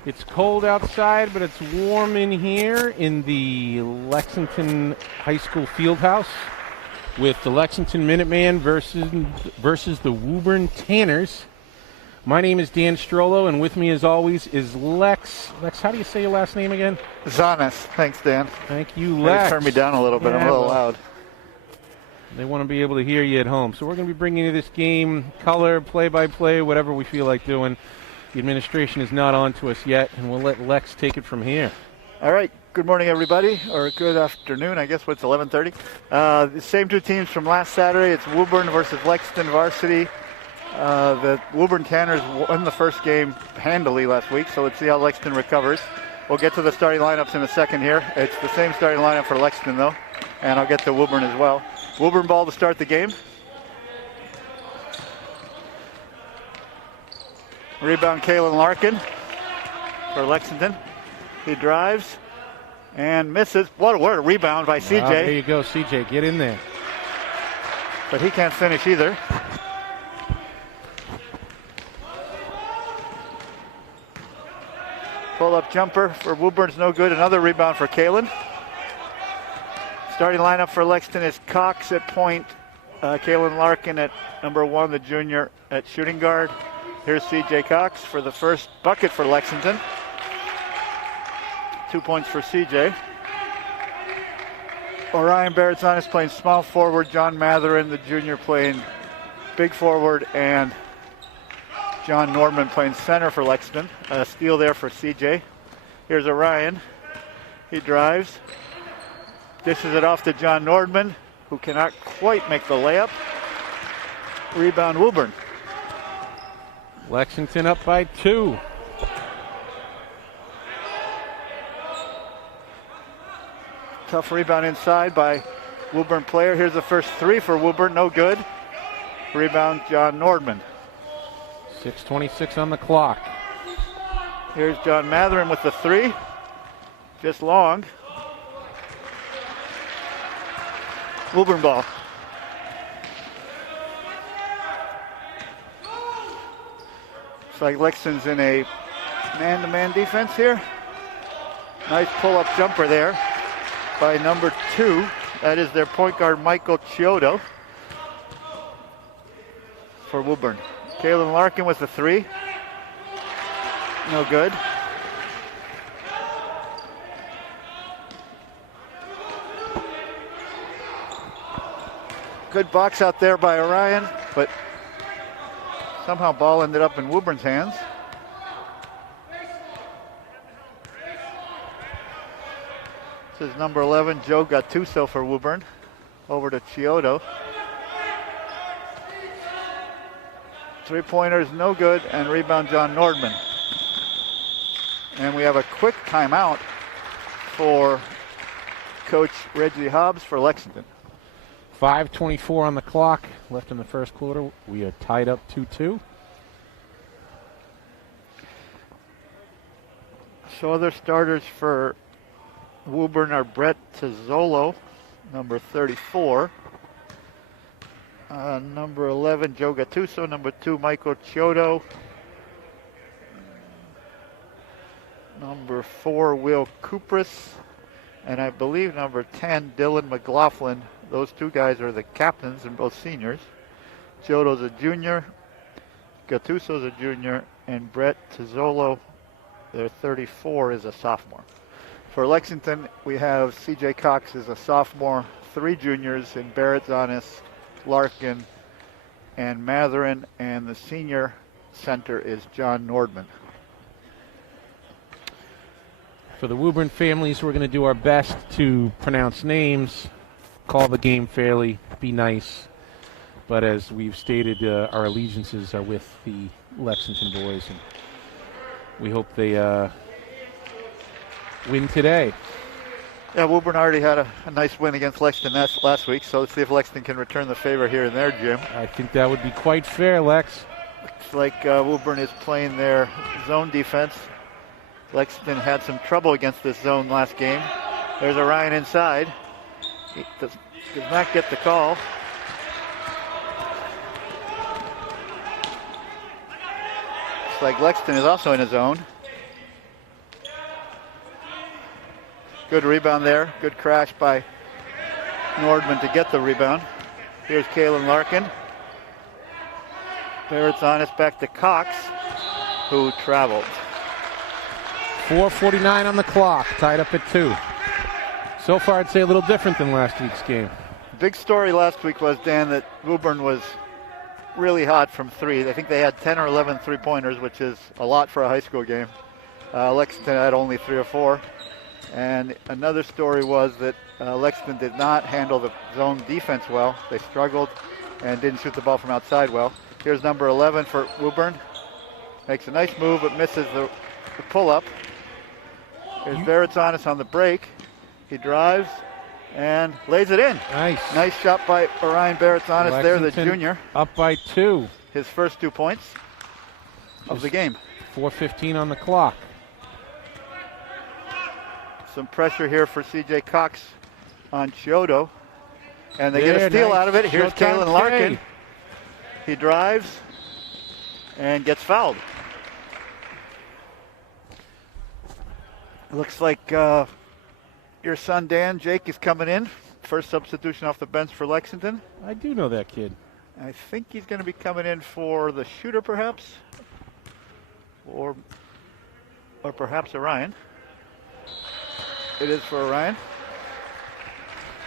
It's cold outside, but it's warm in here in the Lexington High School Fieldhouse with the Lexington Minuteman versus the Woburn Tanners. My name is Dan Strollo, and with me, as always, is Lex. Lex, how do you say your last name again? Zanis. Thanks, Dan. Thank you, Lex. Turn me down a little bit. Yeah, I'm a little loud. They want to be able to hear you at home. So we're going to be bringing you this game, color, play-by-play, whatever we feel like doing. The administration is not on to us yet, and we'll let Lex take it from here. All right. Good morning, everybody, or good afternoon. I guess what's 11:30. The same two teams from last Saturday. It's Woburn versus Lexington Varsity. The Woburn Tanners won the first game handily last week, so let's see how Lexington recovers. We'll get to the starting lineups in a second here. It's the same starting lineup for Lexington, though, and I'll get to Woburn as well. Woburn ball to start the game. Rebound, Kalen Larkin for Lexington. He drives and misses. What a rebound by CJ. There you go, CJ. Get in there. But he can't finish either. Pull-up jumper for Woburn's no good. Another rebound for Kalen. Starting lineup for Lexington is Cox at point. Kalen Larkin at number 1, the junior at shooting guard. Here's CJ Cox for the first bucket for Lexington. 2 points for CJ. Orion Barrettson is playing small forward. John Matherin, the junior, playing big forward. And John Nordman playing center for Lexington. A steal there for CJ. Here's Orion. He drives. Dishes it off to John Nordman, who cannot quite make the layup. Rebound Woburn. Lexington up by 2. Tough rebound inside by Woburn player. Here's the first 3 for Woburn, no good. Rebound John Nordman. 6:26 on the clock. Here's John Matherin with the 3. Just long. Woburn ball. Looks like Lexington's in a man-to-man defense here. Nice pull-up jumper there by number 2. That is their point guard, Michael Chiodo, for Woburn. Kalen Larkin with the 3. No good. Good box out there by Orion, but somehow ball ended up in Woburn's hands. This is number 11, Joe Gattuso for Woburn. Over to Chiodo. 3-pointers, no good, and rebound John Nordman. And we have a quick timeout for Coach Reggie Hobbs for Lexington. 5:24 on the clock left in the first quarter. We are tied up 2-2. So other starters for Woburn are Brett Tizzolo, number 34. Number 11, Joe Gattuso. Number 2, Michael Chiodo. Number 4, Will Kupris. And I believe number 10, Dylan McLaughlin. Those 2 guys are the captains and both seniors. Chiodo's a junior. Gattuso's a junior. And Brett Tizzolo, their 34, is a sophomore. For Lexington, we have CJ Cox is a sophomore. 3 juniors in Barrett, Zanis, Larkin, and Matherin, and the senior center is John Nordman. For the Woburn families, we're going to do our best to pronounce names, call the game fairly, be nice. But as we've stated, our allegiances are with the Lexington boys, and we hope they win today. Yeah, Woburn already had a nice win against Lexington last week, so let's see if Lexington can return the favor here in their gym. I think that would be quite fair, Lex. Looks like Woburn is playing their zone defense. Lexington had some trouble against this zone last game. There's Orion inside. He does not get the call. Looks like Lexington is also in his zone. Good rebound there. Good crash by Nordman to get the rebound. Here's Kalen Larkin. Barrett's on us back to Cox, who traveled. 4:49 on the clock, tied up at 2. So far, I'd say a little different than last week's game. Big story last week was, Dan, that Woburn was really hot from 3. I think they had 10 or 11 three-pointers, which is a lot for a high school game. Lexington had only 3 or 4. And another story was that Lexington did not handle the zone defense well. They struggled and didn't shoot the ball from outside well. Here's number 11 for Woburn. Makes a nice move, but misses the pull-up. Here's Verizon on the break. He drives and lays it in. Nice. Nice shot by Orion Verizon there, the junior. Up by 2. His first 2 points of the game. 4:15 on the clock. Some pressure here for C.J. Cox on Chiodo. And they get a steal out of it. Here's Kalen Larkin. He drives and gets fouled. Looks like your son Dan, Jake, is coming in. First substitution off the bench for Lexington. I do know that kid. I think he's going to be coming in for the shooter, perhaps. Or perhaps Orion. It is for Orion.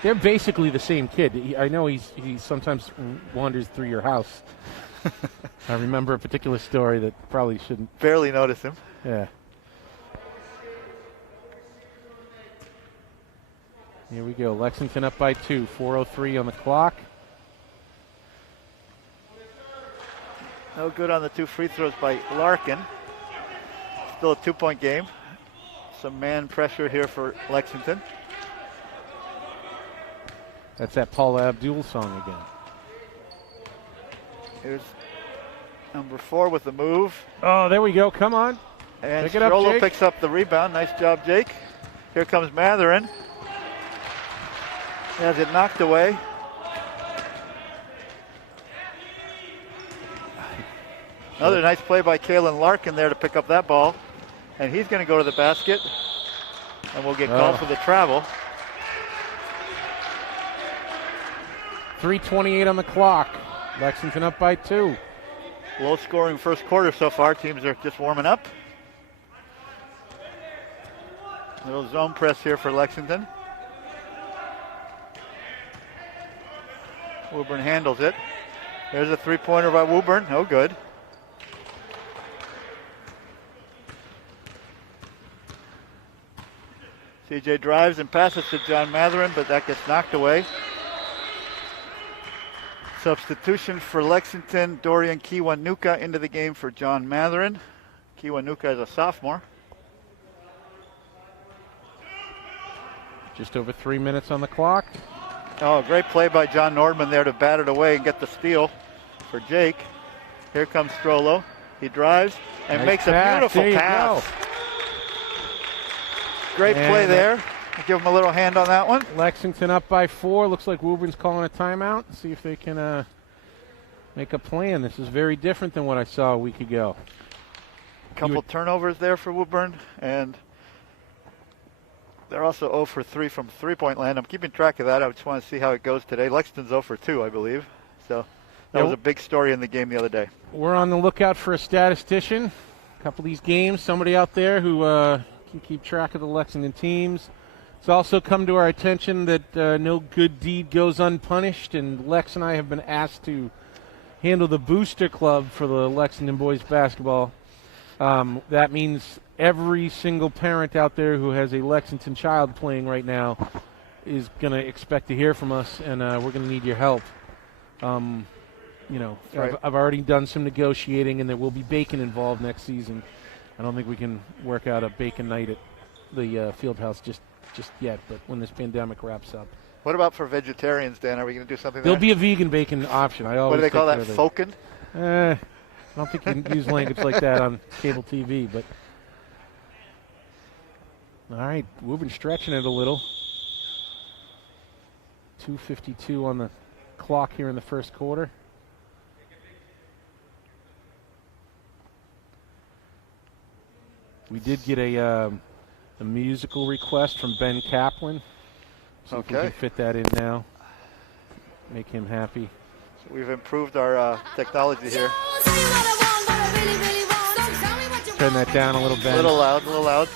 They're basically the same kid. I know he sometimes wanders through your house. I remember a particular story that probably shouldn't. Barely notice him. Yeah. Here we go. Lexington up by 2. 4:03 on the clock. No good on the 2 free throws by Larkin. Still a 2-point game. Some man pressure here for Lexington. That's that Paula Abdul song again. Here's number 4 with the move. Oh, there we go. Come on. And Pick it up, Strollo Jake. picks up the rebound. Nice job, Jake. Here comes Matherin. Has it knocked away. Another nice play by Kalen Larkin there to pick up that ball. And he's going to go to the basket. And we'll get called for the travel. 3:28 on the clock. Lexington up by 2. Low scoring first quarter so far. Teams are just warming up. Little zone press here for Lexington. Woburn handles it. There's a 3-pointer by Woburn. No good. CJ drives and passes to John Matherin, but that gets knocked away. Substitution for Lexington, Dorian Kiwanuka into the game for John Matherin. Kiwanuka is a sophomore. Just over 3 minutes on the clock. Oh, great play by John Nordman there to bat it away and get the steal for Jake. Here comes Strollo. He drives and Nice makes pass. a beautiful There you pass. go. Great And play there. Give him a little hand on that one. Lexington up by 4. Looks like Woburn's calling a timeout. See if they can make a plan. This is very different than what I saw a week ago. Couple turnovers there for Woburn, and they're also 0 for 3 from three-point land. I'm keeping track of that. I just want to see how it goes today. Lexington's 0 for 2, I believe. So that was a big story in the game the other day. We're on the lookout for a statistician. A couple of these games, somebody out there who can keep track of the Lexington teams. It's also come to our attention that no good deed goes unpunished, and Lex and I have been asked to handle the booster club for the Lexington boys basketball. That means every single parent out there who has a Lexington child playing right now is going to expect to hear from us, and we're going to need your help. Right. I've already done some negotiating, and there will be bacon involved next season. I don't think we can work out a bacon night at the field house just yet, but when this pandemic wraps up. What about for vegetarians, Dan? Are we going to do something There'll there? be a vegan bacon option. I always What do they call that, take care Foken? of I don't think you can use language like that on cable TV, but all right, Woburn stretching it a little. 2:52 on the clock here in the first quarter. We did get a musical request from Ben Kaplan. So if we can fit that in now. Make him happy. So we've improved our technology here. Turn that down a little bit. A little loud.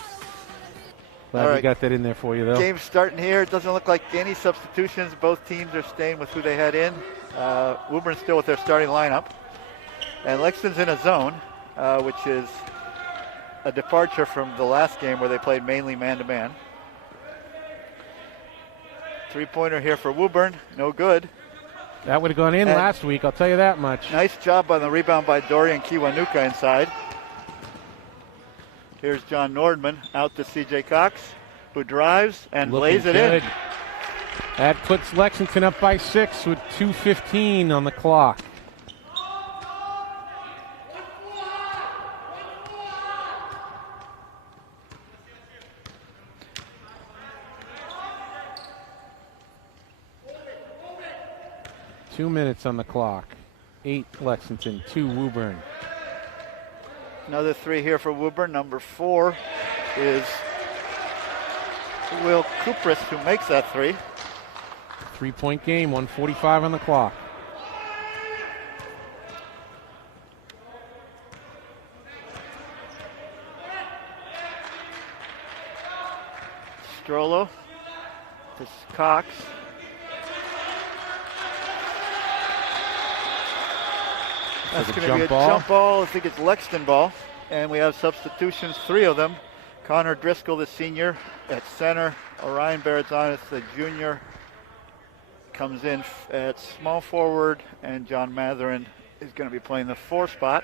Glad we got that in there for you, though. Game's starting here. It doesn't look like any substitutions. Both teams are staying with who they had in. Woburn's still with their starting lineup. And Lexington's in a zone, which is a departure from the last game where they played mainly man-to-man. Three-pointer here for Woburn. No good. That would have gone in last week, I'll tell you that much. Nice job on the rebound by Dorian Kiwanuka inside. Here's John Nordman out to C.J. Cox, who drives and lays it in. That puts Lexington up by 6 with 2:15 on the clock. Two minutes on the clock. 8 Lexington, 2 Woburn. Another three here for Woburn. Number 4 is Will Kupris, who makes that three. 3-point game, 1:45 on the clock. Strollo to Cox. That's going to be a jump ball. I think it's Lexington ball. And we have substitutions, 3 of them. Connor Driscoll, the senior, at center. Orion Baradzanis, the junior, comes in at small forward. And John Matherin is going to be playing the 4 spot.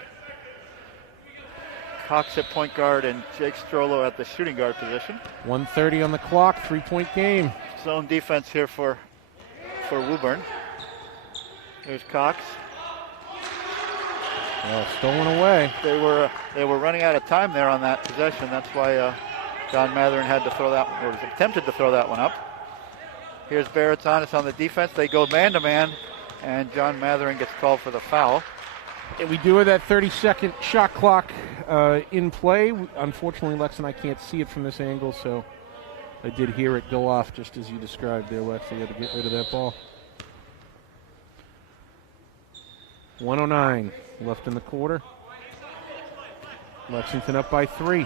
Cox at point guard and Jake Strollo at the shooting guard position. 1:30 on the clock, 3-point game. Zone defense here for Woburn. Here's Cox. Well, stolen away. They were running out of time there on that possession. That's why John Matherin had to throw that one, or attempted to throw that one up. Here's Baratzanis on the defense. They go man-to-man, and John Matherin gets called for the foul. And we do have that 30-second shot clock in play. Unfortunately, Lex and I can't see it from this angle, so I did hear it go off just as you described there, Lex. They had to get rid of that ball. 1:09 left in the quarter. Lexington up by 3.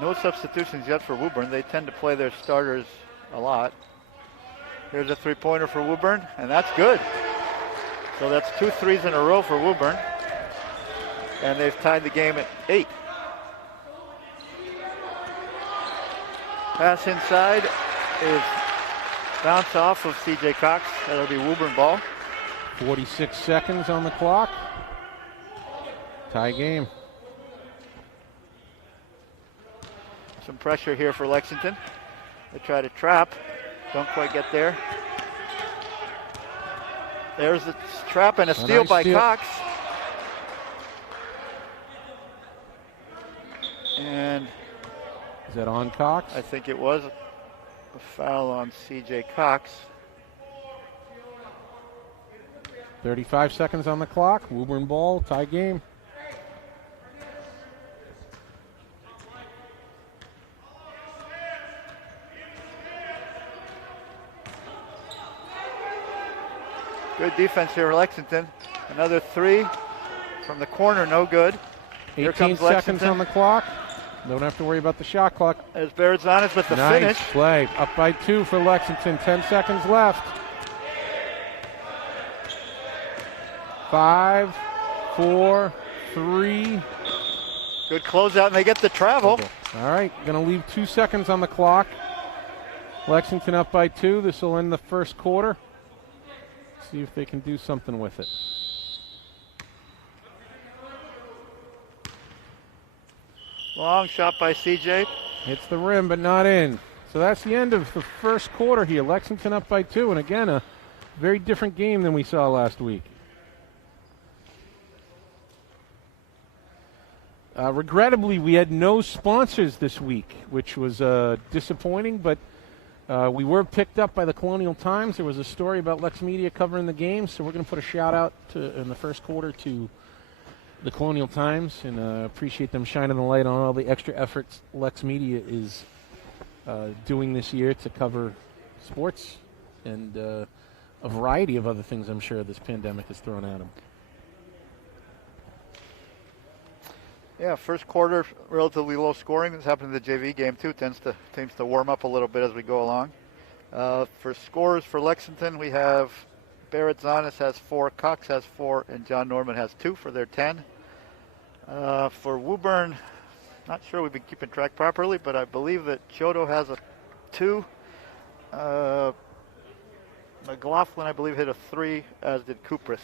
No substitutions yet for Woburn. They tend to play their starters a lot. Here's a three-pointer for Woburn, and that's good. So that's 2 threes in a row for Woburn. And they've tied the game at 8. Pass inside is bounce off of C.J. Cox. That'll be Woburn ball. 46 seconds on the clock. Tie game. Some pressure here for Lexington. They try to trap. Don't quite get there. There's the trap and a steal by Cox. And is that on Cox? I think it was a foul on C.J. Cox. 35 seconds on the clock. Woburn ball, tie game. Good defense here, Lexington. Another 3 from the corner, no good. 18 seconds on the clock. Don't have to worry about the shot clock. There's Baradzanis with the nice finish. Play. Up by 2 for Lexington. 10 seconds left. 5, 4, 3. Good closeout, and they get the travel. All right, going to leave 2 seconds on the clock. Lexington up by 2. This will end the first quarter. See if they can do something with it. Long shot by CJ. Hits the rim, but not in. So that's the end of the first quarter here. Lexington up by 2, and again, a very different game than we saw last week. Regrettably, we had no sponsors this week, which was disappointing, but we were picked up by the Colonial Times. There was a story about LexMedia covering the game, so we're going to put a shout out in the first quarter to the Colonial Times, and appreciate them shining the light on all the extra efforts LexMedia is doing this year to cover sports and a variety of other things I'm sure this pandemic has thrown at them. Yeah, first quarter, relatively low scoring. This happened in the JV game, too. Tends to warm up a little bit as we go along. For scores for Lexington, we have Barrett Zanis has 4, Cox has 4, and John Norman has 2 for their 10. For Woburn, not sure we've been keeping track properly, but I believe that Chiodo has a 2. McLaughlin, I believe, hit a 3, as did Kupris.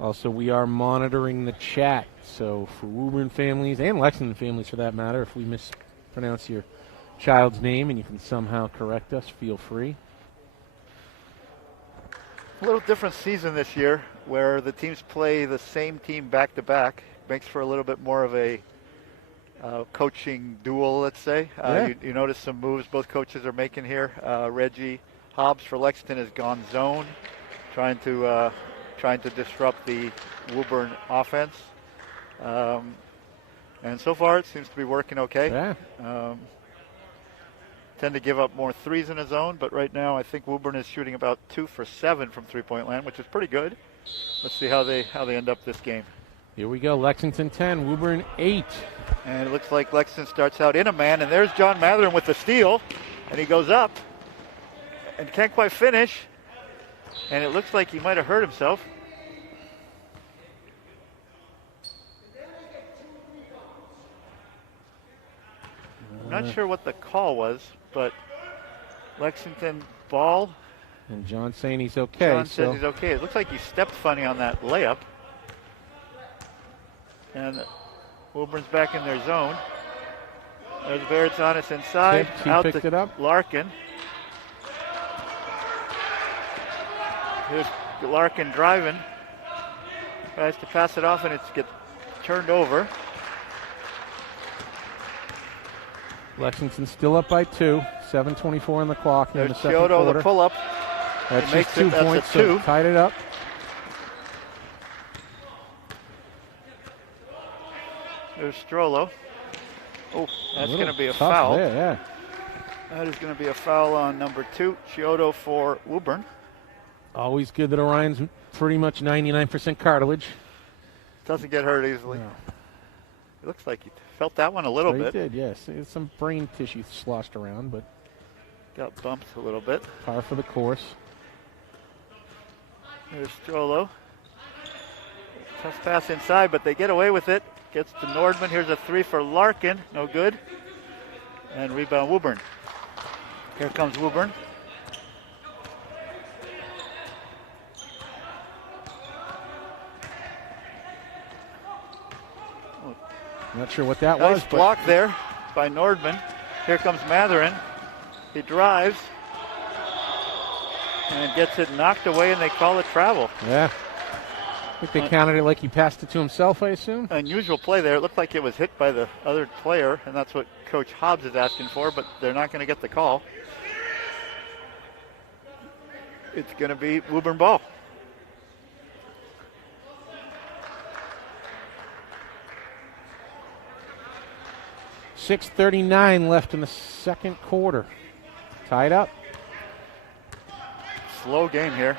Also, we are monitoring the chat, so for Woburn families and Lexington families for that matter, if we mispronounce your child's name and you can somehow correct us, feel free. A little different season this year where the teams play the same team back-to-back. Makes for a little bit more of a coaching duel, let's say. Yeah. You notice some moves both coaches are making here. Reggie Hobbs for Lexington has gone zone, trying to disrupt the Woburn offense. And so far it seems to be working okay. Yeah. Tend to give up more threes in his zone, but right now I think Woburn is shooting about 2 for 7 from three-point land, which is pretty good. Let's see how they end up this game. Here we go, Lexington 10, Woburn 8. And it looks like Lexington starts out in a man, and there's John Matherin with the steal, and he goes up and can't quite finish, and it looks like he might have hurt himself. I'm not sure what the call was, but Lexington ball. And John saying he's okay. John says he's okay. It looks like he stepped funny on that layup. And Woburn's back in their zone. There's Veritzanis inside. He out picked to it up. Larkin. Here's Larkin driving. Tries to pass it off, and it gets turned over. Lexington still up by 2. 7:24 on the clock in There's the second Chiodo, quarter. the pull-up. That's makes just 2 that's a points, 2. so tied it up. There's Strollo. Oh, that's going to be a tough foul. there, yeah. That is going to be a foul on number 2, Chiodo for Woburn. Always good that Orion's pretty much 99% cartilage. Doesn't get hurt easily. No. It looks like he felt that one a little He bit. did, yes. There's some brain tissue sloshed around, but Got bumped a little bit. par for the course. There's Strollo. Tough pass inside, but they get away with it. Gets to Nordman. Here's a 3 for Larkin. No good. And rebound Woburn. Here comes Woburn. Not sure what that Nice was. block there by Nordman. Here comes Matherin. He drives and gets it knocked away, and they call it travel. Yeah. I think they counted it like he passed it to himself, I assume. Unusual play there. It looked like it was hit by the other player, and that's what Coach Hobbs is asking for, but they're not going to get the call. It's going to be Woburn ball. .6:39 left in the second quarter. Tied up. Slow game here.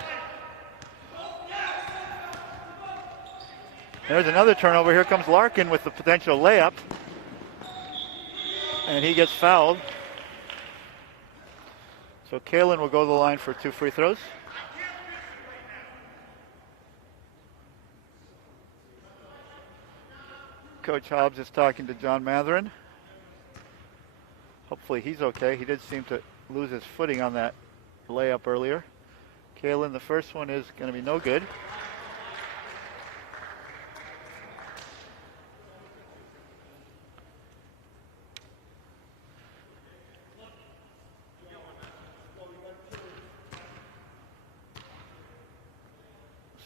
There's another turnover. Here comes Larkin with the potential layup. And he gets fouled. So Kalen will go to the line for 2 free throws. Coach Hobbs is talking to John Matherin. Hopefully he's okay. He did seem to lose his footing on that layup earlier. Kalen, the first one is going to be no good.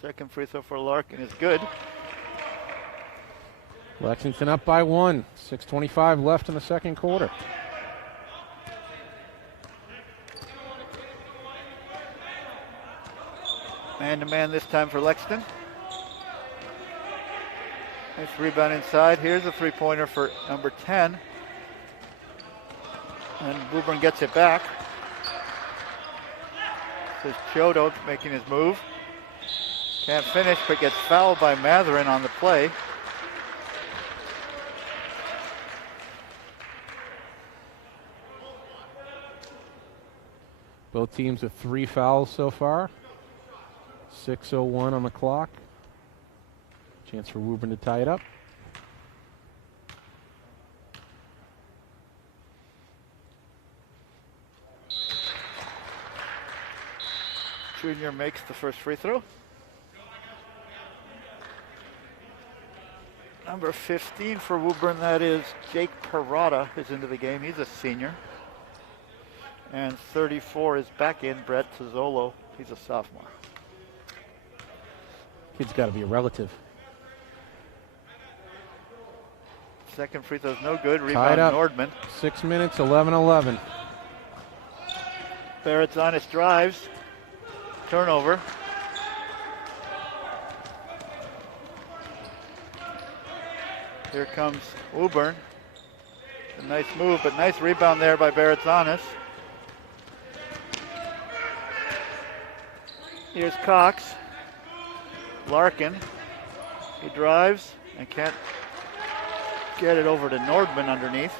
Second free throw for Larkin is good. Lexington up by 1. 6:25 left in the second quarter. Man-to-man this time for Lexington. Nice rebound inside. Here's a three-pointer for number 10. And Woburn gets it back. This is Chiodo making his move. Can't finish, but gets fouled by Matherin on the play. Both teams have 3 fouls so far. 6:01 on the clock. Chance for Woburn to tie it up. Junior makes the first free throw. Number 15 for Woburn, that is Jake Parada, is into the game. He's a senior. And 34 is back in, Brett Tizzolo. He's a sophomore. Kid's got to be a relative. Second free throw's no good. Tied Rebound up. Nordman. 6 minutes, 11-11. Baratzanis drives. Turnover. Here comes Woburn. A nice move, but nice rebound there by Baratzanis. Here's Cox. Larkin. He drives and can't get it over to Nordman underneath.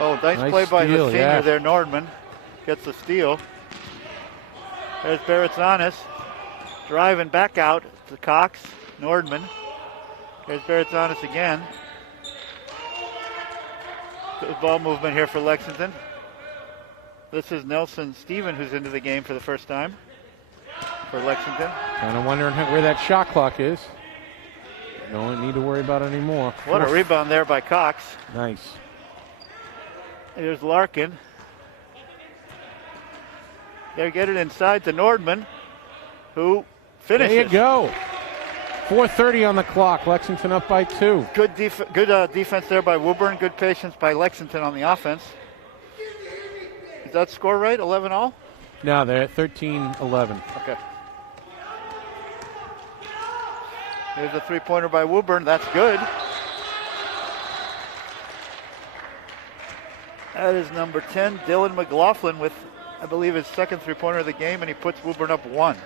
Oh, nice play by the senior there, Nordman. Gets the steal. There's Baratzanis driving back out to Cox. Nordman. There's Baratzanis again. Good ball movement here for Lexington. This is Nelson Stephen who's into the game for the first time for Lexington. Kind of wondering where that shot clock is. Don't need to worry about it anymore. What a rebound there by Cox. Nice. Here's Larkin. They get it inside to Nordman, who finishes. There you go. 4:30 on the clock. Lexington up by 2. Good defense there by Woburn. Good patience by Lexington on the offense. Is that score right? 11 all? No, they're at 13-11. Okay. Here's a three-pointer by Woburn. That's good. That is number 10, Dylan McLaughlin, with, I believe, his second three-pointer of the game, and he puts Woburn up 1.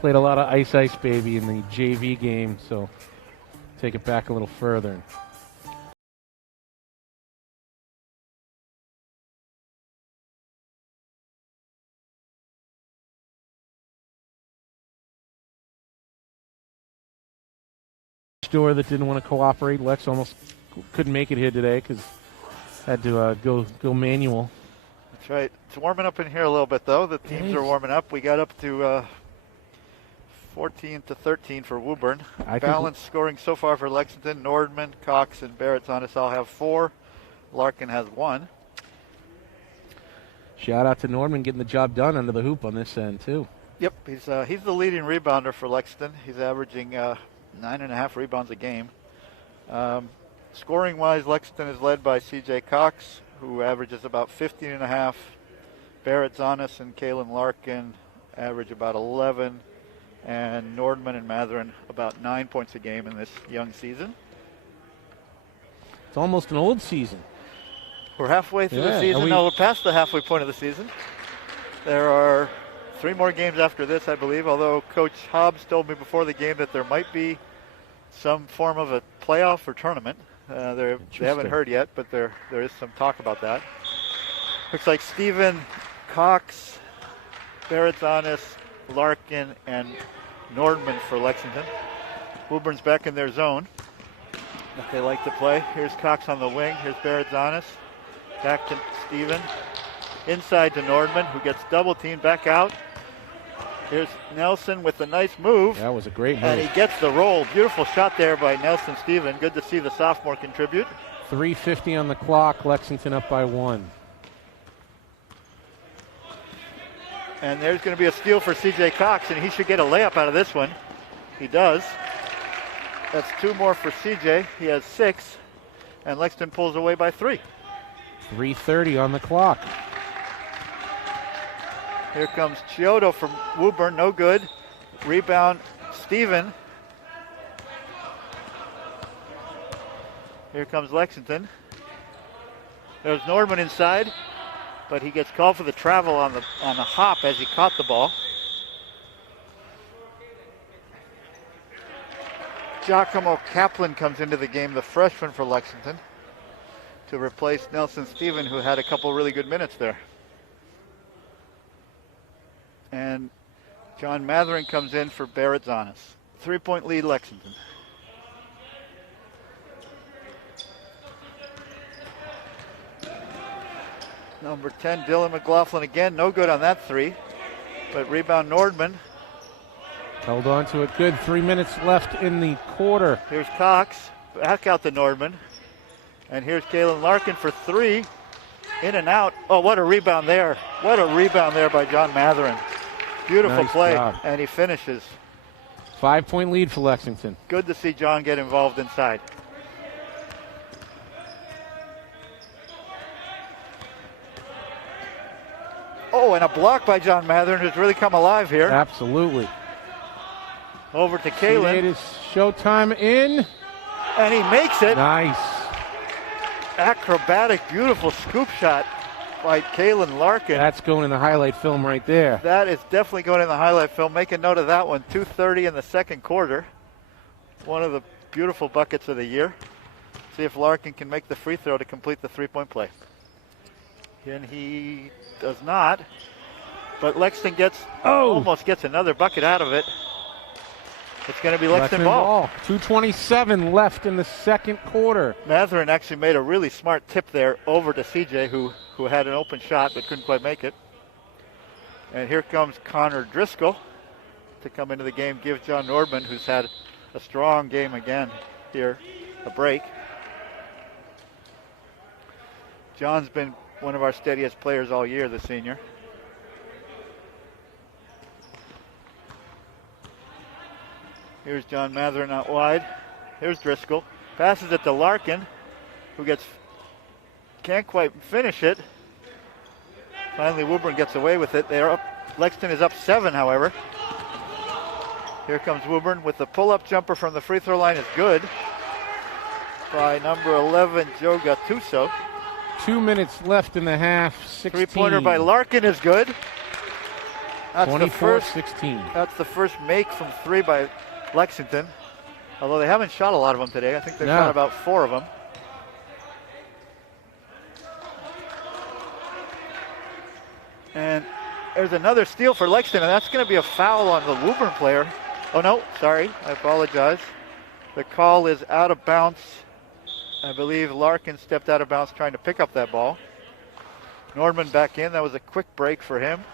Played a lot of Ice Ice Baby in the JV game, so take it back a little further. Door that didn't want to cooperate. Lex almost couldn't make it here today because had to go manual. That's right. It's warming up in here a little bit, though. The teams are warming up. We got up to 14-13 for Woburn. Balanced scoring so far for Lexington. Nordman, Cox, and Baratzanis all have 4. Larkin has 1. Shout out to Nordman getting the job done under the hoop on this end, too. Yep, he's the leading rebounder for Lexington. He's averaging 9.5 rebounds a game. Scoring-wise, Lexington is led by C.J. Cox, who averages about 15.5. Baratzanis and Kalen Larkin average about 11. And Nordman and Matherin about 9 points a game in this young season. It's almost an old season. We're halfway through the season. No, we're past the halfway point of the season. There are 3 more games after this, I believe, although Coach Hobbs told me before the game that there might be some form of a playoff or tournament. They haven't heard yet, but there is some talk about that. Looks like Stephen, Cox, Baratzanis, Larkin, and Nordman for Lexington. Woburn's back in their zone that they like to play. Here's Cox on the wing. Here's Baratzanis. Back to Stephen. inside to Nordman, who gets double teamed back out. Here's Nelson with a nice move. That was a great move. And he gets the roll. Beautiful shot there by Nelson Stephen. Good to see the sophomore contribute. 3:50 on the clock. Lexington up by 1. And there's going to be a steal for C.J. Cox, and he should get a layup out of this one. He does. That's 2 more for C.J. He has 6, and Lexington pulls away by 3. 3:30 on the clock. Here comes Chiodo from Woburn, no good. Rebound, Stephen. Here comes Lexington. There's Nordman inside, but he gets called for the travel on the hop as he caught the ball. Giacomo Kaplan comes into the game, the freshman for Lexington, to replace Nelson Stephen, who had a couple really good minutes there. And John Matherin comes in for Barrett Zanis. 3-point lead, Lexington. Number 10, Dylan McLaughlin again. No good on that 3. But rebound Nordman. Held on to it good. 3 minutes left in the quarter. Here's Cox. Back out to Nordman. And here's Kalen Larkin for 3. In and out. Oh, what a rebound there. What a rebound there by John Matherin. Beautiful Nice play. job. And he finishes. 5-point lead for Lexington. Good to see John get involved inside. Oh, and a block by John Matherin, who's really come alive here. Absolutely. Over to Kalen. It is showtime in. And he makes it. Nice. Acrobatic, beautiful scoop shot by Kalen Larkin. That's going in the highlight film right there. That is definitely going in the highlight film. Make a note of that one. 2:30 in the second quarter. One of the beautiful buckets of the year. See if Larkin can make the free throw to complete the 3-point play. And he does not. But Lexington almost gets another bucket out of it. It's going to be Lexington ball. 2:27 left in the second quarter. Matherin actually made a really smart tip there over to CJ, who had an open shot but couldn't quite make it. And here comes Connor Driscoll to come into the game, give John Nordman, who's had a strong game again here, a break. John's been one of our steadiest players all year, the senior. Here's John Matherin out wide. Here's Driscoll. Passes it to Larkin, who can't quite finish it. Finally, Woburn gets away with it. They're up. Lexington is up 7, however. Here comes Woburn with the pull-up jumper from the free throw line. Is good by number 11, Joe Gattuso. 2 minutes left in the half. 16. 3-pointer by Larkin is good. That's 24-16. That's the first make from 3 by Lexington. Although they haven't shot a lot of them today. I think they've shot about 4 of them. And there's another steal for Lexington, and that's going to be a foul on the Woburn player. Oh, no, sorry. I apologize. The call is out of bounds. I believe Larkin stepped out of bounds trying to pick up that ball. Nordman back in. That was a quick break for him.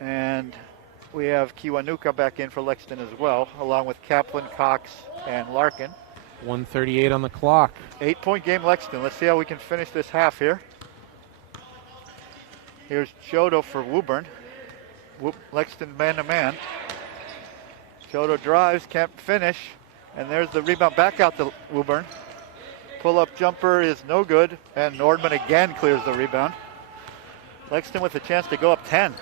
And we have Kiwanuka back in for Lexington as well, along with Kaplan, Cox, and Larkin. 1:38 on the clock. 8-point game, Lexington. Let's see how we can finish this half here. Here's Chiodo for Woburn. Lexington man-to-man. Chiodo drives, can't finish. And there's the rebound back out to Woburn. Pull-up jumper is no good. And Nordman again clears the rebound. Lexington with a chance to go up 10.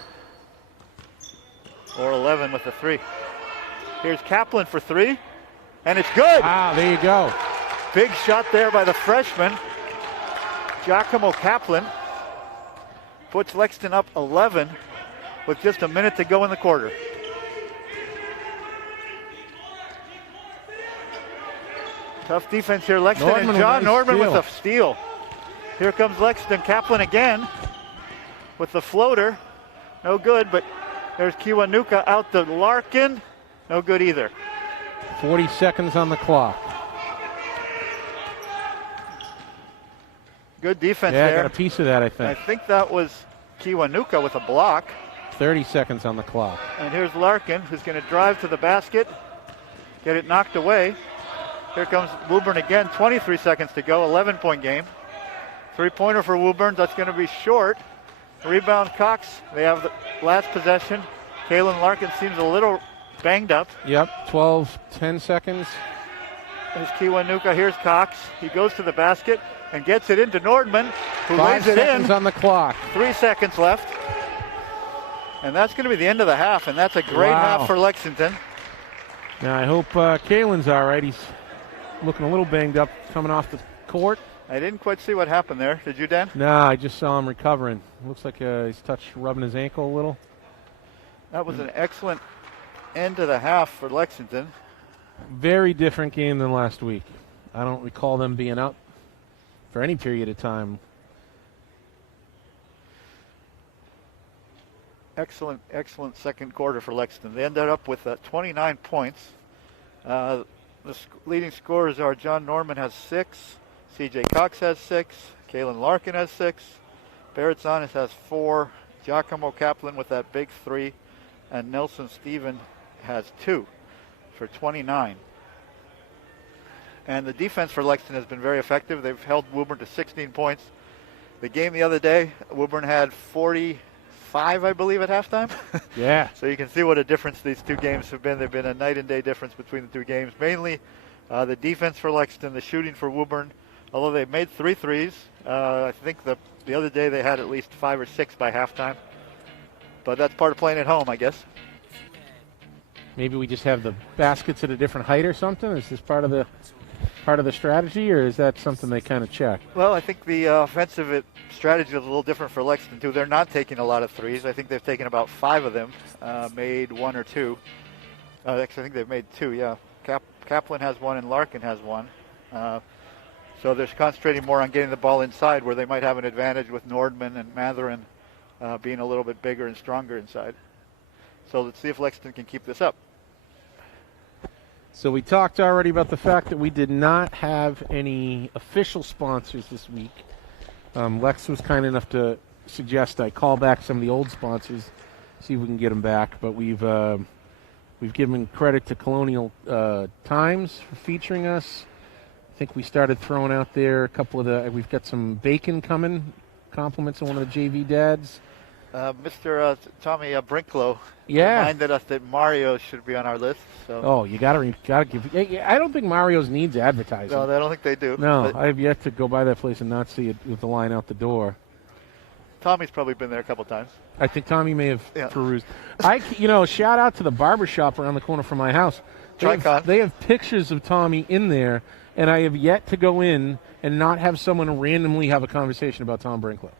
Or 11 with a 3. Here's Kaplan for 3. And it's good. Ah, there you go. Big shot there by the freshman, Giacomo Kaplan. Puts Lexington up 11 with just a minute to go in the quarter. Tough defense here, Lexington. And John Nordman with a steal. Here comes Lexington. Kaplan again with the floater. No good, but there's Kiwanuka out to Larkin. No good either. 40 seconds on the clock. Good defense Yeah, there. got a piece of that, I I think. think that was Kiwanuka with a block. 30 seconds on the clock. And here's Larkin, who's going to drive to the basket, get it knocked away. Here comes Woburn again, 23 seconds to go, 11-point game. Three-pointer for Woburn, that's going to be short. Rebound Cox, they have the last possession. Kalen Larkin seems a little banged up. Yep, 10 seconds. There's Kiwanuka, here's Cox. He goes to the basket and gets it into Nordman, who 5 lays it seconds in. on the clock. 3 seconds left. And that's going to be the end of the half, and that's a great Wow. half for Lexington. Now, I hope Kalen's all right. He's looking a little banged up coming off the court. I didn't quite see what happened there. Did you, Dan? No, I just saw him recovering. Looks like he's rubbing his ankle a little. That was an excellent end to the half for Lexington. Very different game than last week. I don't recall them being up for any period of time. Excellent second quarter for Lexington. They ended up with 29 points. The leading scorers are John Norman has 6, C.J. Cox has 6, Kalen Larkin has 6, Barrett Zanis has 4, Giacomo Kaplan with that big 3, and Nelson Stephen has 2 for 29. And the defense for Lexington has been very effective. They've held Woburn to 16 points. The game the other day, Woburn had 45, I believe, at halftime. Yeah. So you can see what a difference these two games have been. They've been a night and day difference between the two games. Mainly the defense for Lexington, the shooting for Woburn. Although they've made 3 threes, I think the other day they had at least 5 or 6 by halftime. But that's part of playing at home, I guess. Maybe we just have the baskets at a different height or something. Is this part of the strategy, or is that something they kind of check? Well, I think the offensive strategy is a little different for Lexington, too. They're not taking a lot of threes. I think they've taken about 5 of them, made 1 or 2. Actually, I think they've made 2, yeah. Kaplan has 1 and Larkin has 1. So they're concentrating more on getting the ball inside, where they might have an advantage with Nordman and Matherin being a little bit bigger and stronger inside. So let's see if Lexington can keep this up. So we talked already about the fact that we did not have any official sponsors this week. Lex was kind enough to suggest I call back some of the old sponsors, see if we can get them back. But we've given credit to Colonial Times for featuring us. I think we started throwing out there a couple of we've got some bacon coming, compliments on one of the JV dads. Mr. Tommy Brinklow reminded us that Mario should be on our list. So. Oh, you gotta give. I don't think Mario's needs advertising. No, I don't think they do. No, I have yet to go by that place and not see it with the line out the door. Tommy's probably been there a couple times. I think Tommy may have perused. Shout out to the barbershop around the corner from my house. They have pictures of Tommy in there, and I have yet to go in and not have someone randomly have a conversation about Tom Brinklow.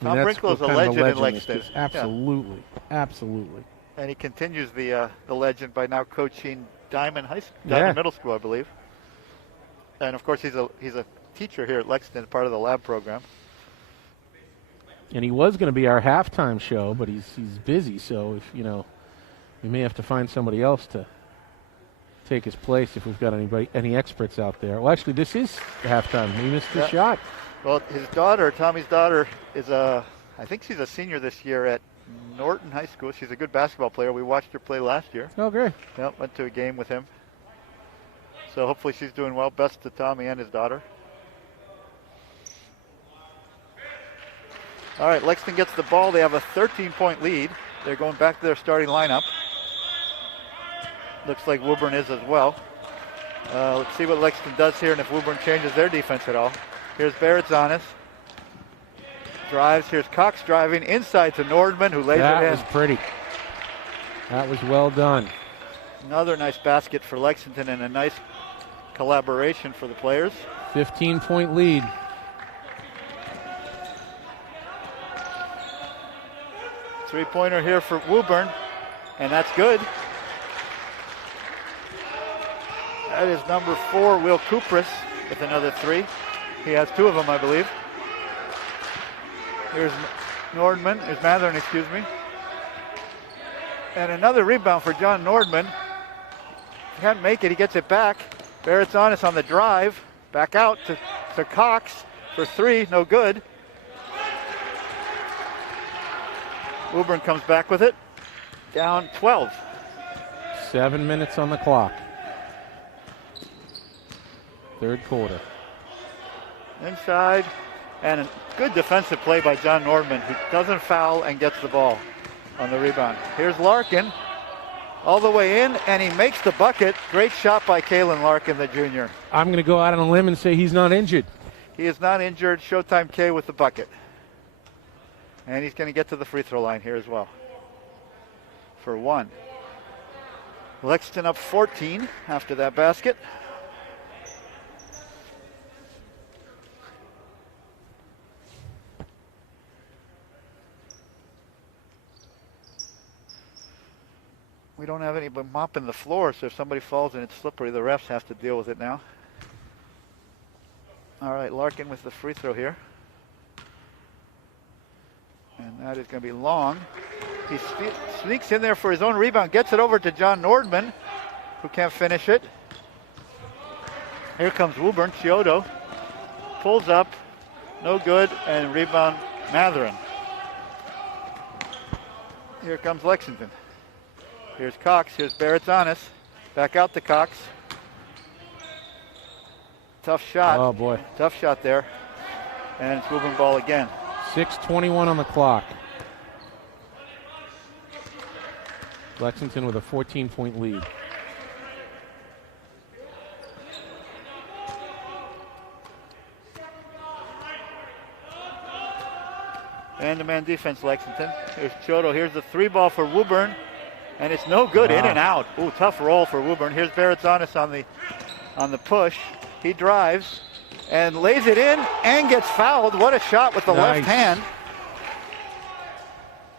Tom Brinklow's a legend in Lexington. Absolutely, absolutely. And he continues the legend by now coaching Diamond Middle School, I believe. And of course, he's a teacher here at Lexington, part of the lab program. And he was going to be our halftime show, but he's busy. So we may have to find somebody else to take his place if we've got any experts out there. Well, actually, this is halftime. He missed the shot. Well, Tommy's daughter, is I think she's a senior this year at Norton High School. She's a good basketball player. We watched her play last year. Oh, great. Yep, went to a game with him. So hopefully she's doing well. Best to Tommy and his daughter. All right, Lexington gets the ball. They have a 13-point lead. They're going back to their starting lineup. Looks like Woburn is as well. Let's see what Lexington does here and if Woburn changes their defense at all. Here's Barrett Zanis. Drives. Here's Cox driving inside to Nordman, who lays it in. That was pretty. That was well done. Another nice basket for Lexington and a nice collaboration for the players. 15-point lead. Three-pointer here for Woburn, and that's good. That is number 4, Will Kupris, with another 3. He has 2 of them, I believe. Here's Matherin, excuse me. And another rebound for John Nordman. Can't make it, he gets it back. Barrett's on the drive. Back out to Cox. for three, no good. Woburn comes back with it. Down 12. 7 minutes on the clock. Third quarter. Inside, and a good defensive play by John Nordman, who doesn't foul and gets the ball on the rebound. Here's Larkin, all the way in, and he makes the bucket. Great shot by Kalen Larkin, the junior. I'm going to go out on a limb and say he's not injured. He is not injured. Showtime K with the bucket. And he's going to get to the free throw line here as well for one. Lexington up 14 after that basket. We don't have anybody mopping the floor, so if somebody falls and it's slippery, the refs have to deal with it now. All right, Larkin with the free throw here. And that is going to be long. He sneaks in there for his own rebound, gets it over to John Nordman, who can't finish it. Here comes Woburn. Chiodo pulls up, no good, and rebound Matherin. Here comes Lexington. Here's Cox, here's Baratzanis. Back out to Cox. Tough shot. Oh, boy. Tough shot there. And it's Woburn ball again. 6:21 on the clock. Lexington with a 14-point lead. Man-to-man defense, Lexington. Here's Chiodo. Here's the three ball for Woburn. And it's no good. Wow. In and out. Ooh, tough roll for Woburn. Here's Baratzanis on the push. He drives and lays it in and gets fouled. What a shot with the left hand.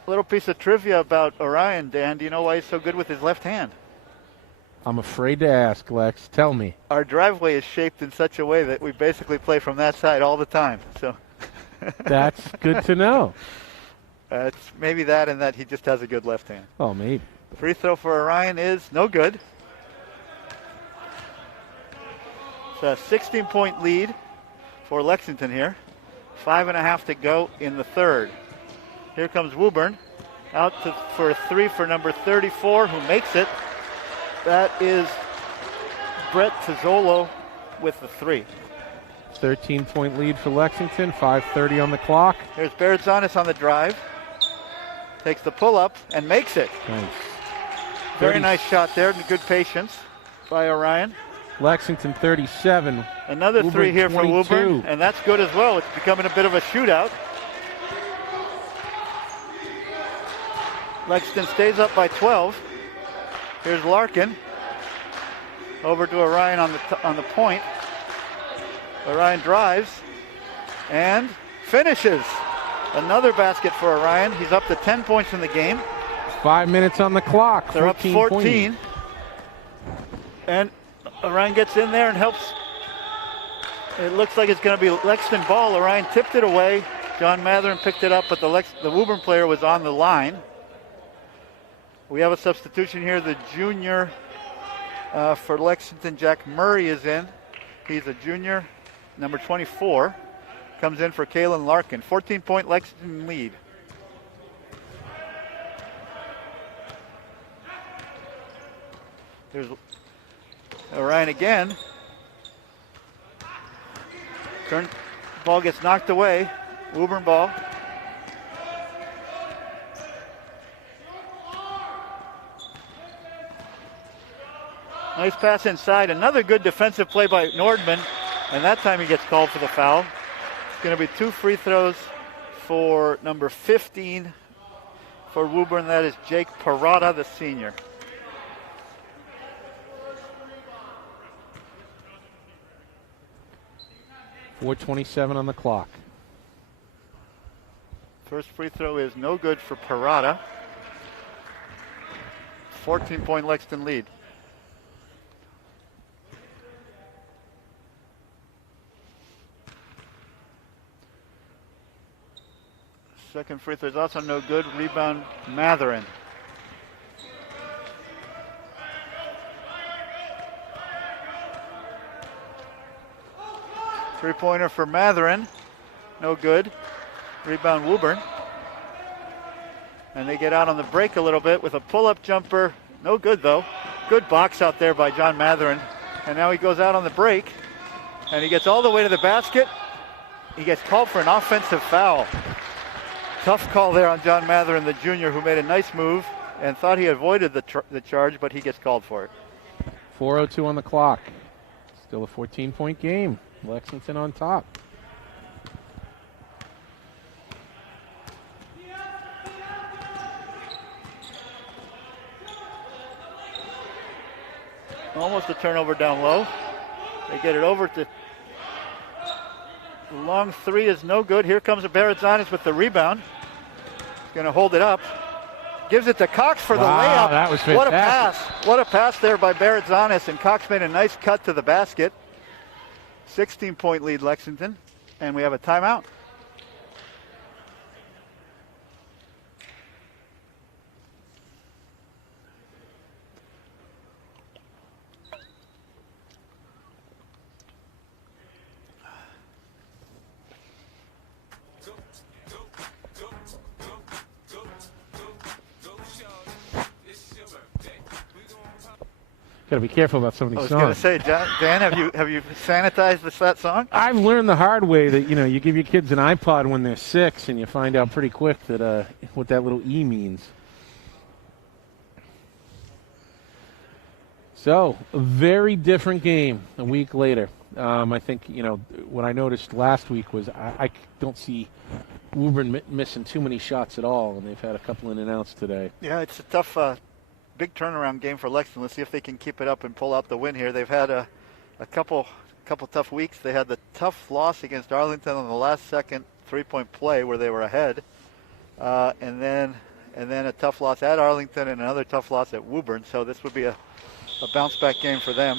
A little piece of trivia about Orion, Dan. Do you know why he's so good with his left hand? I'm afraid to ask, Lex. Tell me. Our driveway is shaped in such a way that we basically play from that side all the time. So that's good to know. It's maybe that and that he just has a good left hand. Oh, maybe. Free throw for Orion is no good. It's a 16-point lead for Lexington here. 5.5 to go in the third. Here comes Woburn out for a three for number 34, who makes it. That is Brett Tizzolo with the three. 13-point lead for Lexington, 5:30 on the clock. Here's Baratzanis on the drive. Takes the pull-up and makes it. Nice. Very nice shot there, and good patience by Orion. Lexington 37. Another Woburn three here 22. for Woburn, and that's good as well. It's becoming a bit of a shootout. Lexington stays up by 12. Here's Larkin. Over to Orion on the point. Orion drives and finishes. Another basket for Orion. He's up to 10 points in the game. 5 minutes on the clock. They're up 14. And Orion gets in there and helps. It looks like it's going to be Lexington ball. Orion tipped it away. John Matherin picked it up, but the Woburn player was on the line. We have a substitution here. The junior for Lexington, Jack Murray, is in. He's a junior, number 24. Comes in for Kalen Larkin. 14-point Lexington lead. There's Orion again. Ball gets knocked away. Woburn ball. Nice pass inside. Another good defensive play by Nordman. And that time he gets called for the foul. It's going to be two free throws for number 15 for Woburn. That is Jake Parada, the senior. .427 on the clock. First free throw is no good for Parada. 14-point Lexington lead. Second free throw is also no good. Rebound Matherin. Three-pointer for Matherin. no good. Rebound Woburn. And they get out on the break a little bit with a pull-up jumper. No good, though. Good box out there by John Matherin. And now he goes out on the break, and he gets all the way to the basket. He gets called for an offensive foul. Tough call there on John Matherin, the junior, who made a nice move and thought he avoided the charge, but he gets called for it. 4:02 on the clock. Still a 14-point game. Lexington on top. Almost a turnover down low. They get it over to the long three is no good. Here comes Baradzanis with the rebound. He's going to hold it up. Gives it to Cox for the layup. That was fantastic. What a pass. What a pass there by Baradzanis, and Cox made a nice cut to the basket. 16-point lead Lexington, and we have a timeout. Got to be careful about some of these songs. I was going to say, Dan, have you sanitized that song? I've learned the hard way that you give your kids an iPod when they're 6, and you find out pretty quick that what that little E means. So, a very different game a week later. I think what I noticed last week was I don't see Woburn missing too many shots at all, and they've had a couple in and outs today. Yeah, it's a tough. Big turnaround game for Lexington. Let's see if they can keep it up and pull out the win here. They've had a couple tough weeks. They had the tough loss against Arlington on the last second 3-point play where they were ahead, and then a tough loss at Arlington and another tough loss at Woburn. So this would be a bounce back game for them.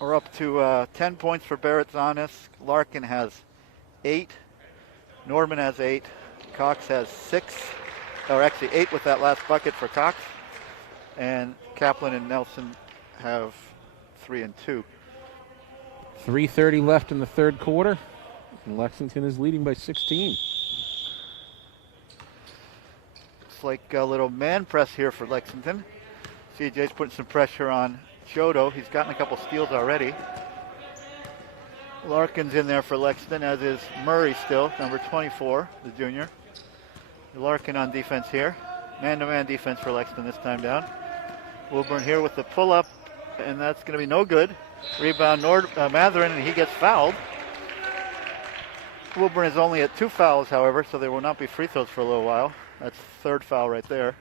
We're up to 10 points for Baradzanis. Larkin has 8. Norman has 8. Cox has 6. Or actually 8 with that last bucket for Cox. And Kaplan and Nelson have 3 and 2. 3:30 left in the third quarter. And Lexington is leading by 16. It's like a little man press here for Lexington. CJ's putting some pressure on Chodo. He's gotten a couple steals already. Larkin's in there for Lexington, as is Murray still, number 24, the junior. Larkin on defense here. Man-to-man defense for Lexington this time down. Woburn here with the pull-up, and that's going to be no good. Rebound Matherin, and he gets fouled. Woburn is only at 2 fouls, however, so there will not be free throws for a little while. That's third foul right there.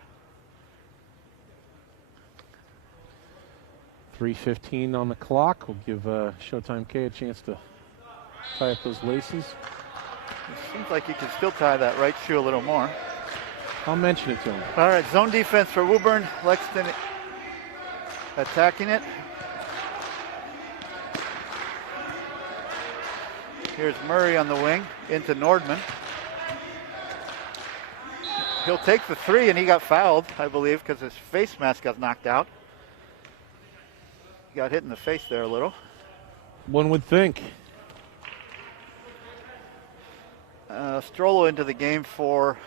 3:15 on the clock. We'll give Showtime K a chance to tie up those laces. It seems like he can still tie that right shoe a little more. I'll mention it to him. All right, zone defense for Woburn. Lexington attacking it. Here's Murray on the wing into Nordman. He'll take the 3, and he got fouled, I believe, because his face mask got knocked out. He got hit in the face there a little. One would think. Strollo into the game for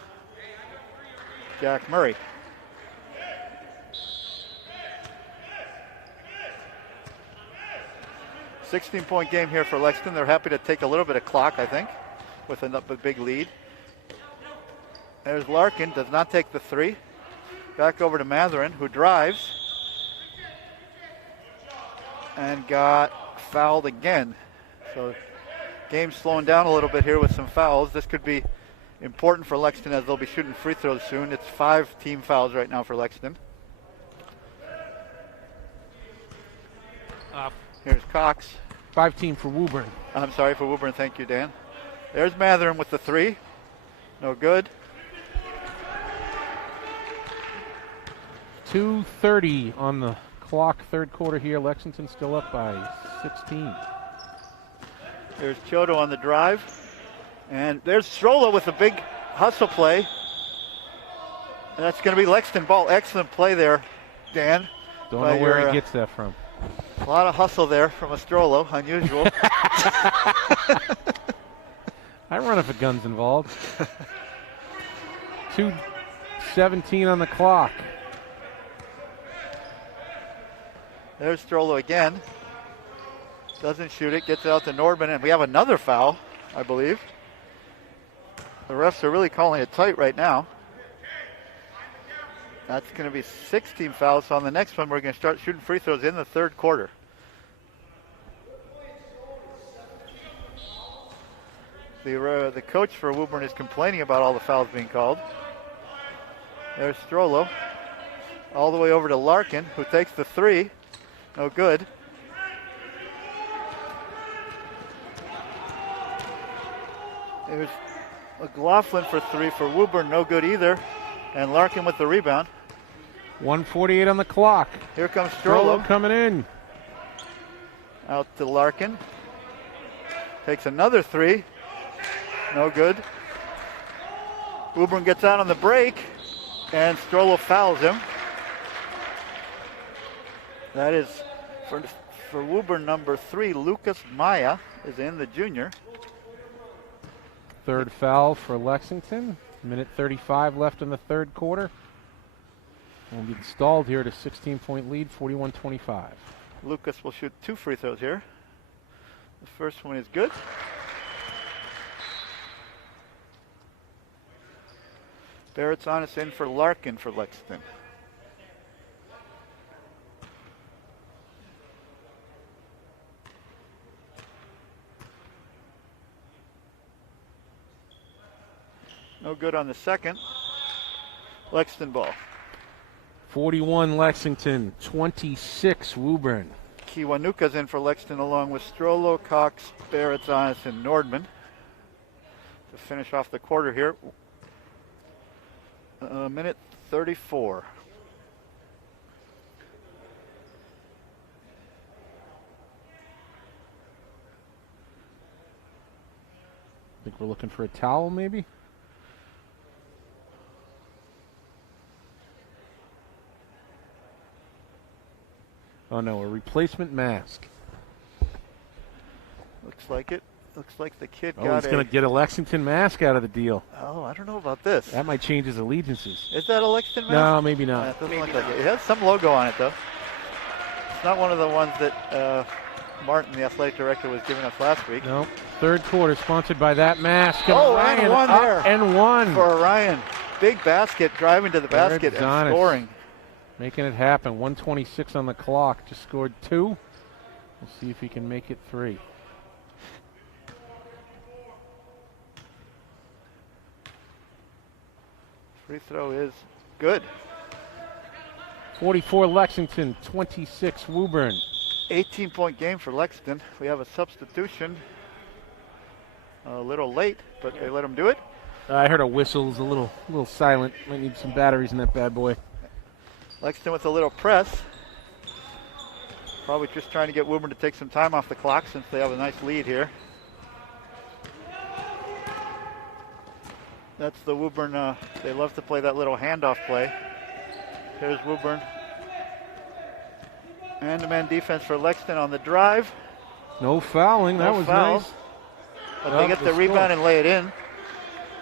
Jack Murray. $16-point game here for Lexington. They're happy to take a little bit of clock, I think, with a big lead. There's Larkin, does not take the 3. Back over to Matherin, who drives and got fouled again. So game's slowing down a little bit here with some fouls. This could be important for Lexington as they'll be shooting free throws soon. It's 5 team fouls right now for Lexington. Here's Cox. 5 team for Woburn. I'm sorry, for Woburn. Thank you, Dan. There's Matherin with the 3. No good. 2:30 on the clock, third quarter here. Lexington still up by 16. There's Chodo on the drive. And there's Strollo with a big hustle play. And that's going to be Lexington ball. Excellent play there, Dan. Don't know where he gets that from. A lot of hustle there from Strollo. Unusual. I run if a gun's involved. 2:17 on the clock. There's Strollo again. Doesn't shoot it, gets it out to Nordman, and we have another foul, I believe. The refs are really calling it tight right now. That's going to be 16 fouls. So on the next one, we're going to start shooting free throws in the third quarter. The coach for Woburn is complaining about all the fouls being called. There's Strollo. All the way over to Larkin, who takes the three. No good. There's McLaughlin for three for Woburn. No good either. And Larkin with the rebound. 1:48 on the clock. Here comes Strollo. Coming in. Out to Larkin. Takes another three. No good. Woburn gets out on the break, and Strollo fouls him. That is for Woburn, number 3, Lucas Maya is in, the junior. Third foul for Lexington. Minute 35 left in the third quarter. We'll be stalled here at a 16-point lead, 41-25. Lucas will shoot 2 free throws here. The first one is good. Barrett's on us in for Larkin for Lexington. No good on the second. Lexington ball. 41 Lexington, 26 Woburn. Kiwanuka's in for Lexington along with Strollo, Cox, Barrett's on us, and Nordman to finish off the quarter here. Minute 34. I think we're looking for a towel, maybe? Oh no, a replacement mask. Looks like it. Looks like the kid Oh, got he's going to get a Lexington mask out of the deal. Oh, I don't know about this. That might change his allegiances. Is that a Lexington mask? No, maybe not. It doesn't look like it. It has some logo on it, though. It's not one of the ones that Martin, the athletic director, was giving us last week. No. Third quarter sponsored by that mask. And Oh, Ryan and one up there. And one. For Orion. Big basket, driving to the basket and scoring. Making it happen. 1:26 on the clock. Just scored 2. We'll see if he can make it 3. Free throw is good. 44 Lexington, 26 Woburn. 18-point game for Lexington. We have a substitution. A little late, but they let him do it. I heard a whistle. It's a little silent. Might need some batteries in that bad boy. Lexington with a little press. Probably just trying to get Woburn to take some time off the clock since they have a nice lead here. That's the Woburn, they love to play that little handoff play. Here's Woburn. Man-to-man defense for Lexington on the drive. No fouling, that was nice. But they get the rebound and lay it in.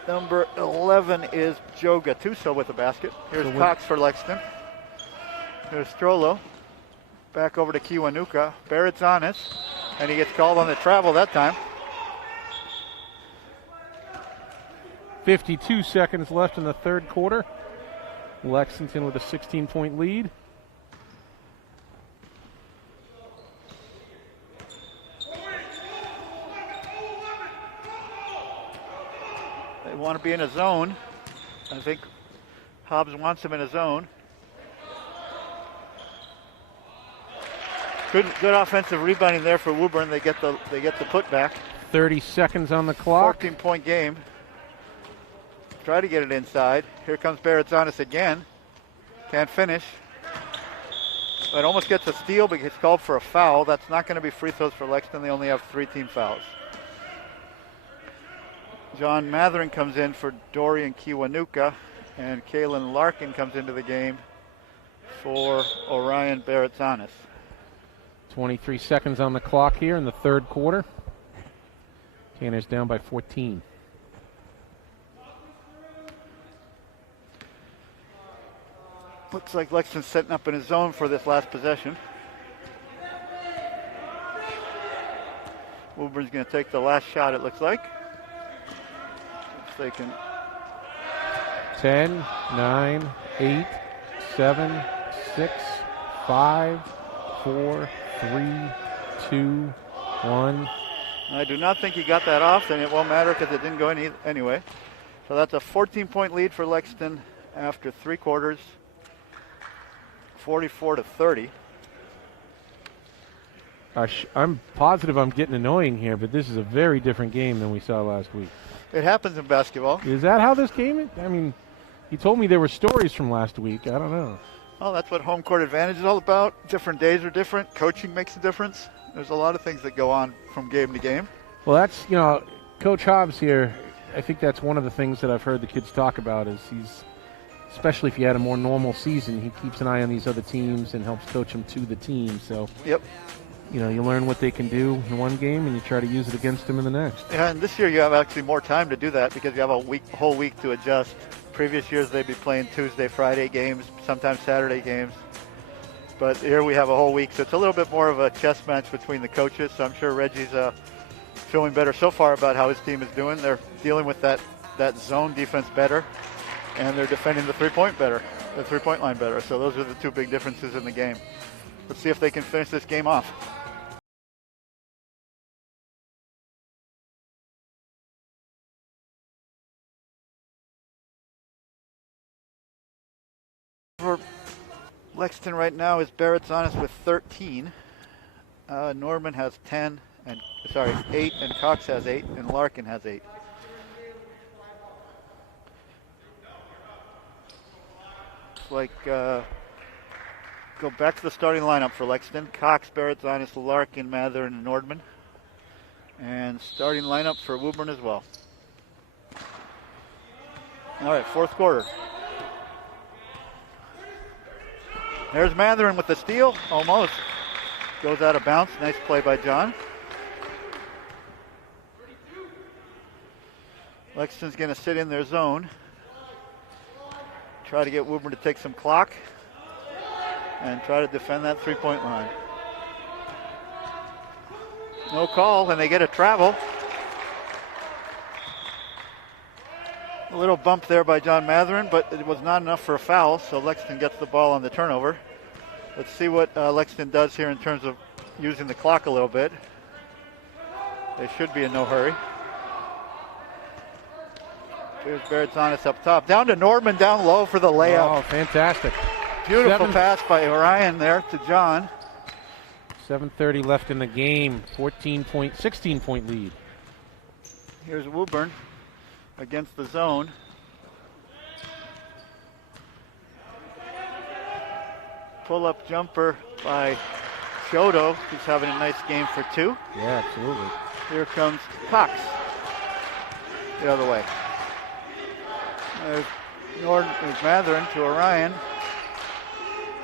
Number 11 is Joe Gattuso with the basket. Here's Cox for Lexington. Here's Strollo. Back over to Kiwanuka. Barrett's on it, and he gets called on the travel that time. 52 seconds left in the third quarter. Lexington with a 16-point lead. They want to be in a zone. I think Hobbs wants him in a zone. Good offensive rebounding there for Woburn. They get the putback. 30 seconds on the clock. 14-point game. Try to get it inside. Here comes Baratzanis again. Can't finish. It almost gets a steal, but gets called for a foul. That's not going to be free throws for Lexington. They only have 3 team fouls. John Matherin comes in for Dorian Kiwanuka, and Kalen Larkin comes into the game for Orion Baratzanis. 23 seconds on the clock here in the third quarter. Tanner's down by 14. Looks like Lexington's setting up in his zone for this last possession. Woburn's going to take the last shot, it looks like. If they can. 10, 9, 8, 7, 6, 5, 4, 3, 2, 1. I do not think he got that off, and it won't matter because it didn't go in anyway. So that's a 14-point lead for Lexington after 3 quarters, 44-30. I'm positive I'm getting annoying here, but this is a very different game than we saw last week. It happens in basketball. Is that how this game is? I mean, he told me there were stories from last week. I don't know. Well, that's what home court advantage is all about. Different days are different. Coaching makes a difference. There's a lot of things that go on from game to game. Well, that's, Coach Hobbs here, I think that's one of the things that I've heard the kids talk about is especially if you had a more normal season, he keeps an eye on these other teams and helps coach them to the team. So, yep. You learn what they can do in one game and you try to use it against them in the next. Yeah, and this year you have actually more time to do that because you have a whole week to adjust. Previous years they'd be playing Tuesday, Friday games, sometimes Saturday games. But here we have a whole week, so it's a little bit more of a chess match between the coaches. So I'm sure Reggie's feeling better so far about how his team is doing. They're dealing with that zone defense better, and they're defending the three-point line better. So those are the 2 big differences in the game. Let's see if they can finish this game off. For Lexington right now is Barrett's on us with 13. Norman has 8, and Cox has 8, and Larkin has 8. Like go back to the starting lineup for Lexington. Cox, Barrett's on us, Larkin, Mather, and Nordman. And starting lineup for Woburn as well. All right, 4th quarter. There's Matherin with the steal, almost. Goes out of bounds, nice play by John. Lexington's gonna sit in their zone. Try to get Woburn to take some clock and try to defend that 3-point line. No call, and they get a travel. A little bump there by John Matherin, but it was not enough for a foul, so Lexington gets the ball on the turnover. Let's see what Lexington does here in terms of using the clock a little bit. They should be in no hurry. Here's Baratzonis up top. Down to Nordman down low for the layup. Oh, fantastic. Beautiful pass by Orion there to John. 7:30 left in the game. 16-point lead. Here's Woburn against the zone. Pull-up jumper by Shoto, who's having a nice game for 2. Yeah, absolutely. Here comes Cox the other way. There's Matherin to Orion.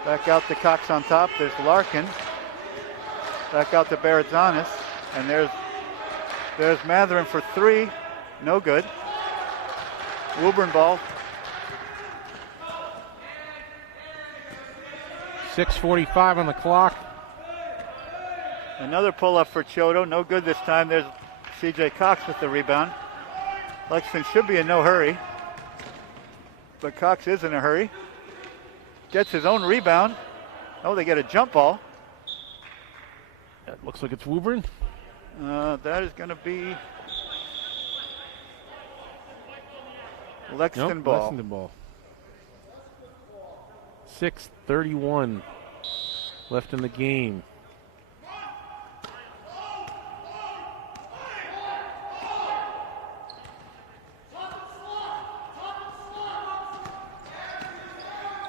Back out to Cox on top. There's Larkin. Back out to Baratzonis. And there's Matherin for 3. No good. Woburn ball. 6:45 on the clock. Another pull-up for Chodo. No good this time. There's C.J. Cox with the rebound. Lexington should be in no hurry. But Cox is in a hurry. Gets his own rebound. Oh, they get a jump ball. That looks like it's Woburn. That is going to be Lexington ball. Lexington ball. 6:31 left in the game.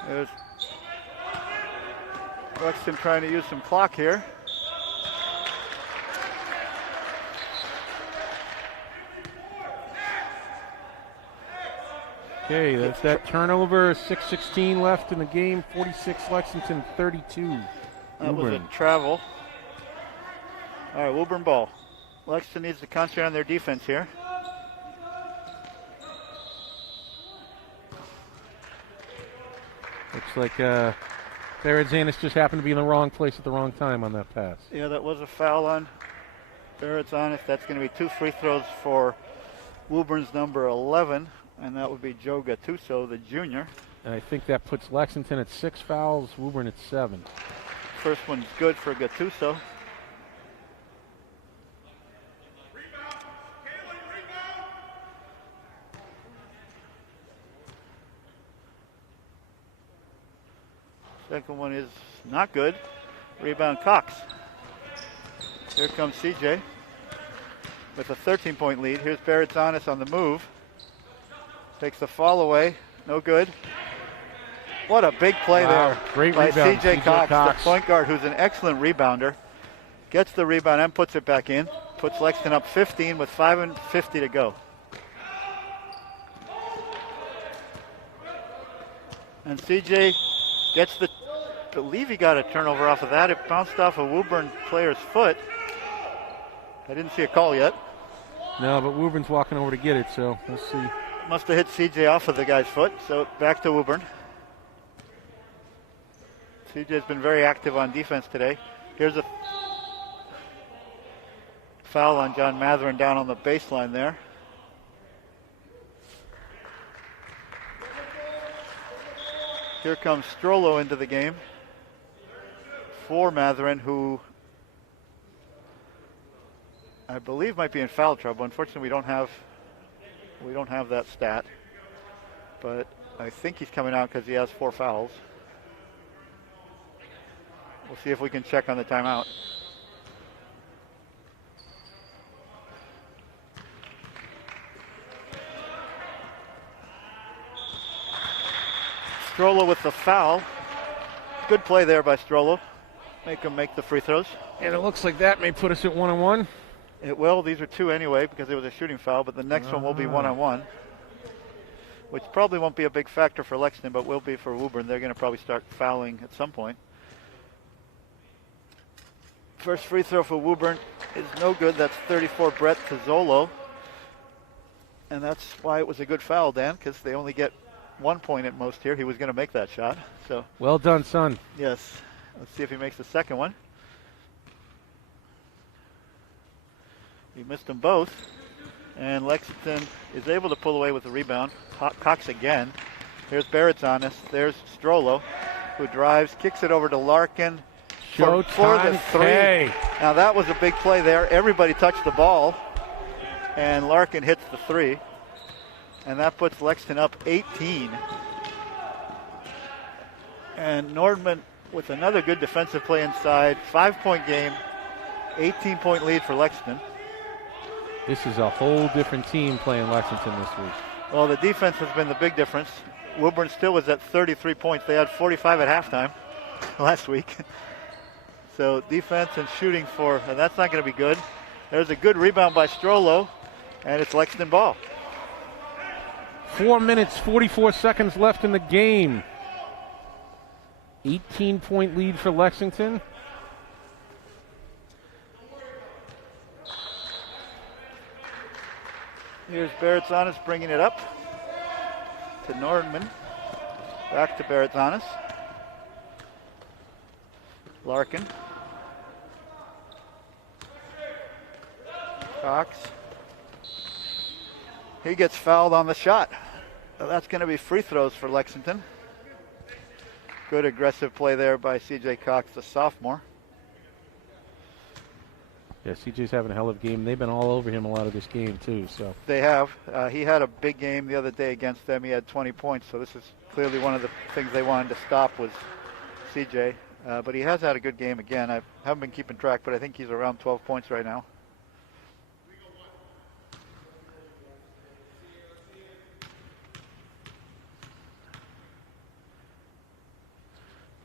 There's Lexington trying to use some clock here. Okay, that's that turnover. 6:16 left in the game. 46 Lexington, 32 That Woburn. was a travel. All right, Woburn ball. Lexington needs to concentrate on their defense here. Looks Looks like Verizon just happened to be in the wrong place at the wrong time on that pass. Yeah, that was a foul on Verizon. That's going to be 2 free throws for Woburn's number 11, and that would be Joe Gattuso, the junior. And I think that puts Lexington at 6 fouls, Woburn at 7. First one's good for Gattuso. Second one is not good. Rebound Cox. Here comes CJ with a 13-point lead. Here's Baratzanis on the move. Takes the fall away. No good. What a big play there. Great by rebound, CJ Cox, the point guard, who's an excellent rebounder. Gets the rebound and puts it back in. Puts Lexington up 15 with 5:50 to go. And CJ gets the, I believe he got a turnover off of that. It bounced off a Woburn player's foot. I didn't see a call yet. No, but Woburn's walking over to get it, so we'll see. Must have hit CJ off of the guy's foot, so back to Woburn. CJ's been very active on defense today. Here's a foul on John Matherin down on the baseline there. Here comes Strollo into the game for Matherin, who I believe might be in foul trouble. Unfortunately, we don't have that stat, but I think he's coming out because he has 4 fouls. We'll see if we can check on the timeout. Strollo with the foul. Good play there by Strollo. Make him make the free throws. And it looks like that may put us at 1-1. It will. These are 2 anyway because it was a shooting foul, but the next one will be 1-on-1, which probably won't be a big factor for Lexington, but will be for Woburn. They're going to probably start fouling at some point. First free throw for Woburn is no good. That's 34 Brett Pizzolo. And that's why it was a good foul, Dan, because they only get 1 point at most here. He was going to make that shot. So well done, son. yes. Let's see if he makes the second one. He missed them both. And Lexington is able to pull away with the rebound. Cox again. Here's Baratzanis. There's Strollo, who drives, kicks it over to Larkin. For the 3. Now that was a big play there. Everybody touched the ball, and Larkin hits the 3, and that puts Lexington up 18. And Nordman with another good defensive play inside. 5-point game, 18-point lead for Lexington. This is a whole different team playing Lexington this week. Well, the defense has been the big difference. Woburn still was at 33 points. They had 45 at halftime last week. So defense and shooting and that's not going to be good. There's a good rebound by Strollo, and it's Lexington ball. 4 minutes, 44 seconds left in the game. 18-point lead for Lexington. Here's Baratzanis bringing it up to Nordman. Back to Baratzanis. Larkin. Cox. He gets fouled on the shot. So that's going to be free throws for Lexington. Good aggressive play there by CJ Cox, the sophomore. Yeah, CJ's having a hell of a game. They've been all over him a lot of this game, too. So they have. He had a big game the other day against them. He had 20 points, so this is clearly one of the things they wanted to stop was CJ. But he has had a good game again. I haven't been keeping track, but I think he's around 12 points right now.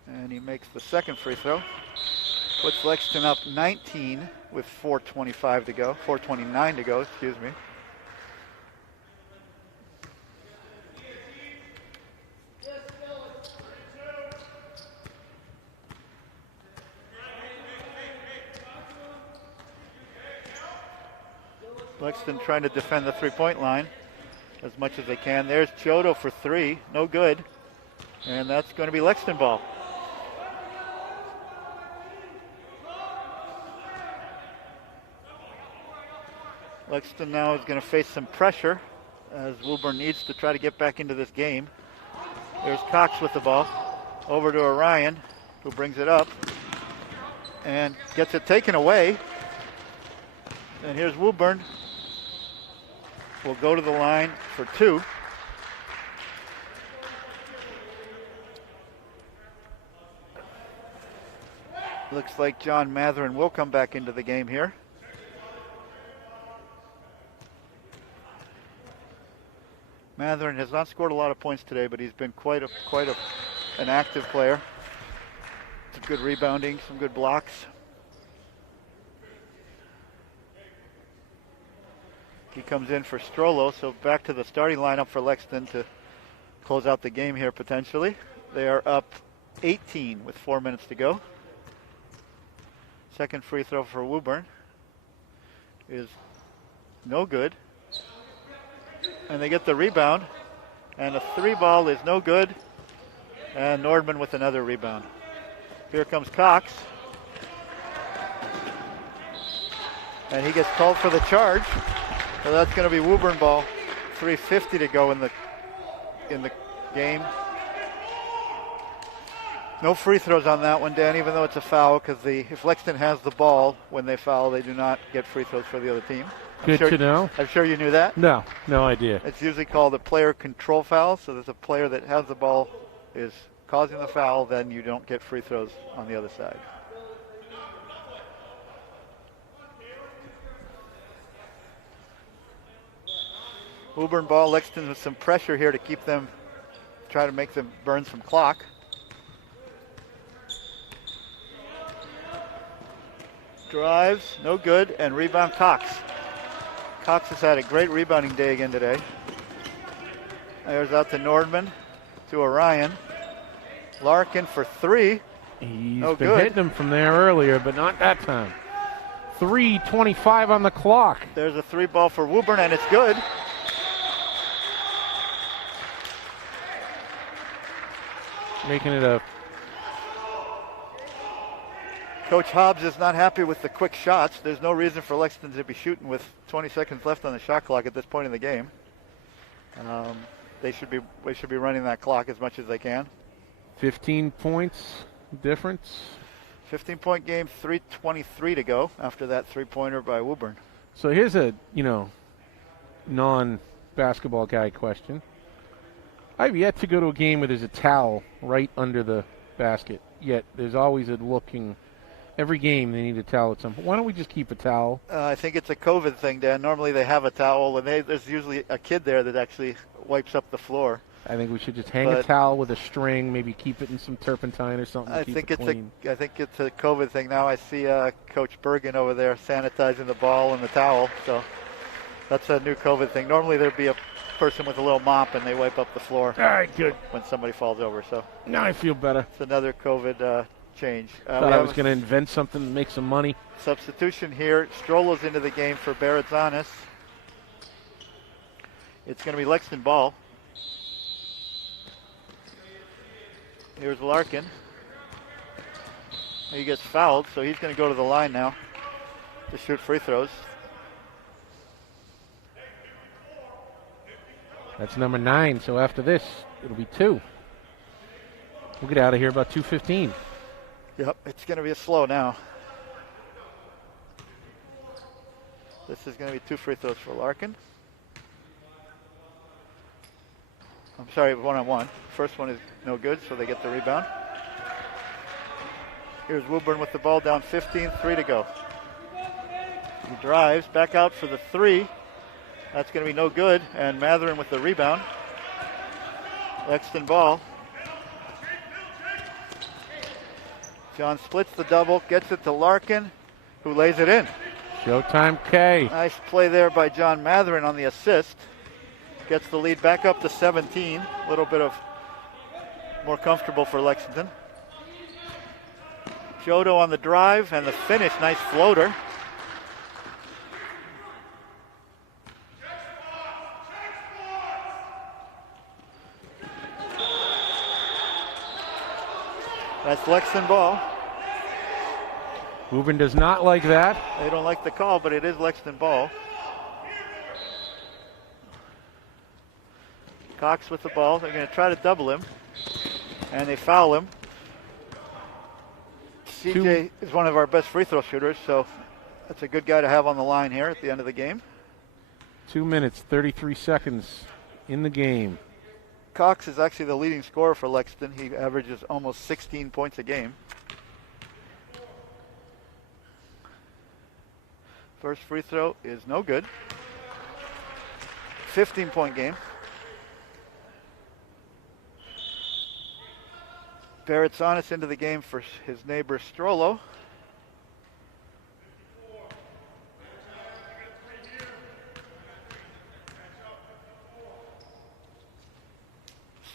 And he makes the second free throw. Puts Lexington up 19 with 4:25 to go. 4:29 to go, excuse me. Lexington trying to defend the three-point line as much as they can. There's Chiodo for 3, no good. And that's going to be Lexington ball. Lexington now is going to face some pressure as Woburn needs to try to get back into this game. There's Cox with the ball. Over to Orion, who brings it up and gets it taken away. And here's Woburn. Will go to the line for 2. Looks like John Matherin will come back into the game here. Matherin has not scored a lot of points today, but he's been quite an active player. Some good rebounding, some good blocks. He comes in for Strollo, so back to the starting lineup for Lexington to close out the game here potentially. They are up 18 with 4 minutes to go. Second free throw for Woburn is no good. And they get the rebound. And a 3 ball is no good. And Nordman with another rebound. Here comes Cox. And he gets called for the charge. So that's going to be Woburn ball. 3:50 to go in the game. No free throws on that one, Dan, even though it's a foul, because if Lexington has the ball when they foul, they do not get free throws for the other team. Good to know. I'm sure you knew that. No idea. It's usually called a player control foul, so there's a player that has the ball is causing the foul, then you don't get free throws on the other side. Woburn ball, Lexington with some pressure here to keep them, try to make them burn some clock. Drives, no good, and rebound Cox. Cox has had a great rebounding day again today. There's out to Nordman, to Orion. Larkin for 3. He's been hitting them from there earlier, but not that time. 3:25 on the clock. There's a 3 ball for Woburn, and it's good. Making it a... Coach Hobbs is not happy with the quick shots. There's no reason for Lexington to be shooting with 20 seconds left on the shot clock at this point in the game. They should be running that clock as much as they can. 15 points difference. 15-point game, 3:23 to go after that 3-pointer by Woburn. So here's a, non-basketball guy question. I've yet to go to a game where there's a towel right under the basket, yet there's always a looking... Every game they need a towel at some point. Why don't we just keep a towel? I think it's a COVID thing, Dan. Normally they have a towel, and there's usually a kid there that actually wipes up the floor. I think we should just hang a towel with a string, maybe keep it in some turpentine or something. I think it's a COVID thing. Now I see Coach Bergen over there sanitizing the ball and the towel, so that's a new COVID thing. Normally there'd be a person with a little mop and they wipe up the floor. All right, good. When somebody falls over. So now I feel better. It's another COVID change. Thought I was going to invent something to make some money. Substitution here. Strollo's into the game for Baratzanis. It's going to be Lexington ball. Here's Larkin. He gets fouled, so he's going to go to the line now to shoot free throws. That's number 9, so after this, it'll be 2. We'll get out of here about 2:15. Yep, it's going to be a slow now. This is going to be 2 free throws for Larkin. I'm sorry, 1-on-1. First one is no good, so they get the rebound. Here's Woburn with the ball down 15, 3 to go. He drives back out for the 3. That's going to be no good, and Matherin with the rebound. Lexington ball. John splits the double, gets it to Larkin, who lays it in. Showtime K. Nice play there by John Matherin on the assist. Gets the lead back up to 17. A little bit of more comfortable for Lexington. Jodo on the drive and the finish. Nice floater. That's Lexington ball. Woburn does not like that. They don't like the call, but it is Lexington ball. Cox with the ball. They're going to try to double him, and they foul him. CJ is one of our best free throw shooters, so that's a good guy to have on the line here at the end of the game. 2 minutes, 33 seconds in the game. Cox is actually the leading scorer for Lexington. He averages almost 16 points a game. First free throw is no good. 15-point game. Verizon into the game for his neighbor Strollo.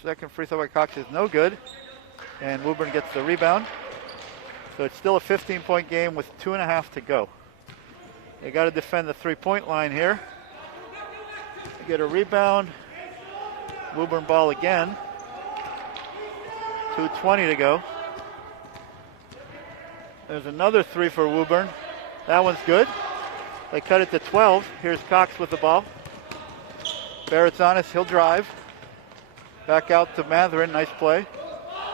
Second free throw by Cox is no good, and Woburn gets the rebound. So it's still a 15-point game with 2.5 to go. They got to defend the three-point line here. They get a rebound. Woburn ball again. 2:20 to go. There's another three for Woburn. That one's good. They cut it to 12. Here's Cox with the ball. Verizon, he'll drive. Back out to Matherin. Nice play.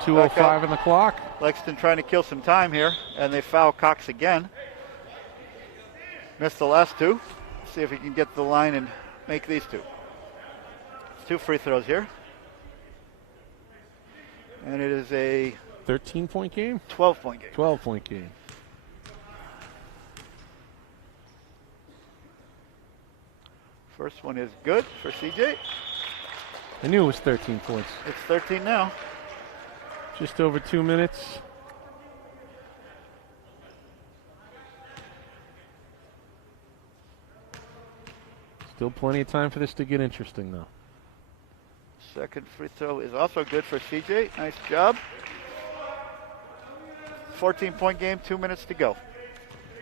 2:05 on the clock. Lexington trying to kill some time here, and they foul Cox again. Missed the last two. See if he can get to the line and make these two. Two free throws here. And it is a 13-point game? 12-point game. 12-point game. First one is good for CJ. I knew it was 13 points. It's 13 now. Just over 2 minutes. Still plenty of time for this to get interesting, though. Second free throw is also good for CJ. Nice job. 14-point game, 2 minutes to go.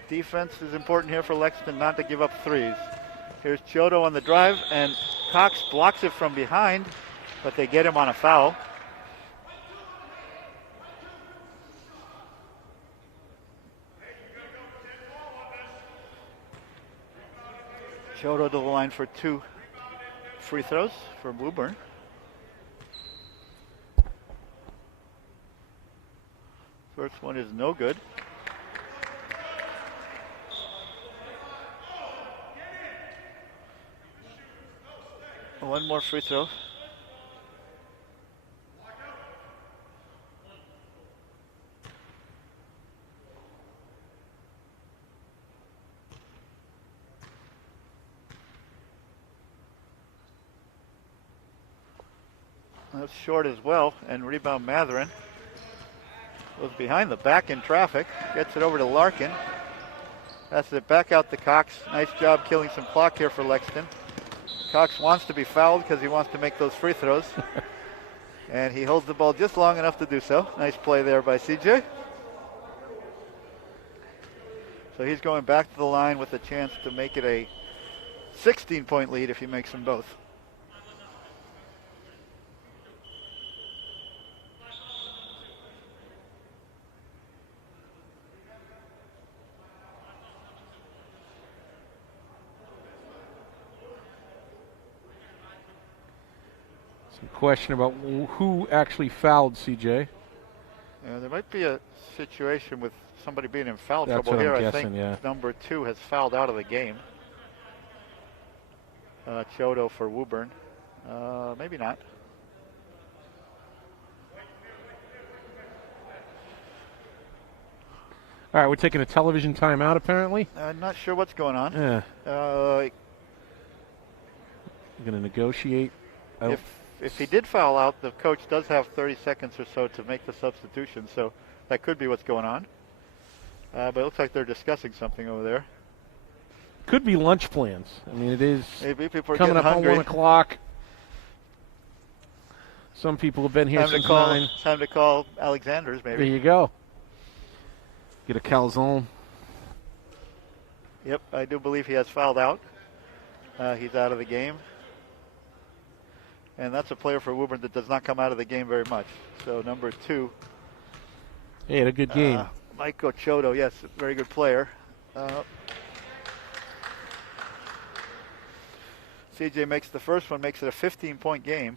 Defense is important here for Lexington not to give up threes. Here's Chiodo on the drive, and Cox blocks it from behind, but they get him on a foul. Chiodo to the line for two free throws for Woburn. First one is no good. One more free throw. That's short as well, and rebound Matherin. Goes behind the back in traffic, gets it over to Larkin. Passes it back out to Cox. Nice job killing some clock here for Lexington. Cox wants to be fouled because he wants to make those free throws. And he holds the ball just long enough to do so. Nice play there by CJ. So he's going back to the line with a chance to make it a 16-point lead if he makes them both. Question about who actually fouled CJ. Yeah, there might be a situation with somebody being in foul That's trouble here. I'm I guessing, think yeah. number 2 has fouled out of the game. Chiodo for Woburn. Maybe not. All right, we're taking a television timeout apparently. I'm not sure what's going on. Yeah. You're going to negotiate. If he did foul out, the coach does have 30 seconds or so to make the substitution, so that could be what's going on. But it looks like they're discussing something over there. Could be lunch plans. I mean, it is maybe people are coming up hungry. on 1 o'clock. Some people have been here since 9. Time to call Alexander's, maybe. There you go. Get a calzone. Yep, I do believe he has fouled out. He's out of the game. And that's a player for Woburn that does not come out of the game very much. So number 2 He had a good game. Mike Ochoto, yes, very good player. CJ makes the first one, makes it a 15-point game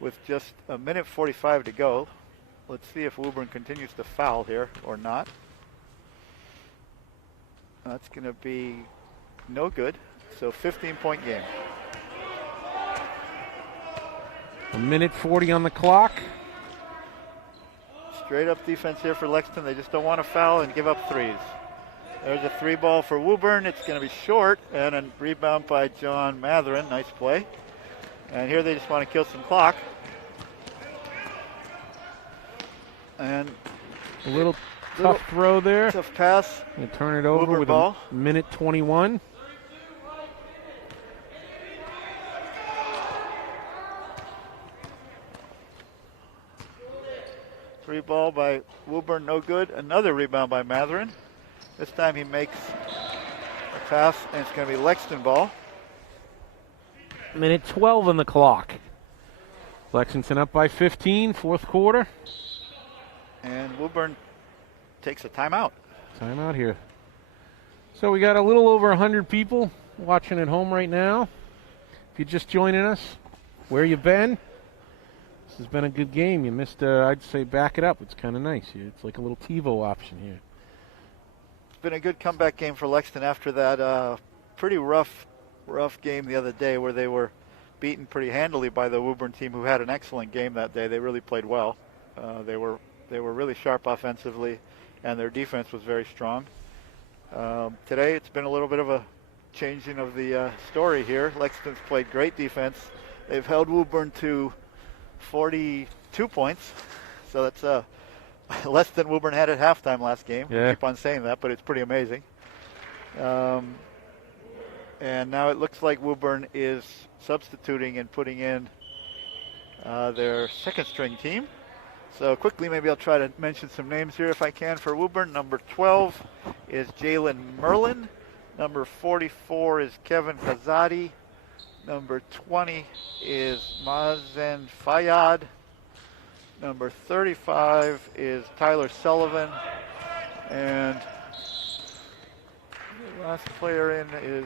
with just a minute 45 to go. Let's see if Woburn continues to foul here or not. That's going to be no good. So 15-point game. A minute 40 on the clock. Straight up defense here for Lexington. They just don't want to foul and give up threes. There's a 3-ball for Woburn. It's going to be short, and a rebound by John Matherin. Nice play. And here they just want to kill some clock. And a little tough throw there. Tough pass. And turn it over Woburn with ball. a minute 21. Free ball by Woburn, no good. Another rebound by Matherin. This time he makes a pass, and it's going to be Lexington ball. Minute 12 on the clock. Lexington up by 15, fourth quarter. And Woburn takes a timeout. Timeout here. So we got a little over 100 people watching at home right now. If you're just joining us, where you been? This has been a good game. You missed, I'd say, back it up. It's kind of nice here. It's like a little TiVo option here. It's been a good comeback game for Lexington after that pretty rough game the other day where they were beaten pretty handily by the Woburn team, who had an excellent game that day. They really played well. They were really sharp offensively, and their defense was very strong. Today it's been a little bit of a changing of the story here. Lexington's played great defense. They've held Woburn to 42 points, so that's less than Woburn had at halftime last game. Yeah. I keep on saying that, but it's pretty amazing. And now it looks like Woburn is substituting and putting in their second string team. So quickly, maybe I'll try to mention some names here if I can for Woburn. Number 12 is Jalen Merlin. Number 44 is Kevin Kazadi. Number 20 is Mazen Fayyad. Number 35 is Tyler Sullivan. And the last player in is,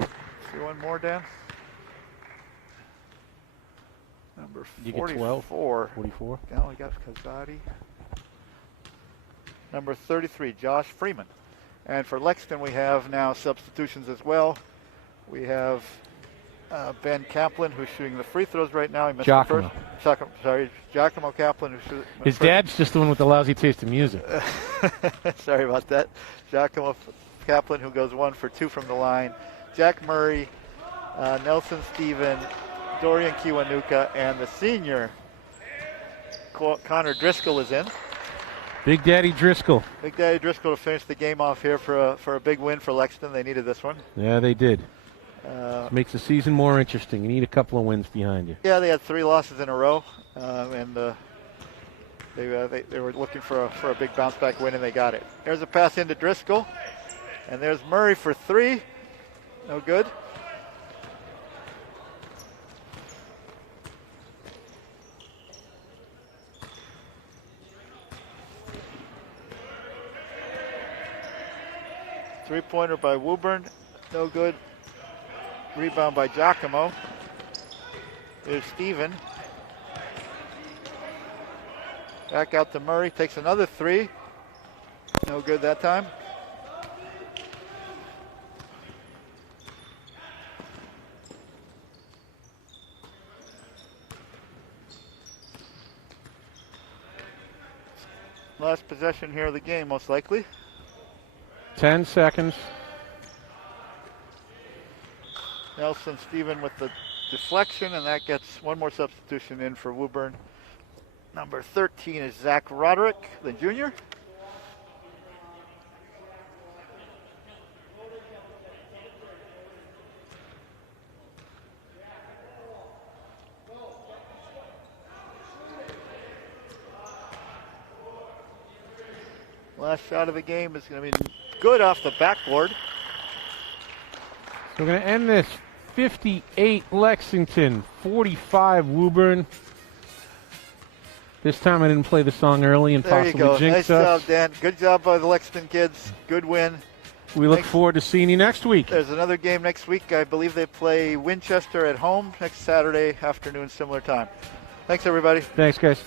see one more, Dan? Number 44. 44. Now we got Kazadi. Number 33, Josh Freeman. And for Lexington, we have now substitutions as well. We have Ben Kaplan, who's shooting the free throws right now. He missed Giacomo. the first. Giacomo Kaplan, who's shooting. His dad's just the one with the lousy taste in music. Sorry about that. Giacomo Kaplan, who goes 1 for 2 from the line. Jack Murray, Nelson Steven, Dorian Kiwanuka, and the senior Connor Driscoll is in. Big Daddy Driscoll. Big Daddy Driscoll to finish the game off here for a big win for Lexington. They needed this one. Yeah, they did. Makes the season more interesting. You need a couple of wins behind you. Yeah, they had 3 losses in a row, and they were looking for a big bounce back win, and they got it. There's a pass into Driscoll, and there's Murray for 3. No good. Three-pointer by Woburn, no good. Rebound by Giacomo. There's Steven. Back out to Murray, takes another 3. No good that time. Last possession here of the game, most likely. 10 seconds. Nelson Steven with the deflection, and that gets one more substitution in for Woburn. Number 13 is Zach Roderick, the junior. Last shot of the game is going to be good off the backboard. So we're going to end this 58 Lexington, 45 Woburn. This time I didn't play the song early and There you possibly go. jinx Nice us. job, Dan. Good job by the Lexington kids. Good win. We look forward to seeing you next week. There's another game next week. I believe they play Winchester at home next Saturday afternoon, similar time. Thanks, everybody. Thanks, guys.